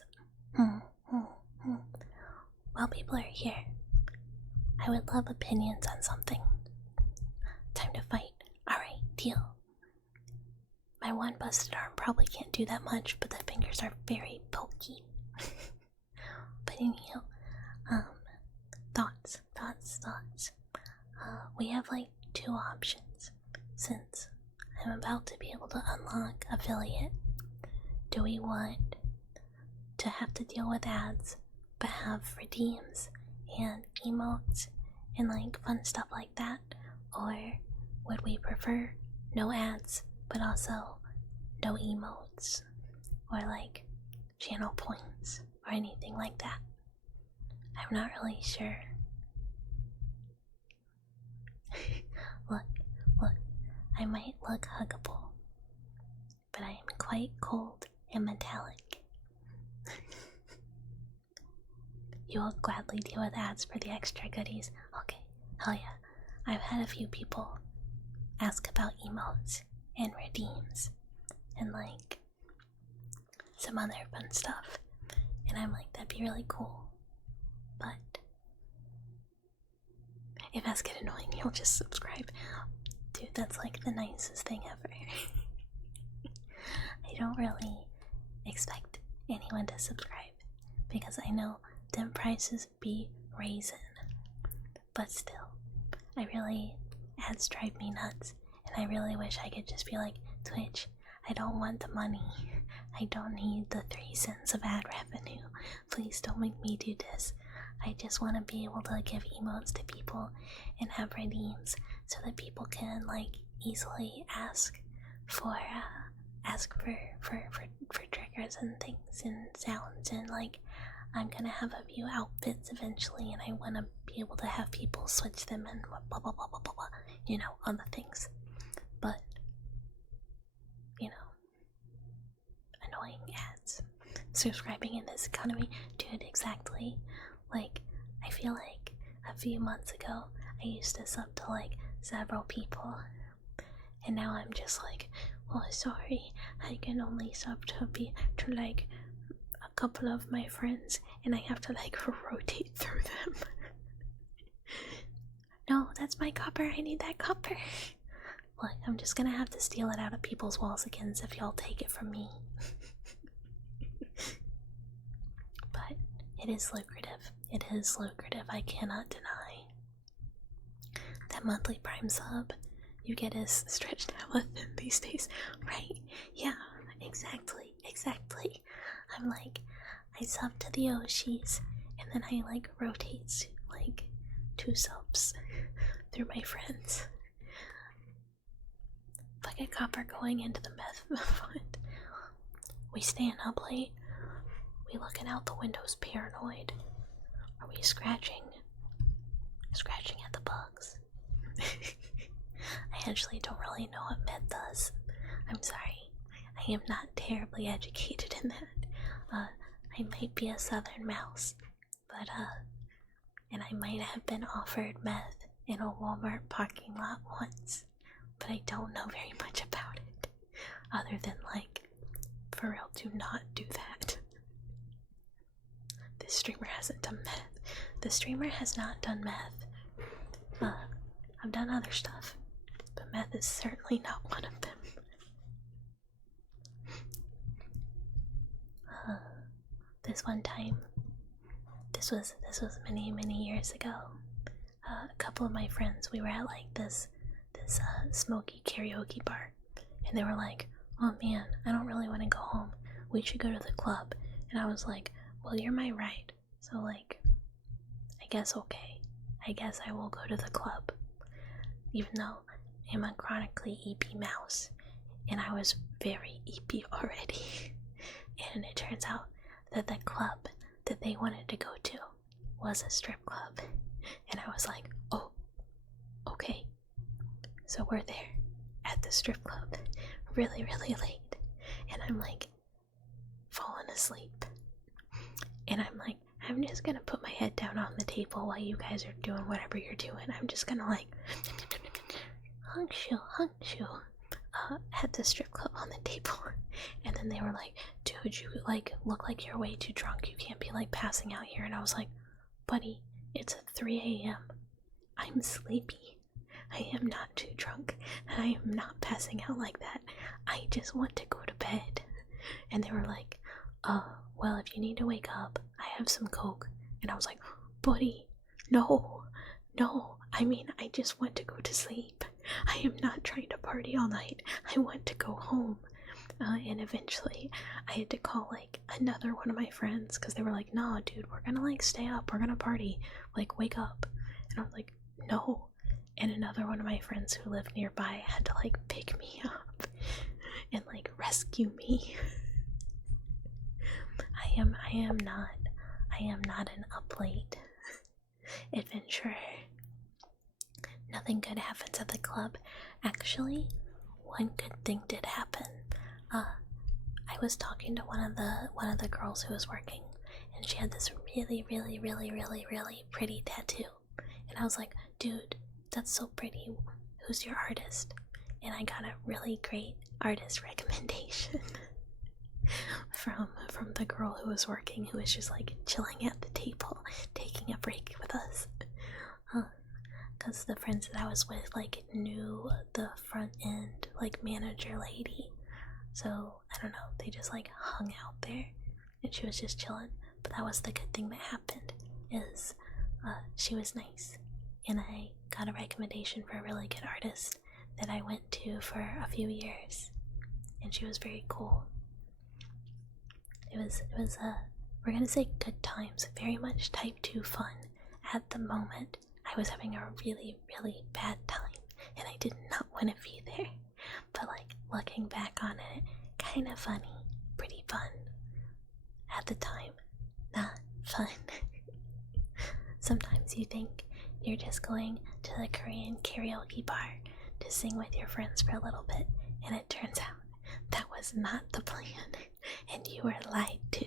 while people are here, I would love opinions on something. Time to fight. Alright, deal. My one busted arm probably can't do that much, but the fingers are very pokey. But anyhow, thoughts. We have like 2 options, since I'm about to be able to unlock affiliate. Do we want to have to deal with ads, but have redeems and emotes and like fun stuff like that? Or would we prefer no ads, but also no emotes, or like channel points, or anything like that? I'm not really sure. Look, I might look huggable, but I am quite cold and metallic. You will gladly deal with ads for the extra goodies. Okay, hell yeah. I've had a few people ask about emotes and redeems and like some other fun stuff. And I'm like, that'd be really cool. But if ads get annoying, you'll just subscribe. Dude, that's like the nicest thing ever. I don't really expect anyone to subscribe because I know them prices be raising. But still, ads drive me nuts, and I really wish I could just be like, Twitch, I don't want the money. I don't need the 3 cents of ad revenue. Please don't make me do this. I just want to be able to give emotes to people and have redeems so that people can like easily ask for triggers and things and sounds, and like I'm gonna have a few outfits eventually, and I want to be able to have people switch them and blah blah blah blah blah blah, you know, other things. But you know, annoying ads. Subscribing in this economy, dude, exactly. Like, I feel like a few months ago I used to sub to like several people, and now I'm just like, oh sorry, I can only sub to like a couple of my friends, and I have to like rotate through them. No, that's my copper, I need that copper. Look, I'm just gonna have to steal it out of people's walls again if y'all take it from me. But it is lucrative. It is lucrative, I cannot deny. That monthly Prime sub you get is stretched out within these days, right? Yeah, exactly. I'm like, I sub to the Oshis, and then I like rotate like 2 subs through my friends. Like a copper going into the meth fund. We staying up late? We looking out the windows paranoid? Are we scratching at the bugs? I actually don't really know what meth does. I'm sorry. I am not terribly educated in that. I might be a southern mouse, but and I might have been offered meth in a Walmart parking lot once, but I don't know very much about it, other than like, for real, do not do that. This streamer hasn't done meth. The streamer has not done meth. I've done other stuff, but meth is certainly not one of them. This one time, this was many years ago. A couple of my friends, we were at like this smoky karaoke bar, and they were like, oh man, I don't really want to go home, we should go to the club. And I was like, well, you're my ride, so like, I guess okay, I guess I will go to the club, even though I'm a chronically EP mouse, and I was very EP already. And it turns out that the club that they wanted to go to was a strip club, and I was like, oh, okay. So we're there at the strip club really late, and I'm like falling asleep, and I'm like, I'm just gonna put my head down on the table while you guys are doing whatever you're doing. I'm just gonna like hunk you at the strip club on the table. And then they were like, dude, you like look like you're way too drunk, you can't be like passing out here. And I was like, buddy, it's 3 a.m. I'm sleepy. I am not too drunk, and I am not passing out like that. I just want to go to bed. And they were like, well, if you need to wake up, I have some Coke. And I was like, buddy, no, I mean, I just want to go to sleep. I am not trying to party all night. I want to go home. And eventually I had to call like another one of my friends, because they were like, nah dude, we're gonna like stay up, we're gonna party, like wake up. And I was like, no. And another one of my friends who lived nearby had to like pick me up and like rescue me. I am not an up late adventurer. Nothing good happens at the club. Actually, one good thing did happen. I was talking to one of the girls who was working, and she had this really, really, really, really, really pretty tattoo. And I was like, dude, that's so pretty. Who's your artist? And I got a really great artist recommendation from the girl who was working, who was just like chilling at the table, taking a break with us. Because the friends that I was with like knew the front end like manager lady, so I don't know, they just like hung out there, and she was just chilling. But that was the good thing that happened, is she was nice, and I got a recommendation for a really good artist that I went to for a few years, and she was very cool. It was we're gonna say good times, very much type 2 fun. At the moment, I was having a really, really bad time, and I did not want to be there. But like, looking back on it, kind of funny, pretty fun. At the time, not fun. Sometimes you think you're just going to the Korean karaoke bar to sing with your friends for a little bit, and it turns out that was not the plan, and you were lied to.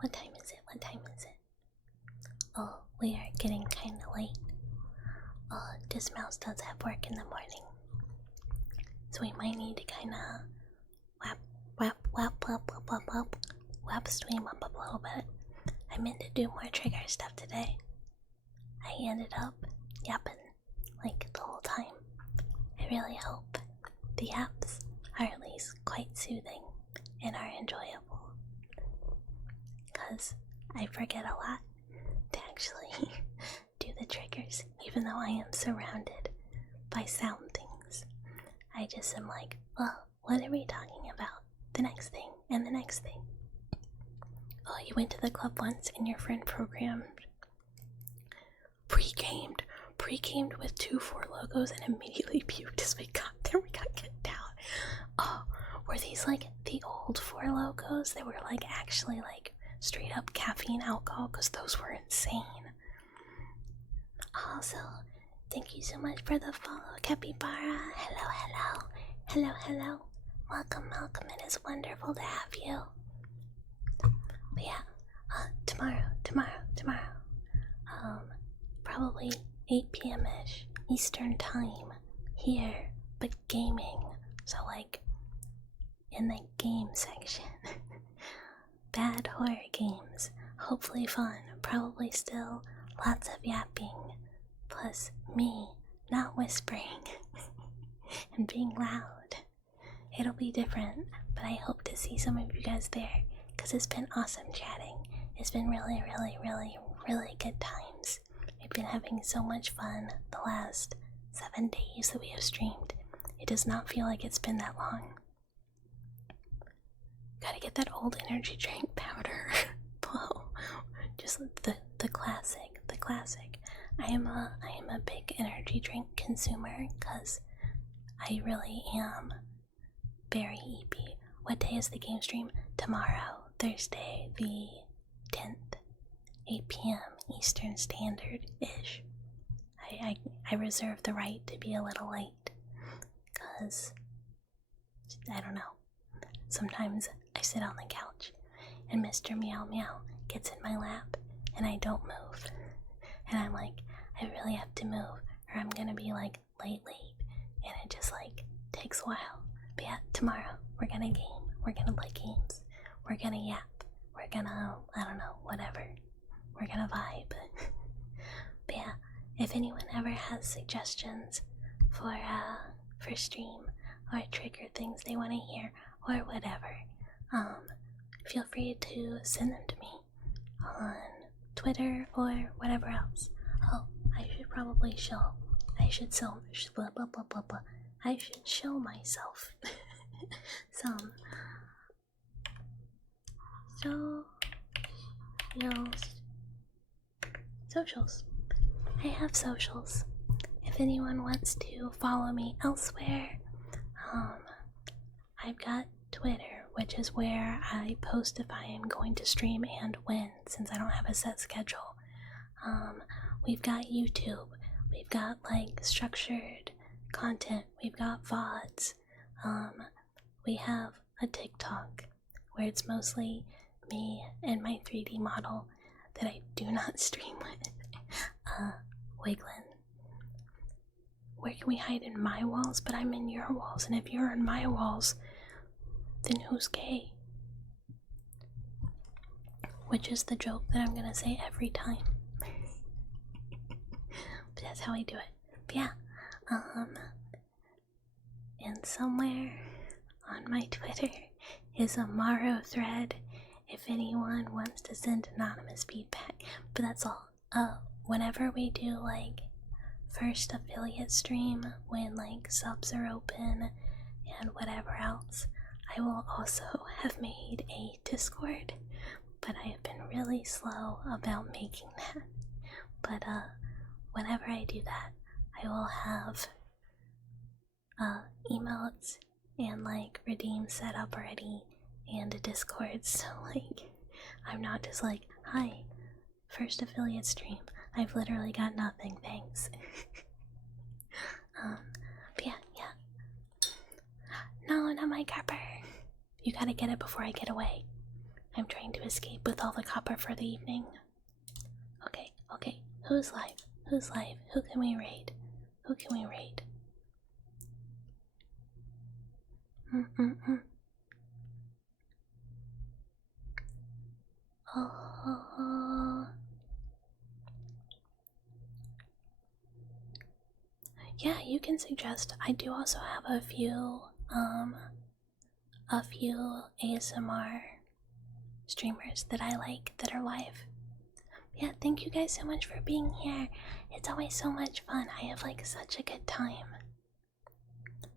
What time is it? What time is it? Oh, we are getting kinda late. This mouse does have work in the morning, so we might need to kinda wap stream up a little bit. I meant to do more trigger stuff today. I ended up yapping like the whole time. I really hope the yaps are at least quite soothing and are enjoyable, because I forget a lot to actually do the triggers, even though I am surrounded by sound things. I just am like, well, what are we talking about? The next thing, and the next thing. Oh, you went to the club once and your friend programmed pre-gamed with 2 4 logos and immediately puked as we got there. We got kicked out. Oh, were these like the old 4 logos? They were like actually like straight up caffeine alcohol, because those were insane. Also, thank you so much for the follow, Capybara. Hello, hello. Hello, hello. Welcome, welcome. It is wonderful to have you. But yeah, tomorrow. Probably 8 p.m.-ish Eastern time here, but gaming. So like, in the game section. Bad horror games. Hopefully fun. Probably still lots of yapping. Plus me not whispering and being loud. It'll be different, but I hope to see some of you guys there, because it's been awesome chatting. It's been really, really, really, really good times. We've been having so much fun the last 7 days that we have streamed. It does not feel like it's been that long. Gotta get that old energy drink powder. Whoa. Just the classic, the classic. I am a big energy drink consumer, because I really am very EP. What day is the game stream? Tomorrow, Thursday the 10th, 8 p.m. Eastern Standard-ish. I reserve the right to be a little late, because, I don't know, sometimes I sit on the couch and Mr. Meow Meow gets in my lap and I don't move. And I'm like, I really have to move or I'm gonna be like late. And it just like takes a while. But yeah, tomorrow we're gonna game. We're gonna play games. We're gonna yap. We're gonna, I don't know, whatever. We're gonna vibe. But yeah, if anyone ever has suggestions for stream or trigger things they want to hear or whatever, feel free to send them to me on Twitter or whatever else. Oh, I should probably show. I should show myself some socials. I have socials. If anyone wants to follow me elsewhere, I've got Twitter which is where I post if I am going to stream and when, since I don't have a set schedule. We've got YouTube, we've got like structured content, we've got VODs, we have a TikTok where it's mostly me and my 3D model that I do not stream with, Wiglin. Where can we hide in my walls? But I'm in your walls, and if you're in my walls, then who's gay? Which is the joke that I'm gonna say every time. But that's how I do it. But yeah, and somewhere on my Twitter is a Maro thread if anyone wants to send anonymous feedback. But that's all. Whenever we do like first affiliate stream, when like subs are open and whatever else, I will also have made a Discord, but I have been really slow about making that. But whenever I do that, I will have emotes and like redeem set up already and a Discord, so like I'm not just like, hi, first affiliate stream. I've literally got nothing, thanks. But yeah. No, not my copper. You gotta get it before I get away. I'm trying to escape with all the copper for the evening. Okay. Who's live? Who can we raid? Yeah, you can suggest. I do also have a few ASMR streamers that I like that are live. Yeah, thank you guys so much for being here. It's always so much fun. I have like such a good time.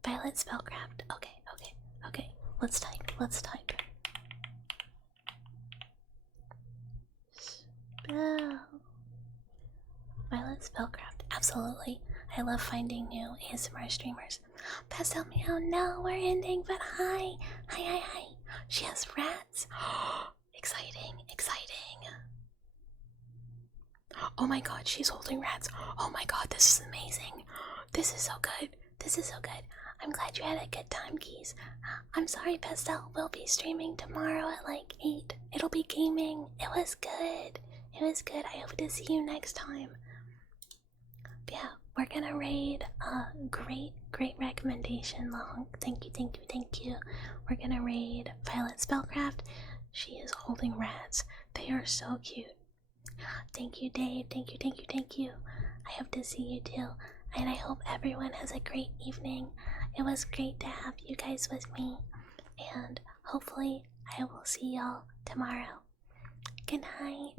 Violet Spellcraft. Okay. Let's type. Violet Spellcraft. Absolutely. I love finding new ASMR streamers. Pastel Meow, no, we're ending, but hi. She has rats. Exciting. Oh my god, she's holding rats. Oh my god, this is amazing. This is so good. I'm glad you had a good time, Keys. I'm sorry, Pastel. We'll be streaming tomorrow at like 8. It'll be gaming. It was good. I hope to see you next time. But yeah, we're gonna raid. Great recommendation, Long. Thank you. We're gonna raid Violet Spellcraft. She is holding rats. They are so cute. Thank you, Dave. Thank you. I hope to see you too. And I hope everyone has a great evening. It was great to have you guys with me. And hopefully I will see y'all tomorrow. Good night.